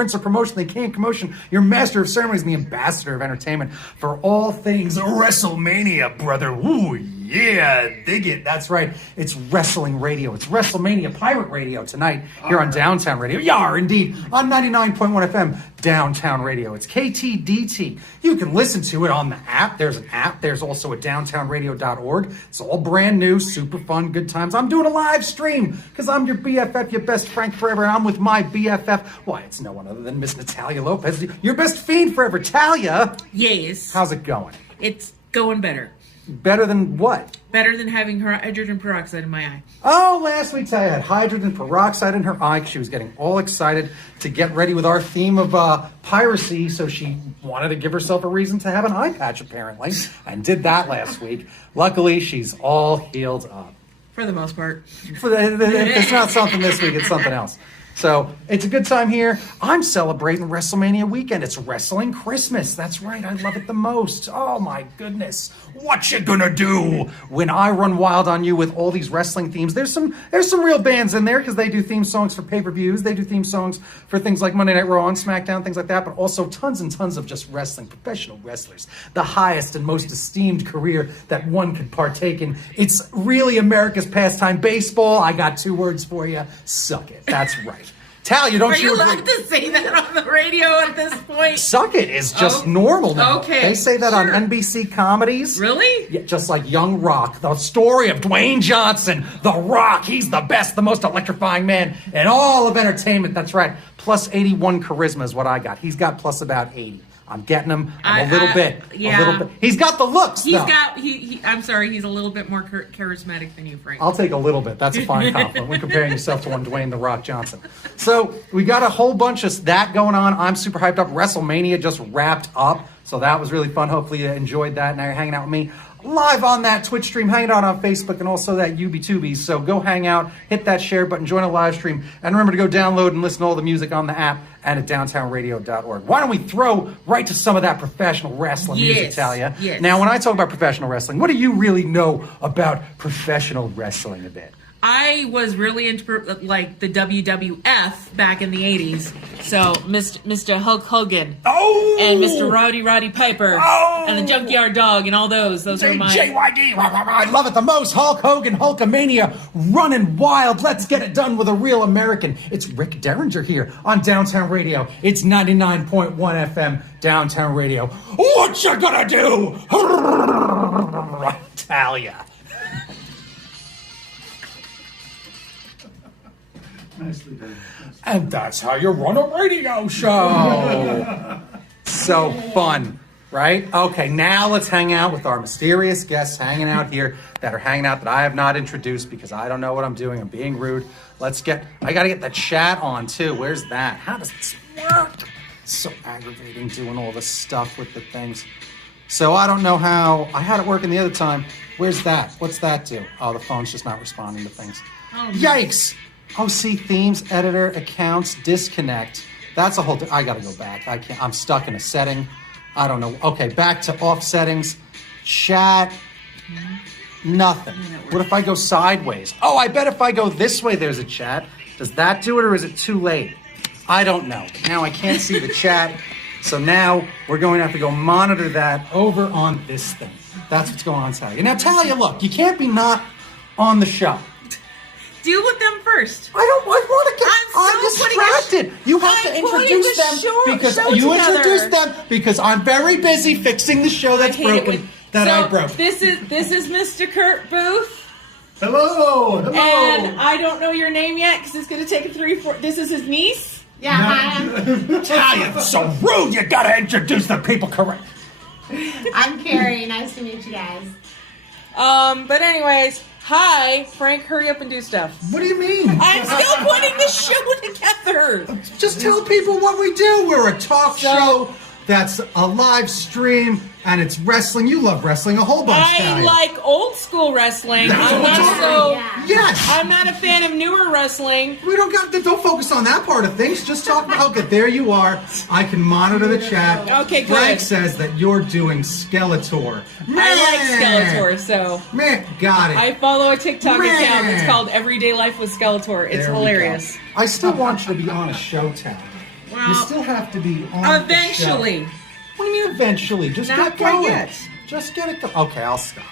prince of promotion, the king of commotion, your master of ceremonies, and the ambassador of entertainment for all things WrestleMania, brother. Ooh, yeah, dig it. That's right. It's wrestling radio. It's WrestleMania Pirate Radio tonight here on Downtown Radio. Yar, indeed, on 99.1 FM, Downtown Radio. It's KTDT. You can listen to it on the app. There's an app. There's also a downtownradio.org. It's all brand new, super fun, good times. I'm doing a live stream because I'm your BFF, your best Frank forever. I'm with my BFF. Why, it's no one other than Miss Natalia Lopez, your best fiend forever. Talia. Yes. How's it going? It's going better. Better than what? Better than having hydrogen peroxide in my eye. Oh, last week Talia had hydrogen peroxide in her eye because she was getting all excited to get ready with our theme of piracy, so she wanted to give herself a reason to have an eye patch, apparently, and did that last week. Luckily, she's all healed up. For the most part. If it's not something this week, it's something else. So it's a good time here. I'm celebrating WrestleMania weekend. It's Wrestling Christmas. That's right. I love it the most. Oh my goodness. What you gonna do when I run wild on you with all these wrestling themes? There's some real bands in there because they do theme songs for pay-per-views. They do theme songs for things like Monday Night Raw and SmackDown, things like that, but also tons and tons of just wrestling, professional wrestlers. The highest and most esteemed career that one could partake in. It's really America's pastime. Baseball, I got 2 words for you. Suck it. That's right. Talia, don't you agree? Are you allowed to say that on the radio at this point? Suck it is just normal now. Okay. They say that sure. on NBC comedies. Really? Yeah, just like Young Rock, the story of Dwayne Johnson, The Rock. He's the best, the most electrifying man in all of entertainment. That's right. Plus 81 charisma is what I got. He's got plus about 80. I'm getting him a little bit. Yeah. A little bit. He's got the looks, though. I'm sorry, he's a little bit more charismatic than you, Frank. I'll take a little bit. That's a fine compliment when comparing yourself to one Dwayne The Rock Johnson. So we got a whole bunch of that going on. I'm super hyped up. WrestleMania just wrapped up. So that was really fun. Hopefully you enjoyed that. Now you're hanging out with me live on that Twitch stream, hanging out on Facebook, and also that UB2B. So go hang out, hit that share button, join a live stream, and remember to go download and listen to all the music on the app and at downtownradio.org. Why don't we throw right to some of that professional wrestling music, Talia? Yes. Now, when I talk about professional wrestling, what do you really know about professional wrestling a bit? I was really into like the WWF back in the 80s. So Mr. Hulk Hogan and Mr. Roddy Piper and the Junkyard Dog and all those are my... JYD, I love it the most. Hulk Hogan, Hulkamania, running wild. Let's get it done with a real American. It's Rick Derringer here on Downtown Radio. It's 99.1 FM, Downtown Radio. What you gonna do? Talia. Nicely done. And that's how you run a radio show. So fun, right? Okay, now let's hang out with our mysterious guests hanging out here that are hanging out that I have not introduced because I don't know what I'm doing. I'm being rude. I got to get the chat on too. Where's that? How does this work? It's so aggravating doing all this stuff with the things. So I don't know how. I had it working the other time. Where's that? What's that do? Oh, the phone's just not responding to things. Oh, Yikes! Oh, see, themes, editor, accounts, disconnect. That's a whole... I gotta go back. I can't... I'm stuck in a setting. I don't know. Okay, back to off settings. Chat. Nothing. What if I go sideways? Oh, I bet if I go this way, there's a chat. Does that do it, or is it too late? I don't know. Now I can't see the chat. So now we're going to have to go monitor that over on this thing. That's what's going on, Talia. Now, Talia, look, you can't be not on the show. Deal with them first. I want to get. I'm distracted. You have to introduce them because you introduce them because I'm very busy fixing the show that's broken. I broke. This is Mr. Kurt Booth. Hello. And I don't know your name yet because it's going to take a 3-4. This is his niece. Yeah, hi. Talia, it's so rude. You got to introduce the people correct. I'm Carrie. Nice to meet you guys. But anyways, hi, Frank. Hurry up and do stuff. What do you mean? I'm still putting the show together. Just tell people what we do. We're a talk show that's a live stream, and it's wrestling. You love wrestling a whole bunch, I Talia. like old school wrestling. That's I'm what not we're so. Yeah. Yes. I'm not a fan of newer wrestling. We don't focus on that part of things. Just talk about it. There you are. I can monitor the chat. Okay, good. Frank says that you're doing Skeletor. I like Skeletor, so Man, got it. I follow a TikTok Man. account that's called Everyday Life with Skeletor. It's There we hilarious. go. I still want you to be on a show, Talia. Well, you still have to be on eventually. the show. What do you mean eventually? Just Not get quite going. yet. Just get it going. Okay, I'll stop.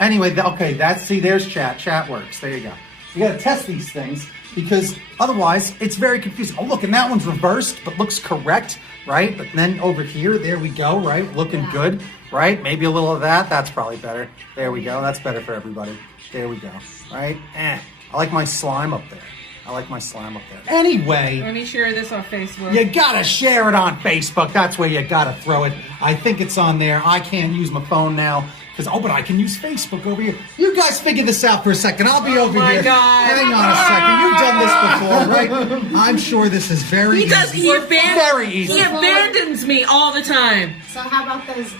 Anyway, there's chat. Chat works. There you go. You got to test these things because otherwise it's very confusing. Oh, look, and that one's reversed but looks correct, right? But then over here, there we go, right? Looking good, right? Maybe a little of that. That's probably better. There we go. That's better for everybody. There we go, right? I like my slime up there. Anyway. Let me share this on Facebook. You gotta share it on Facebook. That's where you gotta throw it. I think it's on there. I can't use my phone now. But I can use Facebook over here. You guys figure this out for a second. I'll be over here. God. Hang on a second. You've done this before, right? I'm sure this is very He does. easy. Very easy. He abandons me all the time. So how about those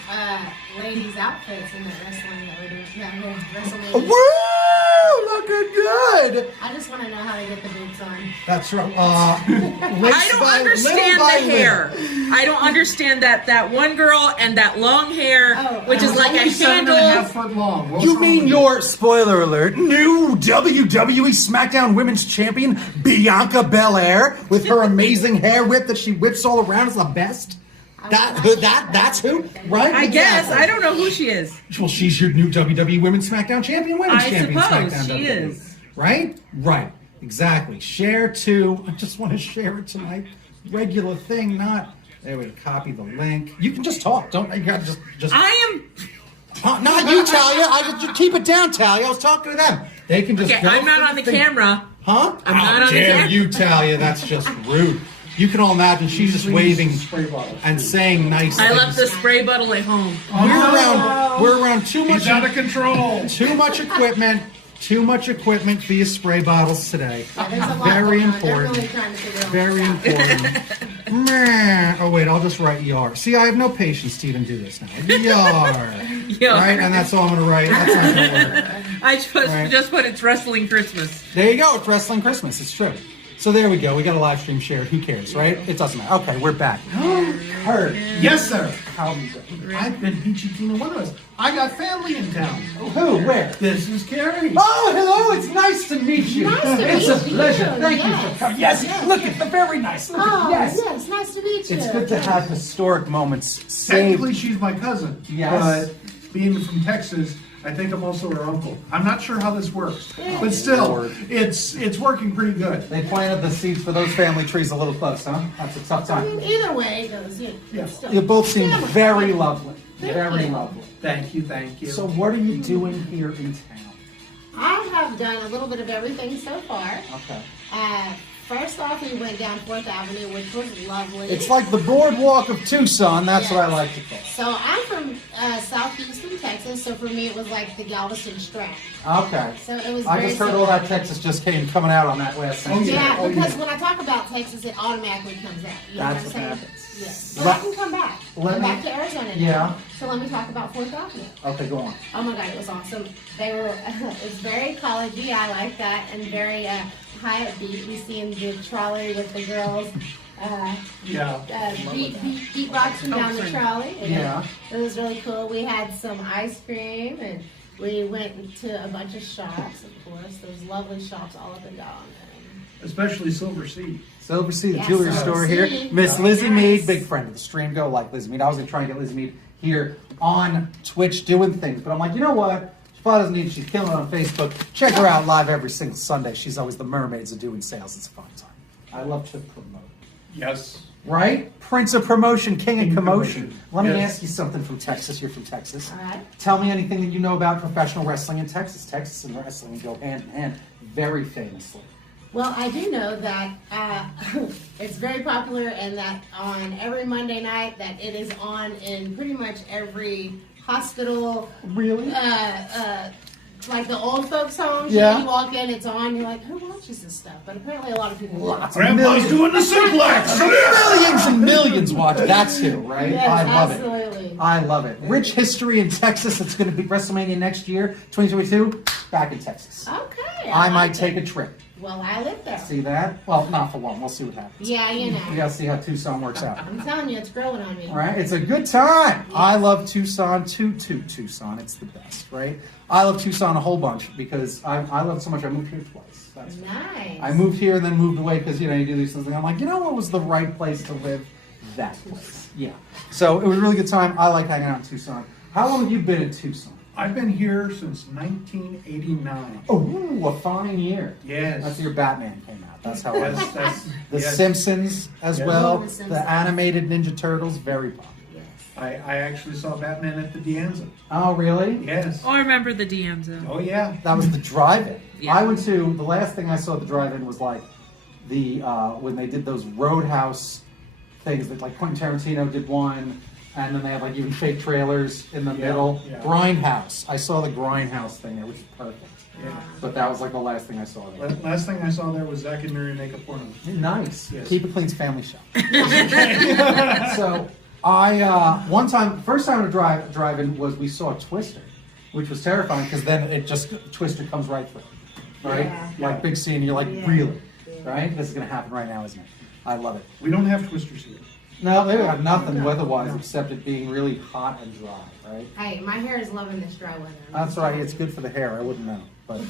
ladies' outfits in the wrestling that we're doing? WrestleMania. Woo! Looking good. I just want to know how to get the boots on. That's right. I don't understand the hair. I don't understand that one girl and that long hair, which is like a Only 7.5 handle. foot long. What's You wrong mean with your, spoiler alert, new WWE SmackDown Women's Champion, Bianca Belair, with her amazing hair whip that she whips all around is the best? That's who? Right? I guess. Exactly. I don't know who she is. Well, she's your new WWE Women's SmackDown Champion, I Champion suppose SmackDown she WWE. is. Right? Right. Exactly. Share to, I just want to share it to my regular thing, not, there we go, copy the link. You can just talk. You gotta just. I am. Not you, Talia. Just keep it down, Talia. I was talking to them. They can just. Okay, go I'm not through on the thing. camera. Huh? I'm not How on the dare camera. you, Talia? That's just rude. You can all imagine she's just waving and saying nice I things. left the spray bottle at home. We're around too much. He's out of control. Too much equipment. Too much equipment for your spray bottles today. Yeah, there's a lot Very going on. important. They're really trying to figure out Very what's up. important. Meh. Oh wait, I'll just write "yar." See, I have no patience to even do this now. Yar. Yar. Right, and that's all I'm gonna write. That's not gonna work. I Right. just put it's Wrestling Christmas. There you go. It's Wrestling Christmas. It's true. So there we go. We got a live stream shared. Who cares, right? It doesn't matter. Okay, we're back. Kurt. Yes, sir. How have you been? I've been peachy keen and wondrous. I got family in town. Who? Where? This is Carrie. Oh, hello. It's nice to meet you. Nice to it's meet a pleasure. you. Thank you Yes. for coming. Yes. Yes. Look at the very nice. Look at, Oh, yes. yes, nice to meet you. It's good to have historic moments Technically, saved. she's my cousin. Yes. But being from Texas, I think I'm also her uncle. I'm not sure how this works, Yeah. but still, Lord. it's working pretty good. They planted the seeds for those family trees a little close, huh? That's a tough I mean, time. either way it goes. Yeah. Still. You both seem Family. very lovely. Thank Very you. lovely. Thank you, thank you. So what are you doing here in town? I have done a little bit of everything so far. Okay. First off, we went down 4th Avenue, which was lovely. It's like the boardwalk of Tucson. That's what I like to call it. So I'm from southeastern Texas, so for me it was like the Galveston Strand. Okay. So it was I very just heard similar. all that Texas just came coming out on that last sentence. Yeah, Oh, because yeah. when I talk about Texas, it automatically comes out. You know That's what what I'm saying? happens. Yes. But I can come back. Let Come me- back to Arizona now. Yeah. So let me talk about 4th Avenue. Okay, go on. Oh my God, it was awesome. They were, it's very collegey, I like that, and very high upbeat. We seen the trolley with the girls Yeah. beatboxing down the trolley. And Yeah. It was really cool. We had some ice cream and we went to a bunch of shops, of course. There's lovely shops all up and down. Especially Silver Sea. Silver Sea, the Yes, jewelry Silver store Sea. here. Miss Very Lizzie nice. Mead, big friend of the stream. Go like Lizzie Mead. I was going to try and get Lizzie Mead here on Twitch doing things, but I'm like, you know what? She probably doesn't need. She's killing it on Facebook. Check her out live every single Sunday. She's always the mermaids of doing sales. It's a fun time. I love to promote. Yes. Right? Prince of promotion, king of King of commotion. commotion. Let me Yes. ask you something from Texas. You're from Texas. All right. Tell me anything that you know about professional wrestling in Texas. Texas and wrestling go hand in hand very famously. Well, I do know that it's very popular and that on every Monday night that it is on in pretty much every hospital, Really? like the old folks homes. Yeah. You walk in, it's on, you're like, who watches this stuff? But apparently a lot of people do. Lots. Grandpa's doing the suplex. Millions and millions watch. That's who, right? Yes, I love absolutely. it. I love it. Rich history in Texas. It's going to be WrestleMania next year, 2022, back in Texas. Okay. I might like take it. a trip. Well, I live there. See that? Well, not for long. We'll see what happens. Yeah, you We know. got to see how Tucson works out. I'm telling you, it's growing on me. Right? It's a good time. I love Tucson. Toot Tucson. It's the best, right? I love Tucson a whole bunch because I love it so much I moved here twice. That's Nice. I moved here and then moved away because, you do these things. And I'm like, what was the right place to live? That place. Yeah. So it was a really good time. I like hanging out in Tucson. How long have you been in Tucson? I've been here since 1989. Oh, a fine year. Yes. That's your Batman came out. That's how it is. That's The yes. Simpsons as Yes. well. Oh, The Simpsons. The animated Ninja Turtles, very popular. Yes. I actually saw Batman at the Dianza. Oh, really? Yes. Oh, I remember the DMs. Oh, yeah. That was the drive-in. Yeah. I went to, the last thing I saw at the drive-in was like when they did those Roadhouse things that like Quentin Tarantino did one, and then they had like even fake trailers in the middle. Yeah. Grindhouse. I saw the Grindhouse thing there, which is perfect. Yeah. But that was like the last thing I saw there. Last thing I saw there was Zach and Miri make a porno. Nice. Yes. Keep it clean's family show. So one time, first time to drive-in was we saw Twister, which was terrifying because then it just Twister comes right through, right? Yeah. Like big scene, you're like, Yeah. really, Yeah. right? This is gonna happen right now, isn't it? I love it. We don't have twisters here. No, they got nothing No. weather-wise No. except it being really hot and dry, right? Hey, my hair is loving this dry weather. That's right. It's good for the hair. I wouldn't know, but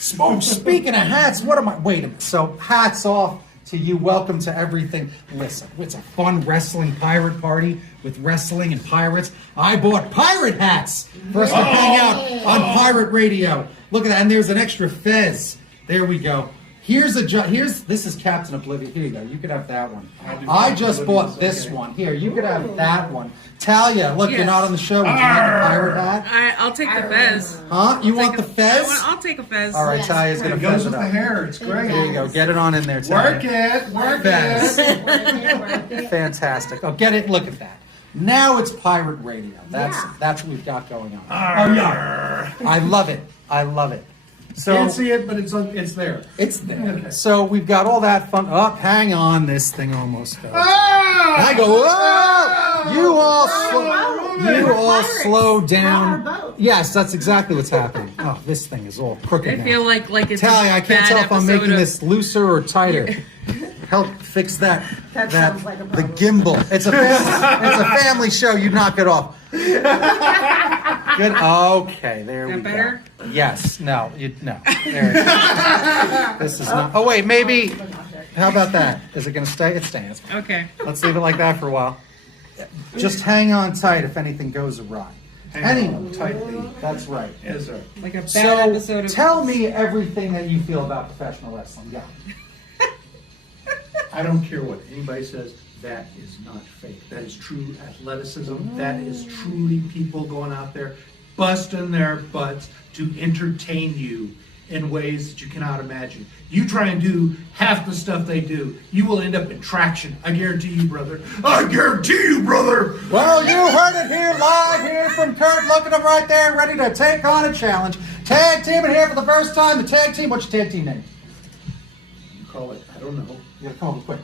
speaking of hats, what am I? Wait a minute. So hats off to you. Welcome to everything. Listen, it's a fun wrestling pirate party with wrestling and pirates. I bought pirate hats for us to hang out on pirate radio. Look at that, and there's an extra fez. There we go. This is Captain Oblivion. Here you go. You could have that one. I just bought this one. Here, you could have that one. Talia, look, you're Yes. not on the show. Would you like a pirate hat? I'll take the fez. Huh? You want the fez? I'll take a fez. All right, Yes. Talia's gonna It goes fez with it the up. hair. It's great. There you go. Get it on in there, Talia. Work it. Work Fez. it. Work it. Fantastic. Oh, get it. Look at that. Now it's pirate radio. That's what we've got going on. Oh, yeah. I love it. I love it. So Can't see it, but it's there. it's there. Okay. So we've got all that fun. Oh, hang on. This thing almost fell. Ah! I go, whoa! You all Pirates. slow Power down. boat. Yes, that's exactly what's happening. Oh, this thing is all crooked I now. feel like it's Talia, a I can't bad tell if I'm episode making of- this looser or tighter. Help fix that. That sounds like a the problem. gimbal. It's a family show. You knock it off. Good. Okay, there Is we that better? go. Yes. No. No. There it is. This is not. Oh wait, maybe. How about that? Is it going to stay? It's staying. It's fine. Okay. Let's leave it like that for a while. Just hang on tight if anything goes awry. Hang on tightly. That's right. Yes, sir. Like a bad So episode of. tell me everything that you feel about professional wrestling. Yeah. I don't care what anybody says. That is not fake. That is true athleticism. That is truly people going out there busting their butts to entertain you in ways that you cannot imagine. You try and do half the stuff they do, you will end up in traction. I guarantee you, brother. I guarantee you, brother. Well, you heard it here live here from Kurt. Look at him right there, ready to take on a challenge. Tag team in here for the first time. The tag team. What's your tag team name? You call it, I don't know. You gotta come up with quick.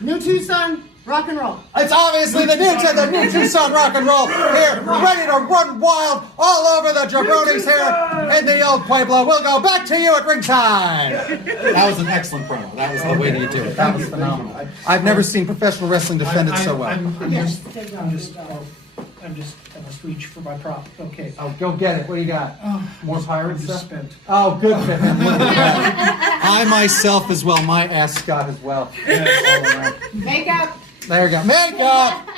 New Tucson, rock and roll. It's obviously the new Tucson rock and roll here, ready to run wild all over the jabronis here in the old Pueblo. We'll go back to you at ringside. That was an excellent promo. That was the way you do it. That was phenomenal. I've never seen professional wrestling defended so well. I'm just, I must reach for my prop. Okay. Oh, go get it. What do you got? More pirate I'm just stuff? spent. Oh, good, Pittman. Look at that. I myself as well. My ascot as well. All around. Makeup. There we go. Makeup!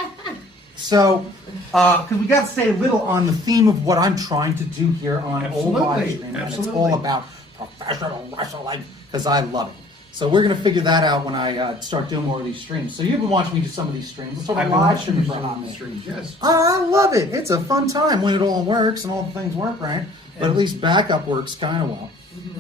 So, because we got to stay a little on the theme of what I'm trying to do here on Old Live Absolutely. Stream. And it's Absolutely. all about professional wrestling, because I love it. So we're going to figure that out when I start doing more of these streams. So you've been watching me do some of these streams. Let's talk about live streaming for a hot minute. streams. Yes. I love it. It's a fun time when it all works and all the things work right. But at least backup works kind of well.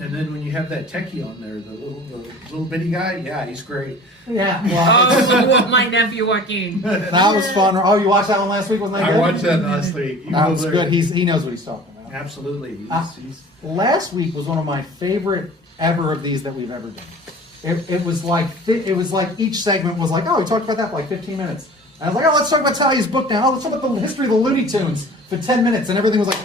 And then when you have that techie on there, the little bitty guy, yeah, he's great. Yeah. Well, Oh, my nephew Joaquin. that was fun. Oh, you watched that one last week? Wasn't that I good? watched that last week. That was good. He knows what he's talking about. Absolutely. He's Last week was one of my favorite ever of these that we've ever done. It was like each segment was like, oh, we talked about that for like 15 minutes. And I was like, oh, let's talk about Talia's book now. Oh, let's talk about the history of the Looney Tunes for 10 minutes. And everything was like,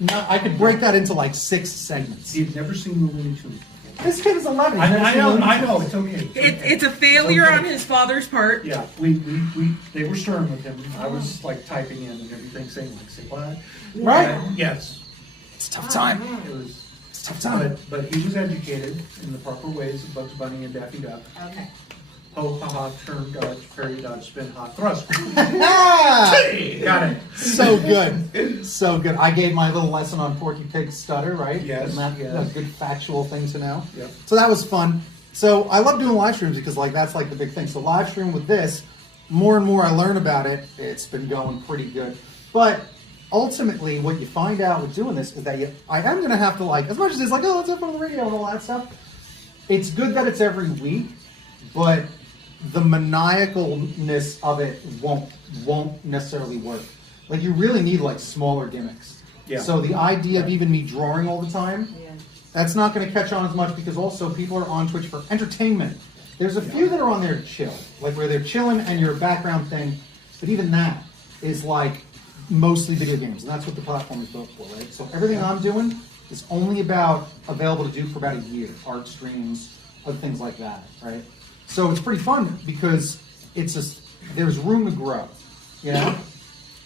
no, I could break that into like 6 segments. He'd never seen the Looney Tunes. This kid is 11. He's never I seen know, Looney I Tunes. know. It's okay. It's a failure on his father's part. Yeah, they were stern with him. I was like typing in and everything, saying like, say what? Right. Yes. It's a tough time. It was. It's a tough time. But he was educated in the proper ways of Bugs Bunny and Daffy Duck. Okay. Ho, ha, ha, turn, dodge, parry, dodge, spin, hot, thrust. Ah! Got it. So good. So good. I gave my little lesson on Porky Pig stutter, right? Yes, Isn't that yes. a good factual thing to know? Yep. So that was fun. So I love doing live streams because like that's like the big thing. So live stream with this, more and more I learn about it, it's been going pretty good. But ultimately what you find out with doing this is that I am going to have to like, as much as it's like, oh, let's have fun on the radio and all that stuff, it's good that it's every week, but the maniacalness of it won't necessarily work. Like you really need like smaller gimmicks. Yeah. So the idea of even me drawing all the time, that's not going to catch on as much because also people are on Twitch for entertainment. There's a few that are on there to chill, like where they're chilling and you're a background thing, but even that is like mostly video games, and that's what the platform is built for, right? So everything I'm doing is only available to do for about a year, art streams, other things like that, right? So it's pretty fun because there's room to grow, you know?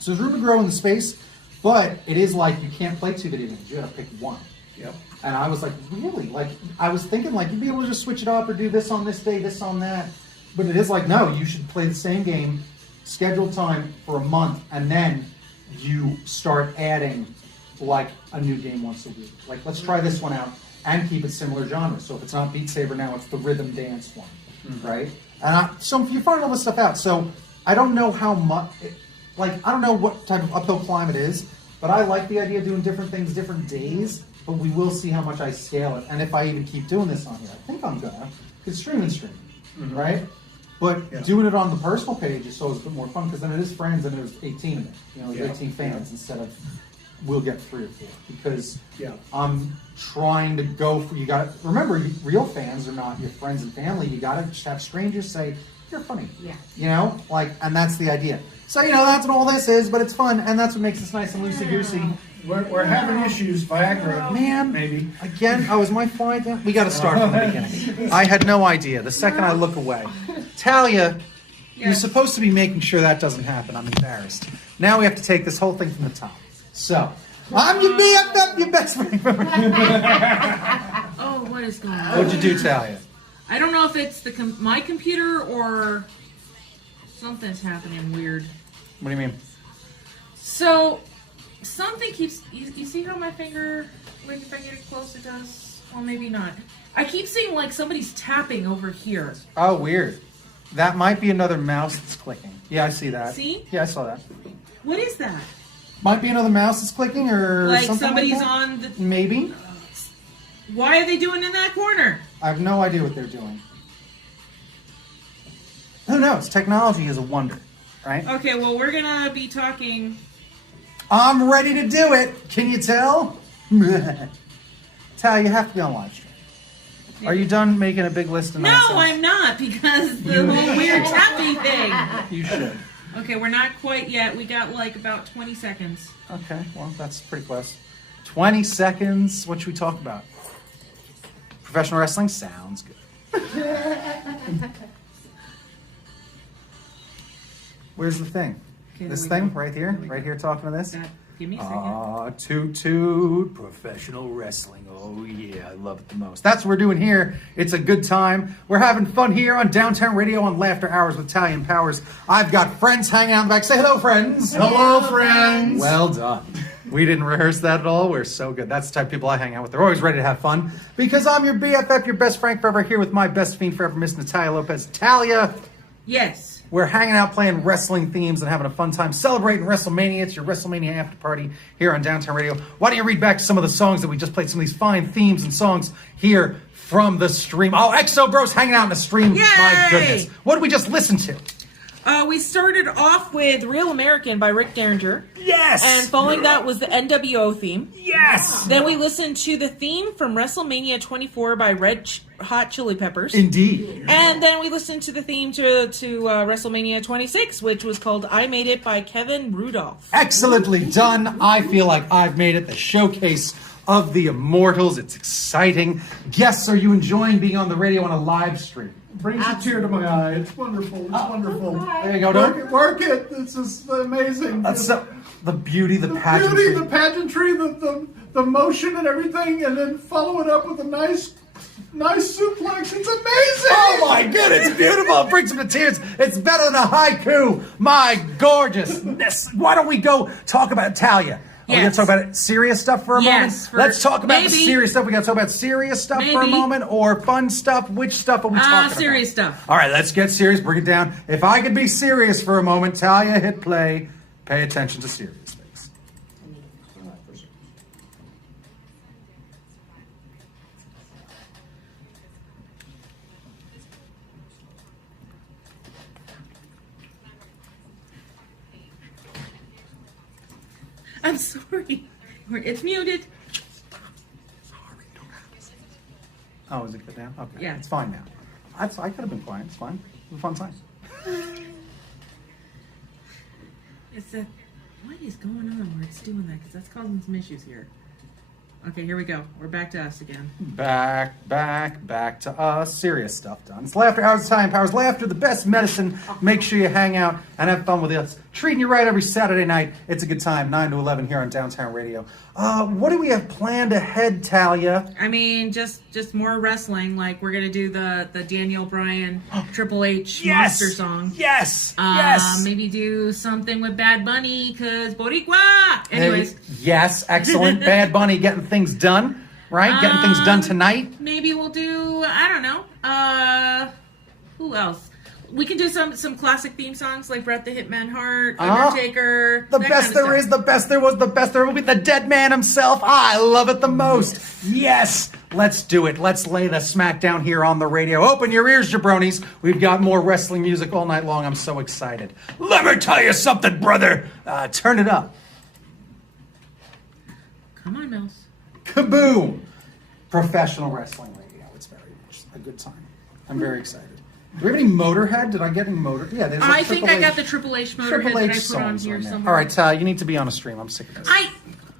So there's room to grow in the space, but it is like you can't play 2 video games, you gotta pick one. Yep. And I was like, really? Like, I was thinking like you'd be able to just switch it up or do this on this day, this on that. But it is like, no, you should play the same game, schedule time for a month, and then you start adding like a new game once a week. Like, let's try this one out and keep it similar genre. So if it's not Beat Saber now, it's the rhythm dance one, right? And so you find all this stuff out. So I don't know how much, I don't know what type of uphill climb it is, but I like the idea of doing different things, different days. But we will see how much I scale it, and if I even keep doing this on here. I think I'm gonna, because streaming, right? But doing it on the personal page is always a bit more fun because then it is friends and there's 18 of it. You know, there's 18 fans instead of we'll get 3 or 4. Because I'm trying to go for, you got to remember, real fans are not your friends and family. You got to just have strangers say, you're funny. Yeah. You know, like, and that's the idea. So, you know, that's what all this is, but it's fun, and that's what makes this nice and loosey-goosey. We're having issues, Viagra. Man, maybe. Again, is my fly down? We got to start from the beginning. I had no idea. The second I look away. Talia, you're supposed to be making sure that doesn't happen. I'm embarrassed. Now we have to take this whole thing from the top. So, I'm your BFF, your best friend. Oh, what is going on? What'd you do, Talia? I don't know if it's my computer or something's happening weird. What do you mean? So, something keeps... You see how my finger, like if I get it close, it does? Well, maybe not. I keep seeing like somebody's tapping over here. Oh, weird. That might be another mouse that's clicking. Yeah, I see that. See? Yeah, I saw that. What is that? Might be another mouse that's clicking or Like something somebody's like that? on the... Maybe. Why are they doing in that corner? I have no idea what they're doing. Who knows? Technology is a wonder, right? Okay, well, we're gonna be talking... I'm ready to do it. Can you tell? Tal, you have to be on live stream. Are you done making a big list of nonsense? No, I'm not, because the whole weird tapping thing. You should. Okay, we're not quite yet. We got like about 20 seconds. Okay, well, that's pretty close. 20 seconds. What should we talk about? Professional wrestling? Sounds good. Where's the thing? Okay, This there we thing go. right here? Right here talking to this? Give me a second. Toot toot, professional wrestling. Oh yeah, I love it the most. That's what we're doing here. It's a good time. We're having fun here on Downtown Radio on Laughter Hours with Talia and Powers. I've got friends hanging out in the back. Say hello, friends. Hello, friends. Well done. We didn't rehearse that at all. We're so good. That's the type of people I hang out with. They're always ready to have fun because I'm your BFF, your best Frank forever, here with my best fiend forever, Miss Natalia Lopez. Talia. Yes. We're hanging out playing wrestling themes and having a fun time celebrating WrestleMania. It's your WrestleMania after party here on Downtown Radio. Why don't you read back some of the songs that we just played, some of these fine themes and songs here from the stream. Oh, Exo Bros hanging out in the stream. Yay! My goodness. What did we just listen to? We started off with Real American by Rick Derringer. Yes! And following that was the NWO theme. Yes! Then we listened to the theme from WrestleMania 24 by Red Hot Chili Peppers. Indeed. And then we listened to the theme to WrestleMania 26, which was called I Made It by Kevin Rudolph. Excellently done. I feel like I've made it the showcase of the immortals. It's exciting. Guests, are you enjoying being on the radio on a live stream? Brings a tear to my eye. It's wonderful. It's wonderful. There you go. Work it. This is amazing. That's the beauty, the beauty, pageantry. the pageantry, the the motion and everything, and then follow it up with a nice suplex. It's amazing. Oh my goodness, it's beautiful. It brings me to tears. It's better than a haiku. My gorgeousness. Why don't we go talk about Talia? Are we going to talk about serious stuff for a moment? Let's talk about the serious stuff. We got to talk about serious stuff for a moment or fun stuff. Which stuff are we talking about? Serious stuff. All right, let's get serious. Bring it down. If I could be serious for a moment, Talia, hit play. Pay attention to serious things. I'm sorry. It's muted. Oh, is it good now? Okay. Yeah. It's fine now. I could have been quiet. It's fine. It was a fun time. What is going on where it's doing that? Because that's causing some issues here. Okay, here we go. We're back to us again. Back to us. Serious stuff done. It's Laughter Hours, Time Powers. Laughter, the best medicine. Make sure you hang out and have fun with us. Treating you right every Saturday night. It's a good time, 9 to 11 here on Downtown Radio. What do we have planned ahead, Talia? I mean, just more wrestling. Like, we're going to do the Daniel Bryan Triple H monster song. Yes! Maybe do something with Bad Bunny, because Boricua! Anyways. Yes, excellent. Bad Bunny getting things done, right? Getting things done tonight. Maybe we'll do, I don't know. Who else? We can do some classic theme songs like Bret the Hitman Hart, Undertaker. The best there is, the best there was, the best there will be. The dead man himself. I love it the most. Yes. Let's do it. Let's lay the smack down here on the radio. Open your ears, jabronis. We've got more wrestling music all night long. I'm so excited. Let me tell you something, brother. Turn it up. Come on, Mills. Kaboom! Professional wrestling radio. It's very much a good time. I'm very excited. Do we have any Motorhead? Did I get any Motorhead? Yeah, there's I think I got the Triple H Motorhead that I put on here somewhere. All right, Tal, you need to be on a stream. I'm sick of this. I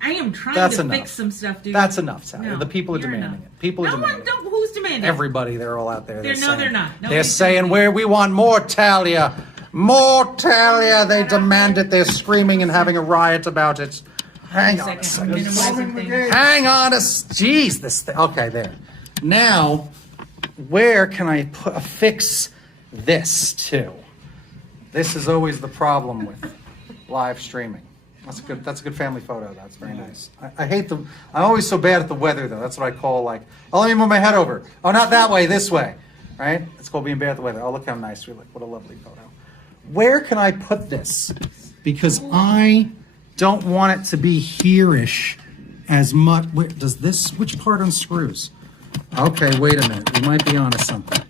am trying to fix some stuff, dude. That's enough, Tal. No, the people are demanding it. People are demanding it. Who's demanding it? Everybody, they're all out there. They're not. They're saying, we want more Talia. More Talia. They demand it. They're screaming and having a riot about it. Hang on a second. Hang on a... Jeez, this thing. Okay, there. Now, where can I fix this to? This is always the problem with live streaming. That's a good family photo. That's very nice. I hate I'm always so bad at the weather, though. That's what I call like, let me move my head over. Oh, not that way, this way. Right? It's called being bad at the weather. Oh, look how nice we look. What a lovely photo. Where can I put this? Because I don't want it to be here-ish as much. Which part unscrews? Okay, wait a minute. We might be onto something.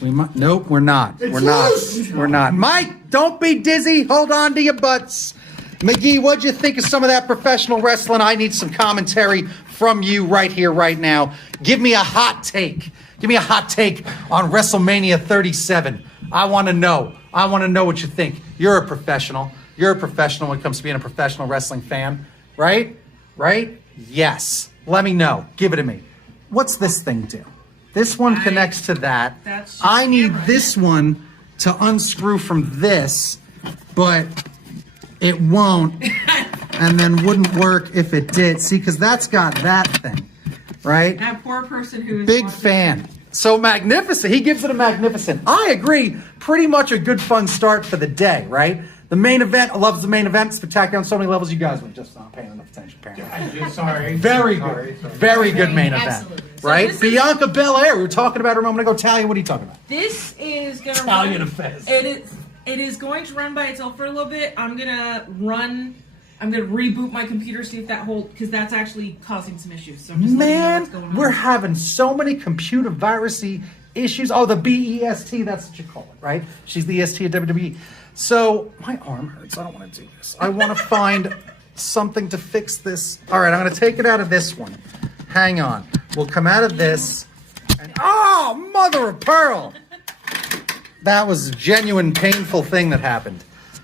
Nope, we're not. We're not. Mike, don't be dizzy. Hold on to your butts. McGee, what'd you think of some of that professional wrestling? I need some commentary from you right here, right now. Give me a hot take. Give me a hot take on WrestleMania 37. I want to know. I want to know what you think. You're a professional. You're a professional when it comes to being a professional wrestling fan, right? Right? Yes. Let me know. Give it to me. What's this thing do? This one connects to that. I need this one to unscrew from this, but it won't, and then wouldn't work if it did. See, because that's got that thing, right? That poor person who is big fan. So magnificent. He gives it a magnificent. I agree. Pretty much a good fun start for the day, right? The main event, loves the main event. Spectacular on so many levels. You guys were just not paying enough attention, apparently. Sorry. Very good. Very good main event. Right? So Bianca Belair. We were talking about her a moment ago. Talia, what are you talking about? This is going to Talia the Fez. It is going to run by itself for a little bit. I'm going to reboot my computer, see if that holds, because that's actually causing some issues. So I'm just letting you know what's going on. We're having so many computer virusy issues. Oh, the BEST, that's what you call it, right? She's the EST at WWE. So my arm hurts. I don't want to do this. I want to find something to fix this. All right, I'm going to take it out of this one. Hang on. We'll come out of this. And, oh, mother of pearl. That was a genuine, painful thing that happened.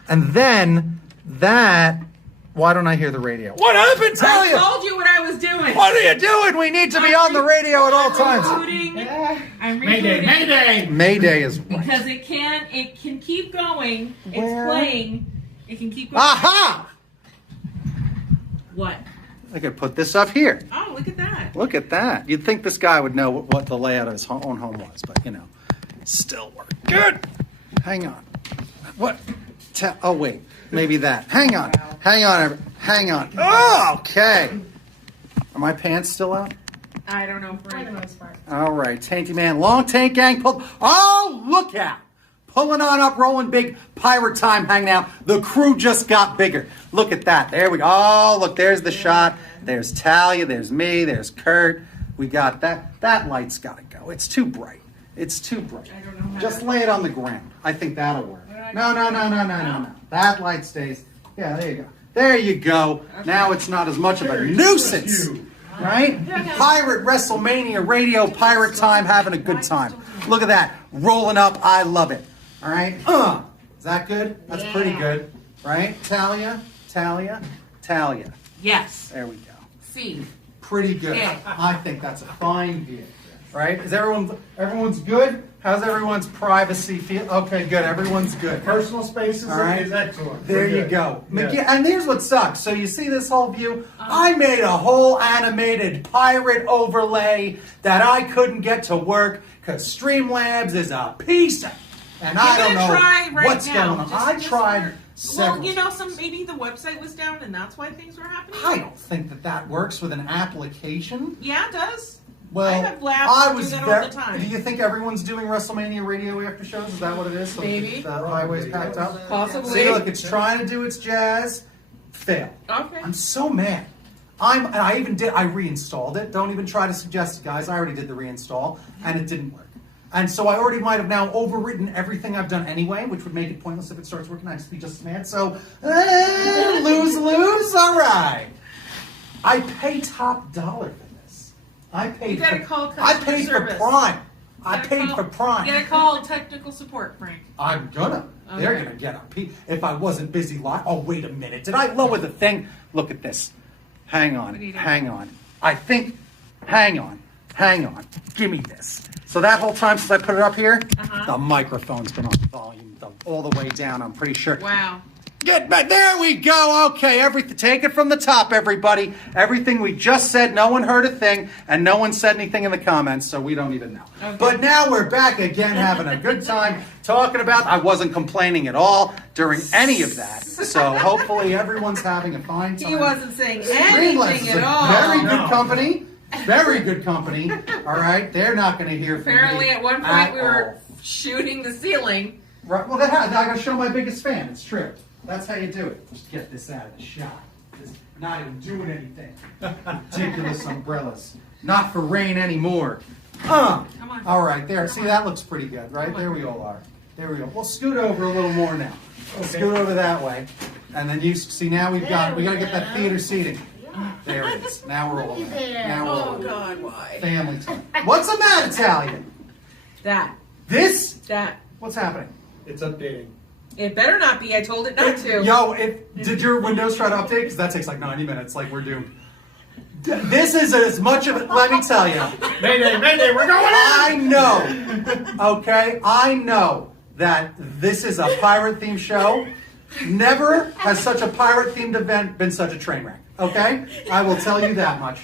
And then that... Why don't I hear the radio? What happened, Talia? I told you what I was doing. What are you doing? We need to be on the radio at all times. I'm rebooting. Mayday. Mayday is right. Because it can keep going. It's playing. It can keep going. Aha! What? I could put this up here. Oh, look at that. Look at that. You'd think this guy would know what the layout of his own home was, but you know, still work. Good. Hang on. What? Oh, wait. Maybe that. Hang on. Hang on. Hang on. Oh, okay. Are my pants still out? I don't know, For Frank. the most part. All right. Tanky man. Long tank gang. Oh, look out. Pulling on up, rolling big, pirate time hanging out. The crew just got bigger. Look at that. There we go. Oh, look, there's the shot. There's Talia, there's me, there's Kurt. We got that. That light's got to go. It's too bright. It's too bright. I don't know how Just to- lay it on the ground. I think that'll work. No. That light stays. Yeah, there you go. There you go. Now it's not as much of a nuisance. Right? Pirate Wrestlemania radio, pirate time, having a good time. Look at that. Rolling up. I love it. All right. Is that good? That's pretty good. Right? Talia. Yes. There we go. C. Pretty good. Yeah. I think that's a fine view. Right? Is everyone's good? How's everyone's privacy feel? Okay, good. Everyone's good. Personal space All right. is excellent. There We're you good. go. Yeah. And here's what sucks. So you see this whole view? I made a whole animated pirate overlay that I couldn't get to work because Streamlabs is a piece of... And I don't know Try right what's now. going on. I tried several... Well, you know, maybe the website was down and that's why things were happening. I don't think that works with an application. Yeah, it does. Well, I have labs do that all the time. Do you think everyone's doing WrestleMania radio after shows? Is that what it is? So Maybe. The highway's packed up? Possibly. See, look, it's trying to do its jazz. Fail. Okay. I'm so mad. And I reinstalled it. Don't even try to suggest it, guys. I already did the reinstall, and it didn't work. And so I already might have now overwritten everything I've done anyway, which would make it pointless if it starts working. I'd just be just as mad. So, lose. All right. I pay top dollar for this. I paid You gotta for, call I customer paid for service. Prime. I You gotta paid call- for Prime. You gotta call technical support, Frank. I'm gonna. They're Okay. gonna get a P. If I wasn't busy live. Oh, wait a minute. Did I lower the thing? Look at this. Hang on. do you do? Hang on. I think. Hang on. Give me this. So that whole time since I put it up here, the microphone's been on volume all the way down. I'm pretty sure. Wow. Get back. There we go. Okay, everything. Take it from the top, everybody. Everything we just said, no one heard a thing, and no one said anything in the comments, so we don't even know. Okay. But now we're back again, having a good time talking about. I wasn't complaining at all during any of that, so hopefully everyone's having a fine time. He wasn't saying Streamlabs anything is at a all. Very good No. company. Very good company. All right, they're not going to hear from Apparently, me at one point, we were all. shooting the ceiling. Right. Well, I got to show my biggest fan. It's true. That's how you do it. Just get this out of the shot. It's not even doing anything. Ridiculous umbrellas. Not for rain anymore. Come on. All right, there. See, that looks pretty good, right? Come on. There we all are. There we go. We'll scoot over a little more now. Scoot over that way. And then you see, now we got to get that theater seating. There it is. Now we're all in. Now we're all in. God, why? Family time. What's the matter, Talia? That. That. What's happening? It's updating. It better not be. I told it not to. Yo, did your Windows try to update? Because that takes like 90 minutes. Like, we're doomed. This is as much of it. Let me tell you. Mayday, we're going in! I know. Okay? I know that this is a pirate-themed show. Never has such a pirate-themed event been such a train wreck. Okay? I will tell you that much.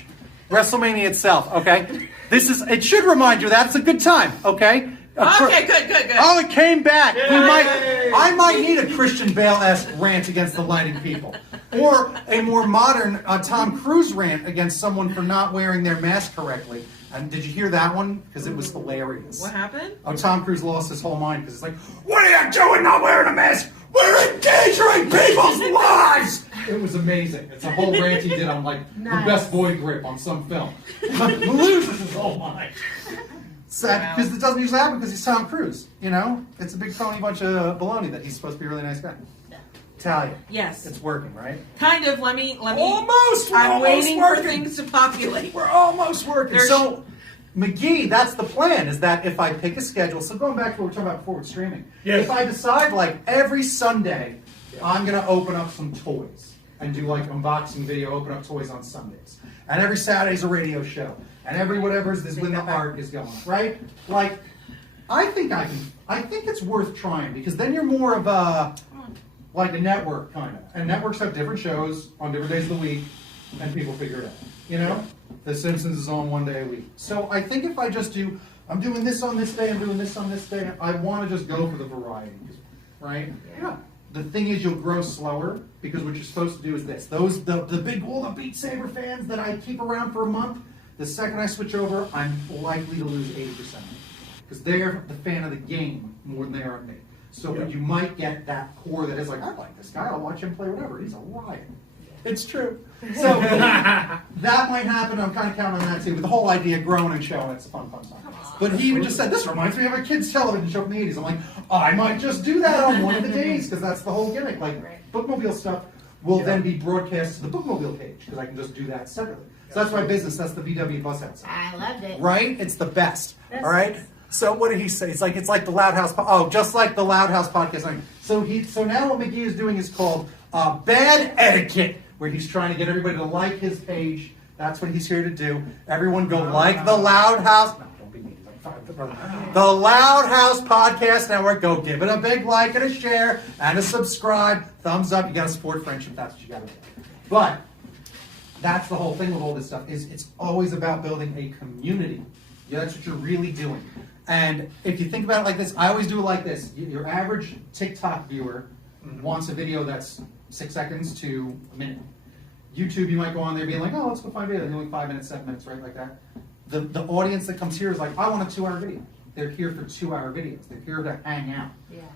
WrestleMania itself, okay? It should remind you that it's a good time, okay? Okay, good. Oh, it came back. Yay! I might need a Christian Bale-esque rant against the lighting people. Or a more modern Tom Cruise rant against someone for not wearing their mask correctly. And did you hear that one? Because it was hilarious. What happened? Oh, Tom Cruise lost his whole mind because it's like, what are you doing not wearing a mask? We're endangering people's lives! It was amazing. It's a whole rant he did on like Nice. the best boy grip on some film. Loses his whole mind. Sad, because it doesn't usually happen because he's Tom Cruise, you know? It's a big phony bunch of baloney that he's supposed to be a really nice guy. Talia. Yes. It's working, right? Kind of. Let me. Almost! We're I'm almost waiting for working. things to populate. We're almost working. There's- So, McGee, that's the plan, is that if I pick a schedule, so going back to what we were talking about before with streaming, Yes. if I decide like every Sunday, I'm going to open up some toys and do like unboxing video, open up toys on Sundays. And every Saturday's a radio show. And every whatever's this when the art is going, right? Like, I think it's worth trying because then you're more of like a network kind of. And networks have different shows on different days of the week. and people figure it out. You know, The Simpsons is on one day a week. So I think if I just do, I'm doing this on this day, I'm doing this on this day, I want to just go for the variety, right? Yeah. The thing is, you'll grow slower because what you're supposed to do is this. Those the big all the Beat Saber fans that I keep around for a month. The second I switch over, I'm likely to lose 80% because they're the fan of the game more than they are of me. So Yeah. you might get that core that is like, I like this guy. I'll watch him play whatever. He's a riot. It's true. So that might happen. I'm kind of counting on that too. But the whole idea of growing and showing, it's a fun time. But he even just said, this reminds me of a kid's television show from the 80s. I'm like, I might just do that on one of the days because that's the whole gimmick. Like bookmobile stuff will then be broadcast to the bookmobile page because I can just do that separately. So that's my business. That's the VW bus outside. I loved it. Right? It's the best. That's all right? nice. So what did he say? It's like the Loud House. Just like the Loud House podcast. So now what McGee is doing is called bad etiquette, where he's trying to get everybody to like his page. That's what he's here to do. Everyone go like the Loud House. No, don't be mean. The Loud House Podcast Network. Go give it a big like and a share and a subscribe. Thumbs up. You got to support friendship. That's what you got to do. But that's the whole thing with all this stuff. Is it's always about building a community. Yeah, that's what you're really doing. And if you think about it like this, I always do it like this. Your average TikTok viewer wants a video that's 6 seconds to a minute. YouTube, you might go on there being like, oh, let's go find a video. They're only 5 minutes, 7 minutes, right? Like that. The audience that comes here is like, I want a 2-hour video. They're here for 2-hour videos. They're here to hang out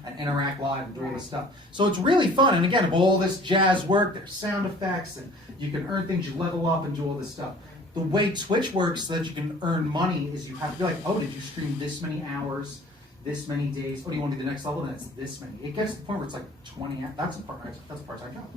and interact live and do all this stuff. So it's really fun. And again, if all this jazz work, there's sound effects, and you can earn things, you level up and do all this stuff. The way Twitch works so that you can earn money is you have to be like, oh, did you stream this many hours, this many days? Oh, do you want to do the next level? Then it's this many. It gets to the point where it's like 20 hours. That's a part-time job,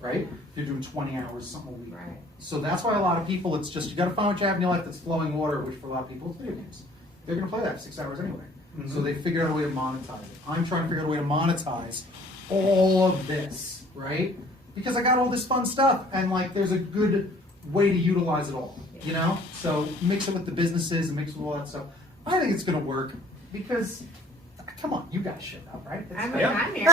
right? If you're doing 20 hours, something a week. Right. So that's why a lot of people, it's just, you got to find what you have in your life that's flowing water, which for a lot of people, it's video games. They're going to play that for 6 hours anyway. So they figured out a way to monetize it. I'm trying to figure out a way to monetize all of this, right? Because I got all this fun stuff, and like, there's a good way to utilize it all, you know? So mix it with the businesses and mix it with all that stuff. I think it's going to work because, come on, you guys showed up, right? I'm here.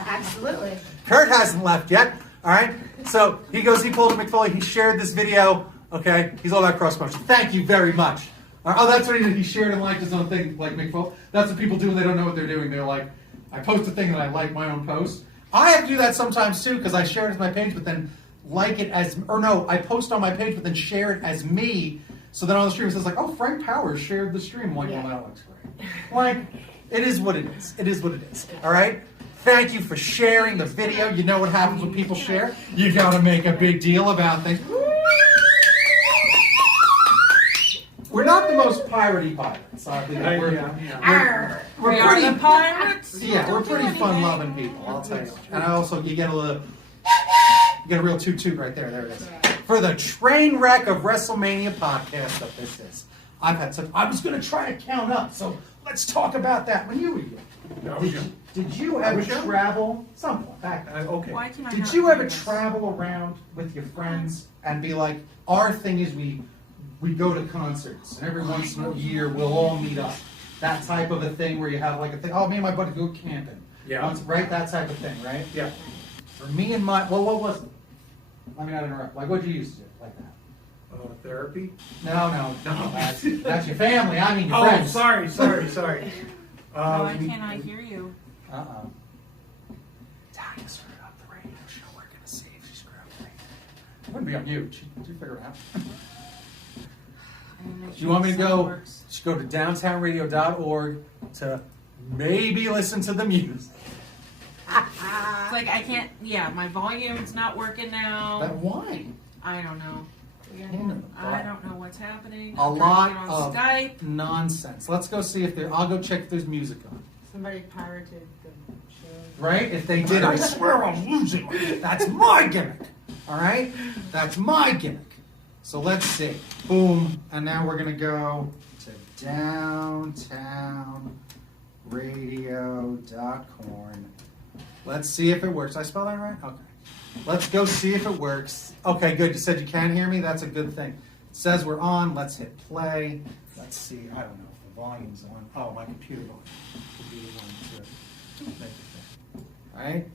Absolutely. Kurt hasn't left yet, all right? So he pulled a McFoley, he shared this video, okay? He's all about cross promotion. Thank you very much. Oh, that's what he did. He shared and liked his own thing, like McFoley. That's what people do when they don't know what they're doing. They're like, I post a thing and I like my own post. I have to do that sometimes too because I share it as my page, but then like it as, or no, I post on my page, but then share it as me. So then on the stream it says like, oh, Frank Powers shared the stream. I'm like, well, that looks great. Like, it is what it is. It is what it is. All right? Thank you for sharing the video. You know what happens when people share? You got to make a big deal about things. We're not the most piratey pirates. We're We are pretty, the pirates. yeah, we're pretty fun-loving people, I'll tell you. And I also, you get a real toot right there. There it is. For the train wreck of Wrestlemania podcast that this is. I was going to try to count up, so let's talk about that. When you were young, did you ever travel? Someone back then. Okay. Why can I Did not you hear ever this? travel around with your friends and be like, our thing is we go to concerts, and every once in a year we'll all meet up. That type of a thing where you have like a thing, oh, me and my buddy go camping. Yeah. Right? That type of thing, right? Yeah. For me and my, well, what was it? Let me not interrupt. Like, what'd you used to do like that? Therapy? No. That's your family. I mean your Oh, friends. sorry. Why can't I hear you? Uh-oh. Talia screwed up the radio show. We're going to see if she screwed up the radio. It wouldn't be on you. She figure it out. Do you want me to go? Just go to downtownradio.org to maybe listen to the music. It's like I can't. Yeah, my volume's not working now. That why? I don't know. I don't know what's happening. A I'm lot trying to get on of Skype. nonsense. Let's go see if there. I'll go check if there's music on. Somebody pirated the show. Right? If they did, I swear I'm losing. That's my gimmick. All right? That's my gimmick. So let's see. Boom. And now we're going to go to downtownradio.corn. Let's see if it works. Did I spell that right? Okay. Let's go see if it works. Okay, good. You said you can hear me? That's a good thing. It says we're on. Let's hit play. Let's see. I don't know if the volume's on. Oh, my computer volume. All right?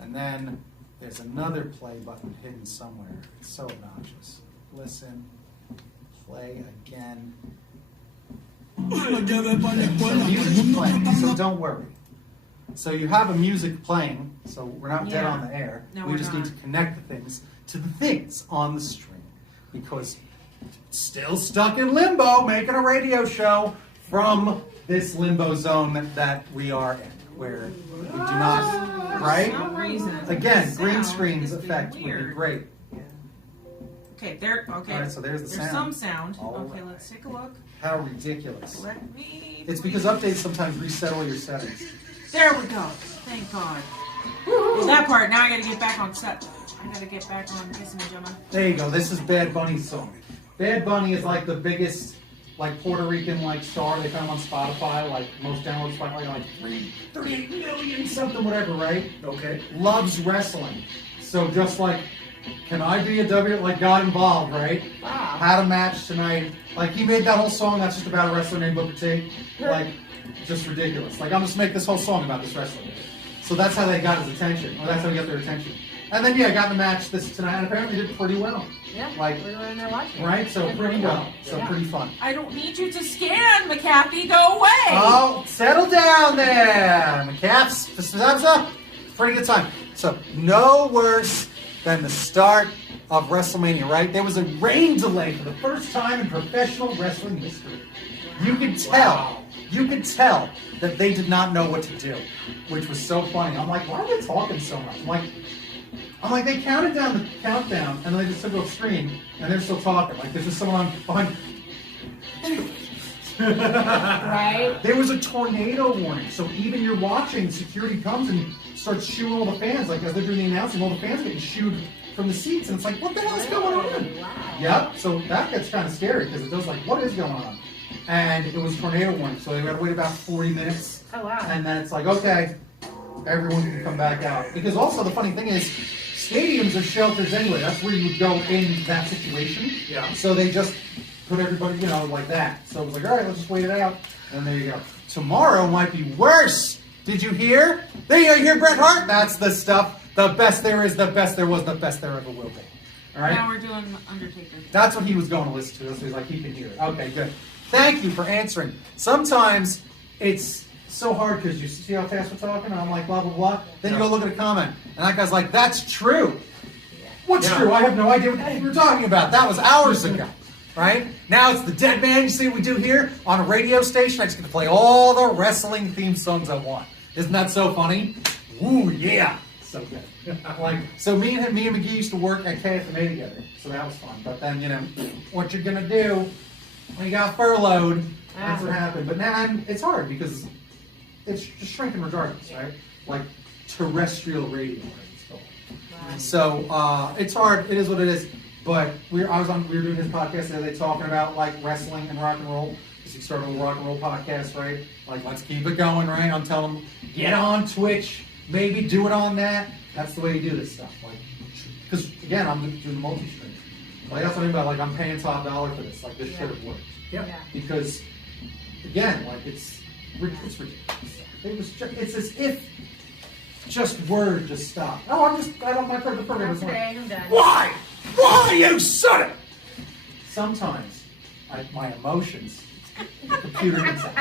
And then There's another play button hidden somewhere. It's so obnoxious. Listen, play again. So music's playing, so don't worry. So you have a music playing, so we're not dead Yeah. on the air. No, we we're just not. need to connect the things to the things on the stream. Because still stuck in limbo, making a radio show from this limbo zone that we are in, where we do not, right? For some reason, Again, the green sound screen's is effect would be weird. great. Okay, there. Okay. All right, so there's the There's sound. some sound. All Okay, right. let's take a look. How ridiculous. Let me. It's because updates sometimes reset all your settings. There we go. Thank God. Well, that part. Now I got to get back on set. I got to get back on Kissing and Gemma. There you go. This is Bad Bunny's song. Bad Bunny is like the biggest, like Puerto Rican like star. They found him on Spotify, like most downloads Spotify, like 38 million something, whatever, right? Okay. Loves wrestling. So just like, can I be a W? Like got involved, right? Wow. Had a match tonight. Like he made that whole song. That's just about a wrestler named Booker T. Like just ridiculous. Like I'm just make this whole song about this wrestler. So that's how they got his attention, or that's how he got their attention. And then yeah, got in the match this tonight, and apparently did pretty well. Yeah, Like, we were in there watching. right? So pretty well. So Yeah. pretty fun. I don't need you to scan, McCaffrey. Go away. Oh, settle down there, McCaps. Pretty good time. So no worse than the start of WrestleMania, right? There was a rain delay for the first time in professional wrestling history. You could tell. You could tell that they did not know what to do, which was so funny. I'm like, why are they talking so much? I'm like, they counted down the countdown, and then they just took off screen, and they're still talking. Like, there's just someone behind. Right? There was a tornado warning, so even you're watching, security comes and starts shooing all the fans. Like, as they're doing the announcing, all the fans getting shooed from the seats, and it's like, what the hell's going on? Wow. Yep, so that gets kind of scary, because it does like, what is going on? And it was tornado warning, so they had to wait about 40 minutes. Oh, wow. And then it's like, okay, everyone can come back out. Because also the funny thing is, stadiums are shelters anyway. That's where you would go in that situation. Yeah. So they just put everybody, like that. So it was like, all right, let's just wait it out. And there you go. Tomorrow might be worse. Did you hear? There you hear Bret Hart? That's the stuff. The best there is, the best there was, the best there ever will be. All right? Now we're doing Undertaker. That's what he was going to listen to. So he's like, he can hear it. Okay, good. Thank you for answering. Sometimes it's so hard because you see how fast we're talking, and I'm like, blah, blah, blah. Then you go look at a comment, and that guy's like, that's true. What's Yeah. true? I have no idea what the heck you were talking about. That was hours ago, right? Now it's the Dead Man. You see what we do here on a radio station? I just get to play all the wrestling theme songs I want. Isn't that so funny? Ooh, yeah. So good. So me and McGee used to work at KFMA together, so that was fun. But then, what you're going to do when you got furloughed, that's what happened. But now it's hard because it's just shrinking regardless, right? Like terrestrial radio. So it's hard. It is what it is. But we were doing his podcast the other day talking about like wrestling and rock and roll. Because he started a rock and roll podcast, right? Like, let's keep it going, right? I'm telling him, get on Twitch, maybe do it on that. That's the way you do this stuff. Like, because again, I'm doing the multi-stream. Like that's what I mean by like I'm paying top dollar for this. Like this should have worked. Yeah. Because again, like it's ridiculous. It's as if just word just stopped. Oh, I don't my program is Okay, I'm done. Why? Why you son of? Sometimes my emotions, the computer can sense.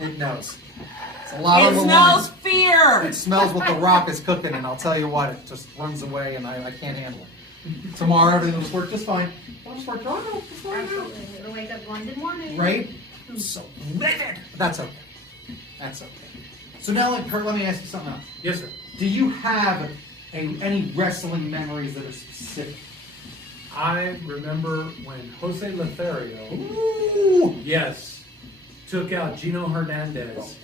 It knows. It's a lot It of the smells lines. fear. It smells what the Rock is cooking, and I'll tell you what, it just runs away, and I can't handle it. Tomorrow, everything will just work just fine. It'll just work. Oh, no, it's fine now. Absolutely. It'll wake up going, didn't want it. Right? So livid. That's okay. That's okay. So now, Kurt, let me ask you something else. Yes, sir. Do you have any wrestling memories that are specific? I remember when Jose Lothario, Ooh. yes, took out Gino Hernandez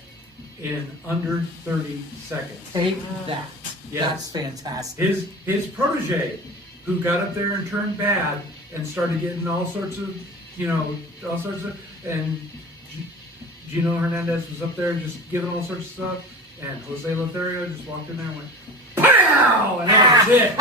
in under 30 seconds. Take that. Yes. That's fantastic. His protege, who got up there and turned bad and started getting all sorts of, and Gino Hernandez was up there just giving all sorts of stuff, and Jose Lothario just walked in there and went, pow! And that was it.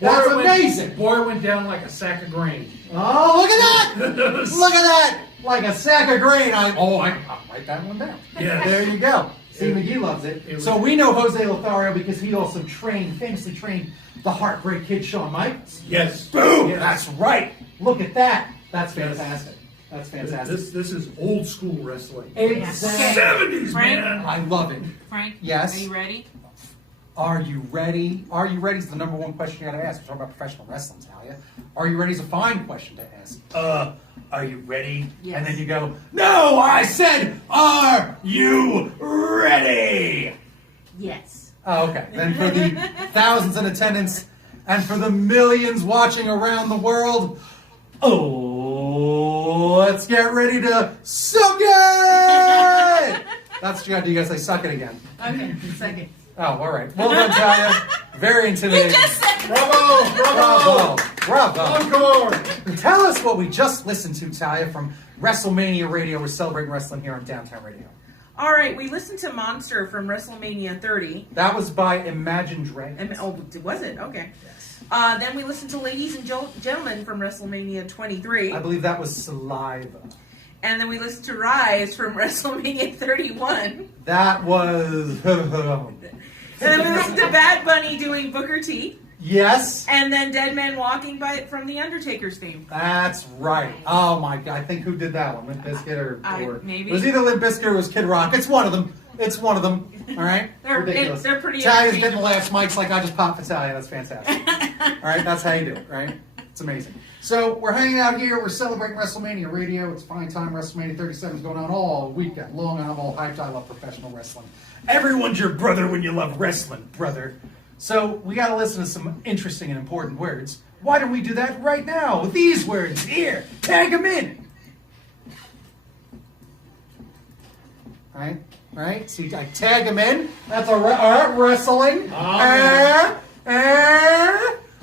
That's Boy amazing. Boy went down like a sack of grain. Oh, look at that! Look at that! Like a sack of grain. I'll write that one down. Yeah. There you go. See, McGee loves it. So we know Jose Lothario because he also famously trained the Heartbreak Kid, Shawn Michaels. Yes. Boom! Yes. That's right. Look at that. That's fantastic. That's fantastic. This is old school wrestling. Exactly. 70s, Frank? man. I love it. Frank, Yes? are you ready? Are you ready? Are you ready is the number one question you gotta ask. We're talking about professional wrestling, Talia. Are you ready is a fine question to ask. Are you ready? Yes. And then you go, no, I said, are you ready? Yes. Oh, okay. Then for the thousands in attendance and for the millions watching around the world, let's get ready to suck it! That's what you gotta do. You gotta say suck it again. Okay, second. Oh, all right. Well done, Talia. Very intimidating. You just said Bravo! Bravo! Bravo. Encore! Tell us what we just listened to, Talia, from Wrestlemania Radio. We're celebrating wrestling here on Downtown Radio. All right, we listened to Monster from WrestleMania 30. That was by Imagine Dragons. Oh, was it? Okay. Yes. Then we listened to Ladies and Gentlemen from WrestleMania 23. I believe that was Saliva. And then we listened to Rise from WrestleMania 31. That was... And then we listened to Bad Bunny doing Booker T. Yes. And then Dead Man Walking from The Undertaker's theme. That's right. Oh my God! I think who did that one? Limp Bizkit or maybe. it was either Limp Bizkit or it was Kid Rock. It's one of them. It's one of them. All right. Ridiculous. They're pretty. Talia's getting the laughs. Mike's like, I just popped for Talia. That's fantastic. All right. That's how you do it. Right. It's amazing. So we're hanging out here. We're celebrating Wrestlemania Radio. It's fine time. Wrestlemania 37 is going on all weekend long, and I'm all hyped. I love professional wrestling. Everyone's your brother when you love wrestling, brother. So we got to listen to some interesting and important words. Why don't we do that right now with these words here? Tag them in. Right? See, I tag them in. That's wrestling.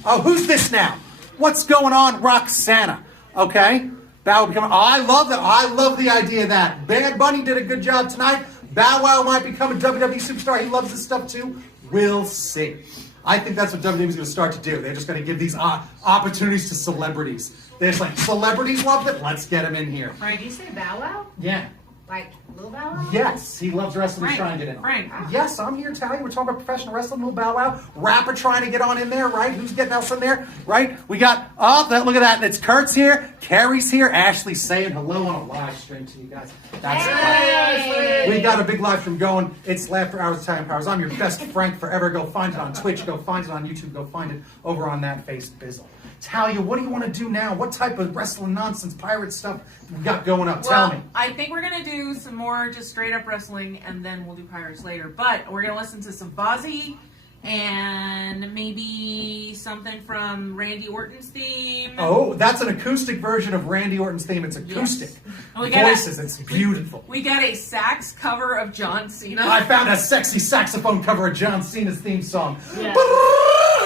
Oh, who's this now? What's going on, Roxana? Okay? Bow Wow becoming. Oh, I love that. I love the idea of that. Bad Bunny did a good job tonight. Bow Wow might become a WWE superstar. He loves this stuff too. We'll see. I think that's what WWE is going to start to do. They're just going to give these opportunities to celebrities. They're just like, celebrities love it. Let's get them in here. Frank, you say Bow Wow? Yeah. Like Lil Bow Wow? Yes, he loves wrestling. He's Frank, trying to get in. Frank. Yes, I'm here, Talia. We're talking about professional wrestling. Little Bow Wow. Rapper trying to get on in there, right? Who's getting else in there, right? We got, look at that. And it's Kurt's here. Carrie's here. Ashley's saying hello on a live stream to you guys. That's Hey! We got a big live stream going. It's Laughter Hours, Italian Powers. I'm your best Frank forever. Go find it on Twitch. Go find it on YouTube. Go find it over on that face bizzle. Talia, what do you want to do now? What type of wrestling nonsense, pirate stuff we got going up? Tell me. I think we're going to do some more just straight up wrestling, and then we'll do Pirates later. But we're going to listen to some Fozzy and maybe something from Randy Orton's theme. Oh, that's an acoustic version of Randy Orton's theme. It's acoustic. Yes. And we got Voices, it's beautiful. We got a sax cover of John Cena. I found a sexy saxophone cover of John Cena's theme song. Yeah.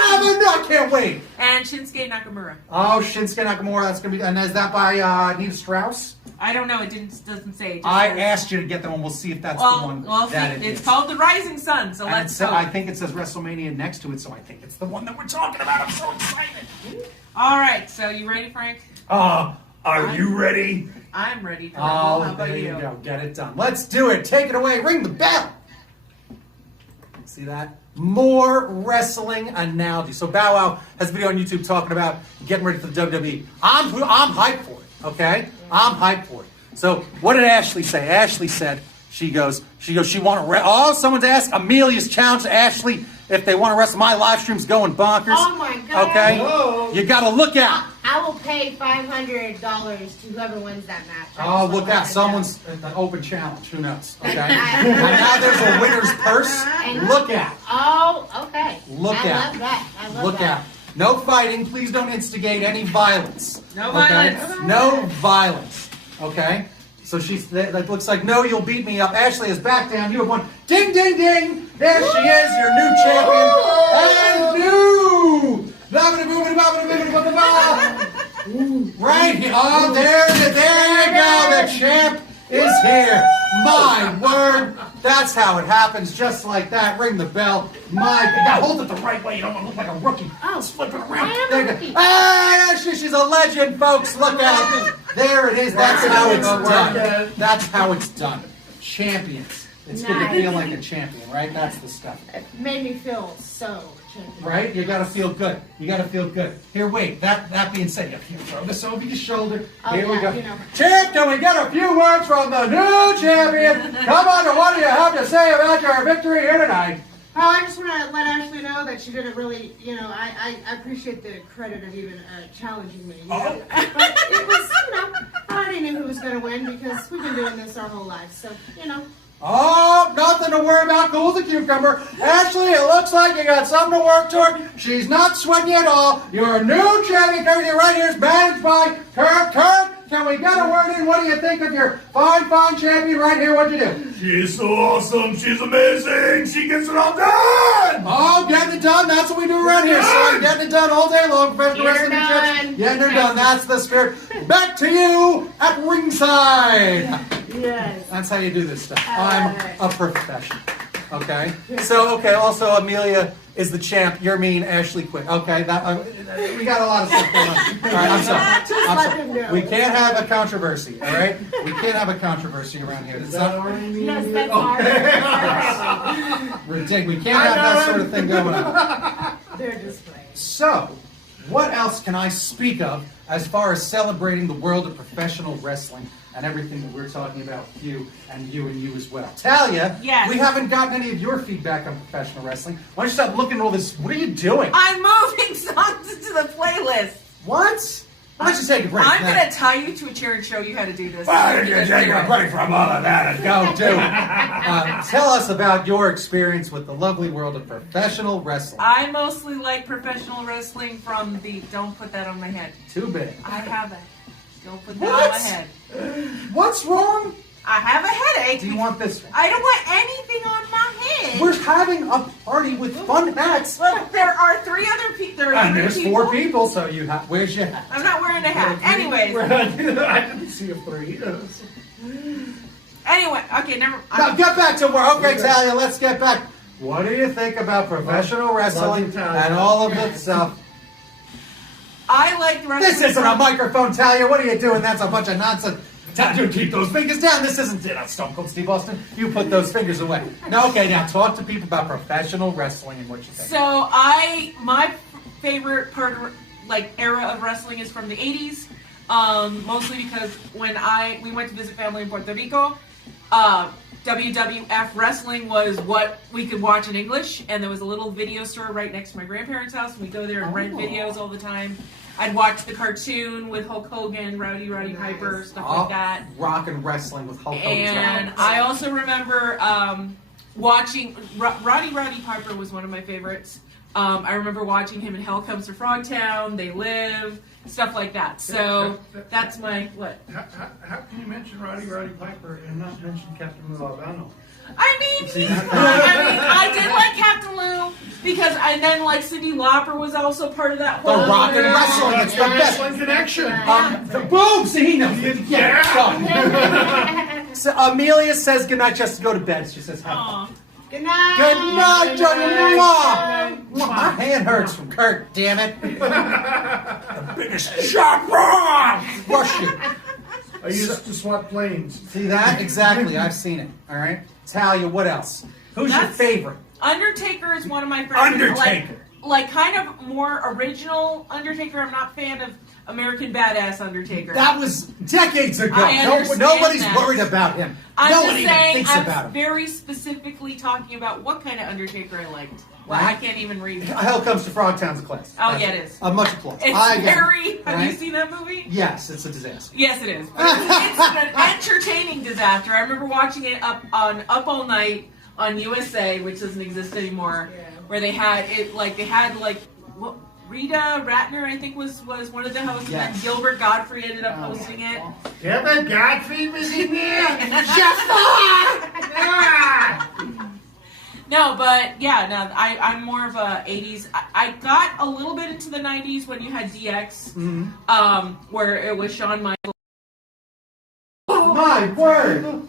I can't wait. And Shinsuke Nakamura. Oh, Shinsuke Nakamura. That's gonna be. And is that by Nita Strauss? I don't know. It doesn't say. It just I says- asked you to get them, and we'll see if that's the one. Well, that it's is. called The Rising Sun. So And let's. I think it says WrestleMania next to it, so I think it's the one that we're talking about. I'm so excited. All right. So you ready, Frank? Are you ready? I'm ready to rumble. How Oh, about there you go. Get it done. Let's do it. Take it away. Ring the bell. See that? More wrestling analogy. So Bow Wow has a video on YouTube talking about getting ready for the WWE. I'm hyped for it. Okay, I'm hyped for it. So what did Ashley say? Ashley said she want to someone's asked Amelia's challenge Ashley if they want to wrestle. My live stream's going bonkers. Oh my God. Okay, Whoa. you got to look out. I will pay $500 to whoever wins that match. Oh, look out. Someone's an open challenge. Who knows? Okay. And now there's a winner's purse. Look out. Oh, okay. Look I out. love that. I love Look that. out. No fighting. Please don't instigate any violence. No Okay? violence. No violence. Okay? So that looks like, no, you'll beat me up. Ashley is back down. You have won. Ding, ding, ding. There she is, your new champion. And new. Right here. Oh, there you go. The champ is here. My word. That's how it happens. Just like that. Ring the bell. My God. Hold it the right way. You don't want to look like a rookie. Oh, Flip it around. I am a There you rookie. go. Ah, she's a legend, folks. Look out. There it is. That's how it's done. That's how it's done. Champions. It's good to feel like a champion, right? That's the stuff. It made me feel so champion. Right? You gotta feel good. You gotta feel good. Here, wait. That being said, you throw this over your shoulder. Here we go. Champ, can we get a few words from the new champion? Come on, what do you have to say about your victory here tonight? Oh, I just want to let Ashley know that she did it really, I appreciate the credit of even challenging me. But it was, I already knew who was going to win because we've been doing this our whole life. So, Oh, nothing to worry about. Cool as a cucumber. Ashley, it looks like you got something to work toward. She's not sweating you at all. You're a new champion. Everything right here is managed by Kurt. Kurt, can we get a word in? What do you think of your fine champion right here? What'd you do? She's so awesome. She's amazing. She gets it all done. Oh, getting it done. That's what we do around here, son. Getting it done all day long. Professional wrestling champs. Getting it done. That's the spirit. Back to you at ringside. Yes. That's how you do this stuff. I'm a professional. Okay? So, also Amelia is the champ. You're mean, Ashley quit. Okay? We got a lot of stuff going on. All right, I'm sorry. We can't have a controversy, all right? We can't have a controversy around here. Yes, that's hard. Ridiculous. We can't have that sort of thing going on. They're just playing. So, what else can I speak of as far as celebrating the world of professional wrestling and everything that we're talking about with you and you as well? Talia, yes. We haven't gotten any of your feedback on professional wrestling. Why don't you stop looking at all this? What are you doing? I'm moving songs into the playlist. What? Why don't you take a break? I'm going to tie you to a chair and show you how to do this. Why don't you take a break from all of that and Go do it. Tell us about your experience with the lovely world of professional wrestling. I mostly like professional wrestling from the don't put that on my head. Too big. I have it. Don't put that on my head. What's wrong? I have a headache. Do you want this one? I don't want anything on my head. We're having a party with fun hats. Look, there are 3 other people. And there's 4 people, so you have. Where's your hat? I'm not wearing a hat. Anyways. I didn't see a 3. Anyway, okay, never. Now get back to work. Okay, Talia, let's get back. What do you think about professional wrestling and all of that stuff? I like wrestling. This isn't a microphone, Talia. What are you doing? That's a bunch of nonsense. Talia, keep those fingers down. This isn't Stone Cold Steve Austin. You put those fingers away. No, okay, now talk to people about professional wrestling and what you think. So my favorite part of era of wrestling is from the 80s. Mostly because when we went to visit family in Puerto Rico, WWF wrestling was what we could watch in English, and there was a little video store right next to my grandparents' house, and we'd go there and rent videos all the time. I'd watch the cartoon with Hulk Hogan, Rowdy Piper, stuff like that. Rock and wrestling with Hulk Hogan. And I also remember watching Rowdy Piper was one of my favorites. I remember watching him in Hell Comes to Frogtown, They Live, stuff like that. So that's my what? How can you mention Roddy Piper and not mention Captain Lou Albano? I did like Captain Lou because, and then Cyndi Lauper was also part of that whole. The rock and wrestling, it's the best. Wrestling connection. Boom! See, he knows. Yeah. So Amelia says goodnight just to go to bed. She says, Aw. Good night. good night, Johnny. My hand hurts from Kurt, damn it. The biggest chop rush you. I used to swat planes. See that? Exactly. I've seen it. All right. Talia, what else? Who's your favorite? Undertaker is one of my favorites. Undertaker. Like kind of more original Undertaker. I'm not a fan of American Badass Undertaker. That was decades ago. I understand Nobody's that. worried about him. I'm No one just even saying, thinks about I'm him. very specifically talking about what kind of Undertaker I liked. Well, Right. I can't even read. Hell Comes to Frogtown's a class. Oh, yeah, it is. A much applause. It's very. Have Right? you seen that movie? Yes, it's a disaster. Yes, it is. But it's an entertaining disaster. I remember watching it up All Night on USA, which doesn't exist anymore. Yeah. Where they had it Rita Ratner, I think, was one of the hosts, Yes. and then Gilbert Godfrey ended up hosting it. Kevin Godfrey was in there. No, but yeah, no, I'm more of a 80s. I got a little bit into the 90s when you had DX, where it was Shawn Michaels. My word!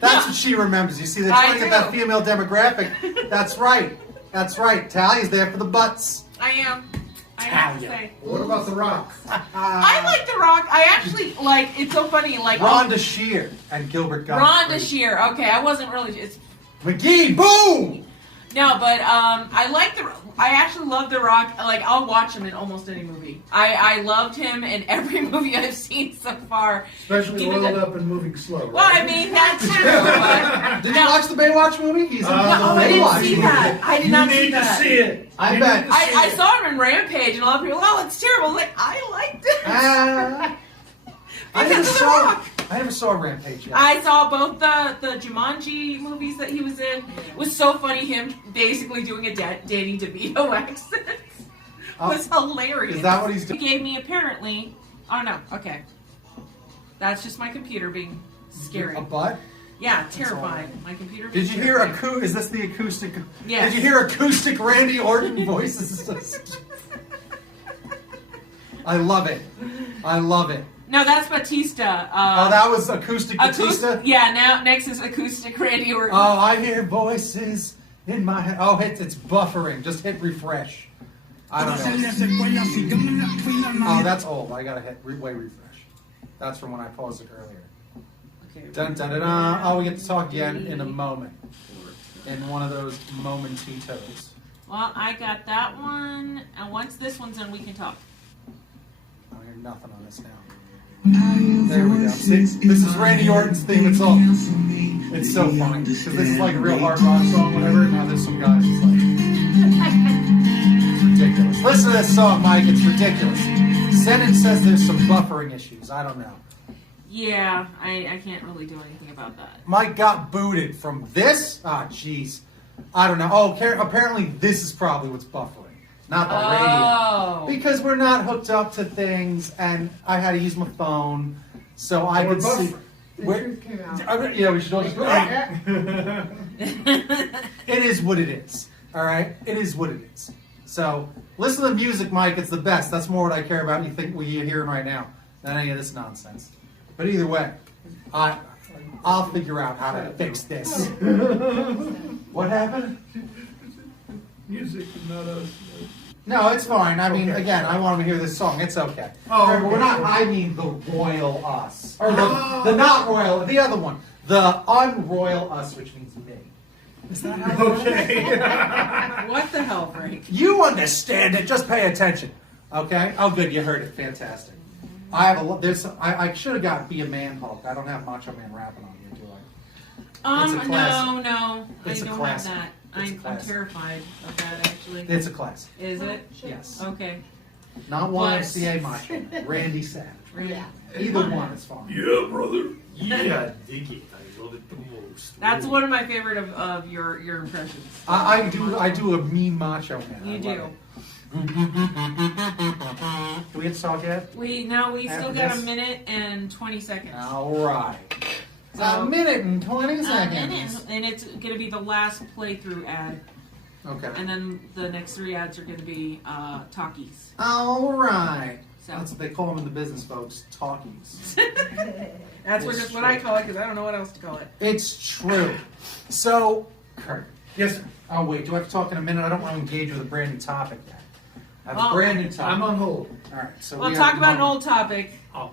That's what she remembers. You see, they're I trying to get that do. female demographic. That's right. That's right. Talia's there for the butts. I am. I have to Talia. say. What about The Rock? I like The Rock. I actually it's so funny. Rhonda Shear and Gilbert Godfrey. Rhonda Shear. Okay, I wasn't really. McGee, boom! No, but I actually love The Rock. Like, I'll watch him in almost any movie. I loved him in every movie I've seen so far. Especially Even oiled the- up and moving slow. Well, I right? mean, that's true. But Did you watch the Baywatch movie? He's in no, I the didn't Baywatch see movie. that. I did You not need see to that. see it. I You bet. need to see I it. saw him in Rampage, and a lot of people, oh, it's terrible. I was like, I liked it. I Because of The Rock. I never saw Rampage yet. I saw both the Jumanji movies that he was in. It was so funny, him basically doing a Danny DeVito accent. Was hilarious. Is that what he's doing? He gave me apparently. Oh no. Okay. That's just my computer being scary. A butt? Yeah, terrifying. My computer. Being Did you hear terrifying. is this the acoustic? Yes. Did you hear acoustic Randy Orton voices? I love it. I love it. No, that's Batista. Oh, that was acoustic Batista? Yeah. Now next is acoustic Randy Orton. Oh, I hear voices in my head. Oh, it's buffering. Just hit refresh. I don't know. Oh, that's old. I gotta hit way refresh. That's from when I paused it earlier. Okay. Dun dun dun dun. Oh, we get to talk again in a moment. In one of those momentitos. Well, I got that one, and once this one's in, we can talk. I don't hear nothing on this now. There we go. See, this is Randy Orton's theme. It's so funny because this is like a real hard rock song, whatever. And now there's some guys just like it's ridiculous. Listen to this song, Mike. It's ridiculous. Zenon says there's some buffering issues. I don't know. Yeah, I can't really do anything about that. Mike got booted from this. Ah, jeez. I don't know. Oh, apparently this is probably what's buffering. Not the Oh. radio. Because we're not hooked up to things, and I had to use my phone, so I We're could see. buffering. The We're- truth came out. Yeah, we should all just go. Yeah. It is what it is. All right? It is what it is. So, listen to the music, Mike. It's the best. That's more what I care about. You think what you're hearing right now than any of this nonsense. But either way, I'll figure out how to fix this. What happened? Music, not us. No, it's fine. I mean, Okay. again, I want them to hear this song. It's okay. Oh, Remember, we're okay. not. I mean, the royal us, or the not royal, the other one, the unroyal us, which means me. Is that how? Okay. What the hell, Frank? You understand it. Just pay attention. Okay. Oh, good. You heard it. Fantastic. I have a. There's. I should have got Be a Man Hulk. I don't have Macho Man rapping on here, do I? It's a classic. No, It's a I don't classic. have that. It's a I'm classic. terrified of that, actually. It's a classic. Is it? Yes. Okay. Not YMCA Macho Man. Randy Savage. Yeah. Either one is fine. Yeah, brother. Yeah, dig it. I love it the most. That's one of my favorite of your impressions. I do a mean Macho Man. You I do. love it. Do we get to talk yet? We still After got this? a minute and 20 seconds. All right. So- A minute and 20 A seconds. minute, and it's gonna be the last playthrough ad, Okay. and then the next 3 ads are gonna be talkies. All right. So That's what they call them in the business, folks. Talkies. that's It's just what I true. call it because I don't know what else to call it. It's true. So, Kurt. Yes, sir. Oh, wait. Do I have to talk in a minute? I don't want to engage with a brand new topic yet. I have Well, a brand new topic. I'm on hold. All right. So We'll we talk have about an money. old topic. Oh,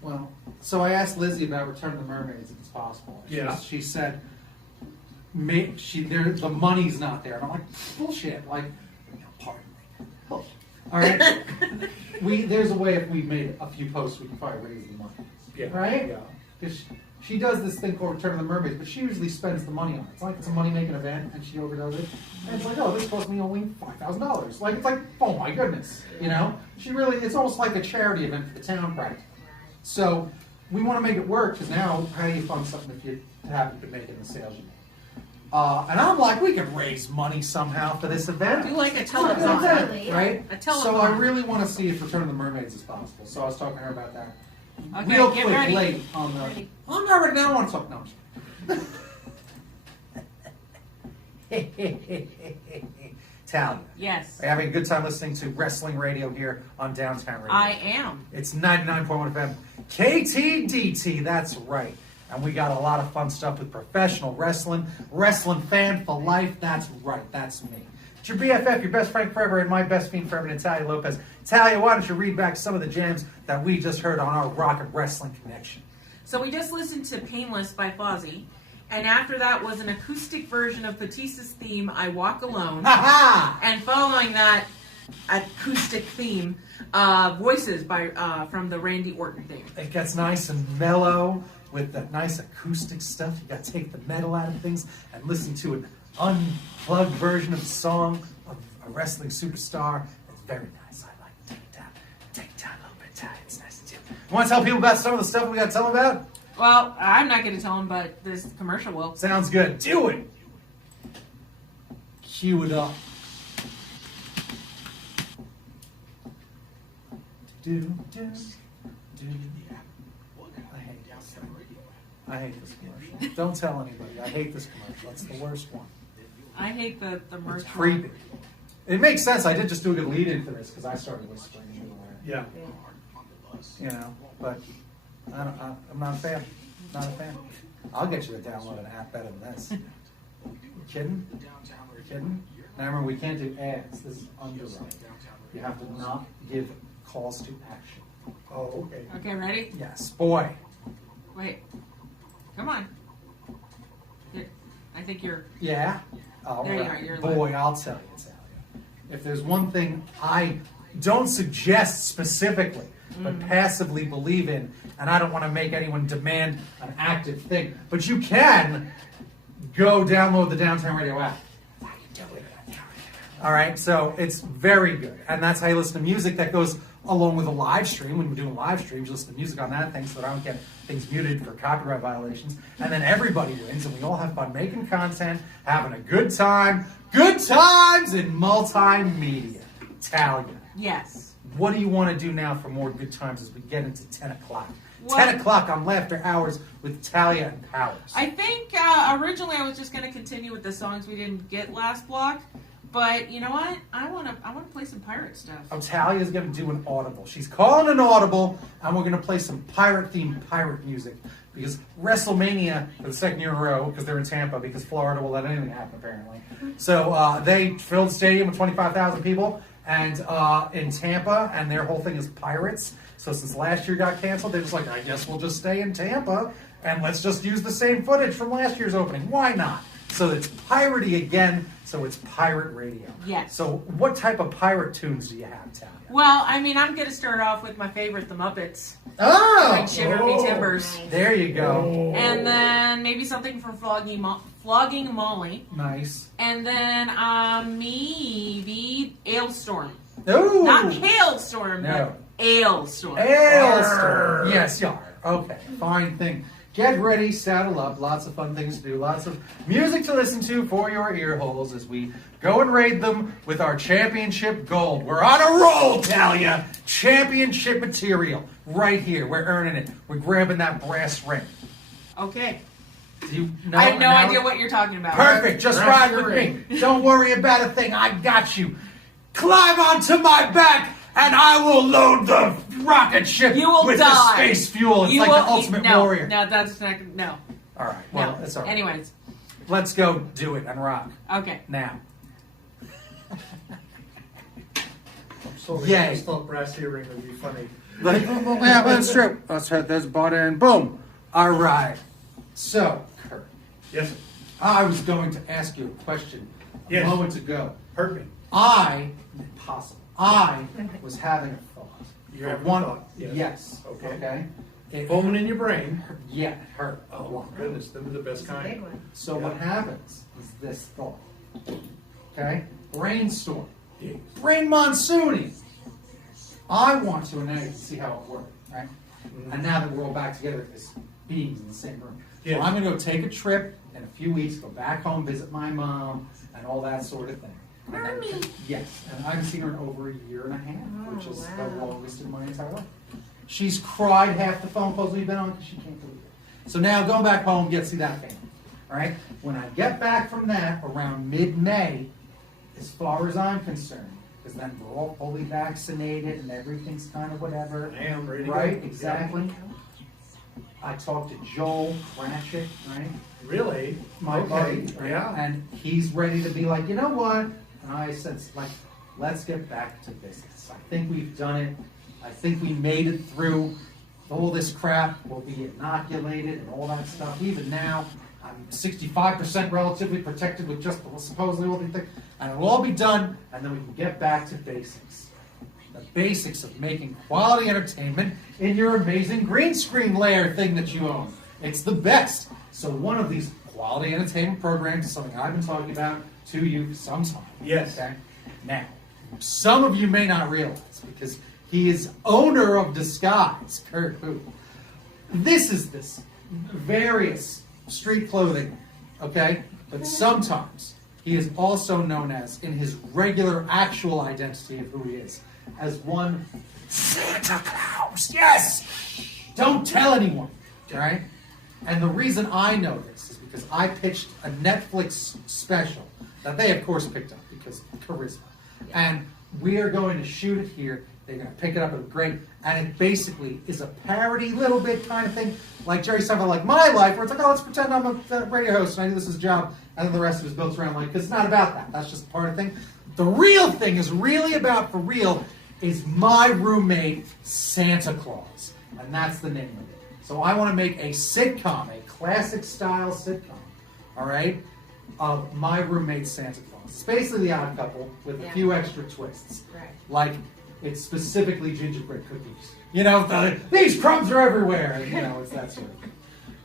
well, so I asked Lizzie about Return of the Mermaids if it's possible. Yeah. She said, the money's not there. And I'm like, bullshit. Like, pardon me. Bullshit. All right. There's a way if we made a few posts, we can probably raise the money. Yeah. Right? Yeah. Because she does this thing called Return of the Mermaids, but she usually spends the money on it. It's like it's a money-making event, and she overdoes it. And it's like, oh, this cost me only $5,000. Like, it's like, oh my goodness, you know? It's almost like a charity event for the town, practically. So, we want to make it work, because now, how do you fund something if you haven't been making the sales you make? And I'm like, we could raise money somehow for this event. Do like a It's telethon. an event, right? A telethon. So I really want to see if Return of the Mermaids is possible. So I was talking to her about that. Okay, Real get quick, ready. late on the. Ready. I'm not ready. I don't want to talk. No, I'm sorry. Talia. Yes, Are you having a good time listening to wrestling radio here on Downtown Radio? I am. It's 99.1 FM. KTDT, that's right. And we got a lot of fun stuff with professional wrestling. Wrestling fan for life, that's right. That's me. It's your BFF, your best friend forever, and my best fiend forever, Talia Lopez. Talia, why don't you read back some of the jams that we just heard on our Rock and Wrestling Connection? So we just listened to Painless by Fozzy, And after that was an acoustic version of Batista's theme, I Walk Alone. Ha And following that acoustic theme, Voices by from the Randy Orton theme. It gets nice and mellow with that nice acoustic stuff. You got to take the metal out of things and listen to an unplugged version of the song of a wrestling superstar. It's very nice. I like to take time a little bit of time. It's nice to do. You want to tell people about some of the stuff we got to tell them about? Well, I'm not going to tell him, but this commercial will. Sounds good. Do it. Cue it up. Do. I hate this commercial. Don't tell anybody. I hate this commercial. It's the worst one. I hate the merch. It's creepy. It makes sense. I did just do a good lead in for this because I started whispering into the wind. Yeah. You know, but I'm not a fan. Not a fan. I'll get you to download an app better than this. You kidding? You kidding? Now remember, we can't do ads. This is underwriting. You have to not give calls to action. Oh, okay. Okay, ready? Yes, boy. Wait. Come on. Here. I think you're. Yeah. All There you right. are, you're Boy, I'll tell you, Talia. If there's one thing I don't suggest specifically, but passively believe in, and I don't want to make anyone demand an active thing, but you can go download the Downtown Radio app. All right, so it's very good, and that's how you listen to music. That goes along with a live stream. When we're doing live streams, you listen to music on that thing so that I don't get things muted for copyright violations. And then everybody wins, and we all have fun making content, having a good time. Good times in multimedia. Talia, Yes. what do you want to do now for more good times as we get into 10 o'clock? What? 10 o'clock on Laughter Hours with Talia and Powers. I think originally I was just going to continue with the songs we didn't get last block, but you know what? I want to play some pirate stuff. Oh, Talia's going to do an audible. She's calling an audible, and we're going to play some pirate-themed pirate music. Because Wrestlemania, for the second year in a row, because they're in Tampa, because Florida will let anything happen, apparently. So they filled the stadium with 25,000 people and in Tampa, and their whole thing is pirates. So since last year got canceled, they're just like, I guess we'll just stay in Tampa, and let's just use the same footage from last year's opening. Why not? So it's piratey again, so it's pirate radio. Yes. So what type of pirate tunes do you have, Talia? Well, I mean, I'm going to start off with my favorite, the Muppets. Oh! Like Shiver Me Timbers. There you go. And then maybe something from Flogging Molly. Nice. And then maybe Ailstorm. Ooh! Not Hailstorm, No. but Ailstorm. Ailstorm. Yes, you are. Okay, fine thing. Get ready, saddle up. Lots of fun things to do. Lots of music to listen to for your ear holes as we go and raid them with our championship gold. We're on a roll, Talia. Championship material right here. We're earning it. We're grabbing that brass ring. Okay. Do you know? I have no now? idea what you're talking about. Perfect. Just ride with me. Don't worry about a thing. I got you. Climb onto my back, and I will load the rocket ship You will with die. the space fuel. It's You like will, the Ultimate no, Warrior. No, that's not. No. All right. Well, No. it's all right. Anyways. Let's go do it and rock. Okay. Now. So Yay. I just thought brass earring would be funny. Yeah, that's true. Let's hit this button. Boom. All right. So, Kurt, Yes, sir. I was going to ask you a question a Yes. moment ago. Hurt me. I was having a thought. You're having a One, thought, yes. Yes. Okay. Okay. It, Foaming in your brain. yeah, it hurt a Oh, lot. my goodness. Them are the best kind. So Yeah. what happens is this thought. Okay? Brainstorm. Yeah. Brain monsoony. I want to, and now you can see how it worked, right? And now that we're all back together as beings in the same room. Yeah. So I'm going to go take a trip in a few weeks, go back home, visit my mom, and all that sort of thing. And then- Mommy. yes, and I haven't seen her in over a year and a half, which is the wow. longest in my entire life. She's cried half the phone calls we've been on because she can't believe it. So now going back home, get to see that family. All right? When I get back from that around mid-May, as far as I'm concerned, because then we're all fully vaccinated and everything's kind of whatever. I am ready to Right, go. exactly. I talked to Joel Cratchit, right? Really? My Okay, buddy, right? yeah. And he's ready to be like, you know what? And I said, like, let's get back to business. I think we've done it. I think we made it through all this crap. We'll be inoculated and all that stuff. Even now, I'm 65% relatively protected with just supposedly what we think, and it'll all be done, and then we can get back to basics. The basics of making quality entertainment in your amazing green screen layer thing that you own. It's the best. So one of these quality entertainment programs is something I've been talking about to you for some time. Yes. Okay? Now, some of you may not realize, because he is owner of Disguise, Kurt Hoop. This is this various street clothing, okay? But sometimes he is also known as, in his regular actual identity of who he is, as one Santa Claus. Yes! Don't tell anyone, all right? And the reason I know this is because I pitched a Netflix special that they, of course, picked up because charisma. And we are going to shoot it here. They're going to pick it up at great. And it basically is a parody, little bit kind of thing, like Jerry Seinfeld, like My Life, where it's like, oh, let's pretend I'm a radio host and I do this as a job. And then the rest of it is built around, like, because it's not about that. That's just part of the thing. The real thing is really about, for real, is My Roommate Santa Claus. And that's the name of it. So I want to make a sitcom, a classic style sitcom, all right, of My Roommate Santa Claus. It's basically The Odd Couple with a few extra twists. Right. Like, it's specifically gingerbread cookies. You know, these crumbs are everywhere. And, you know, it's that sort of thing.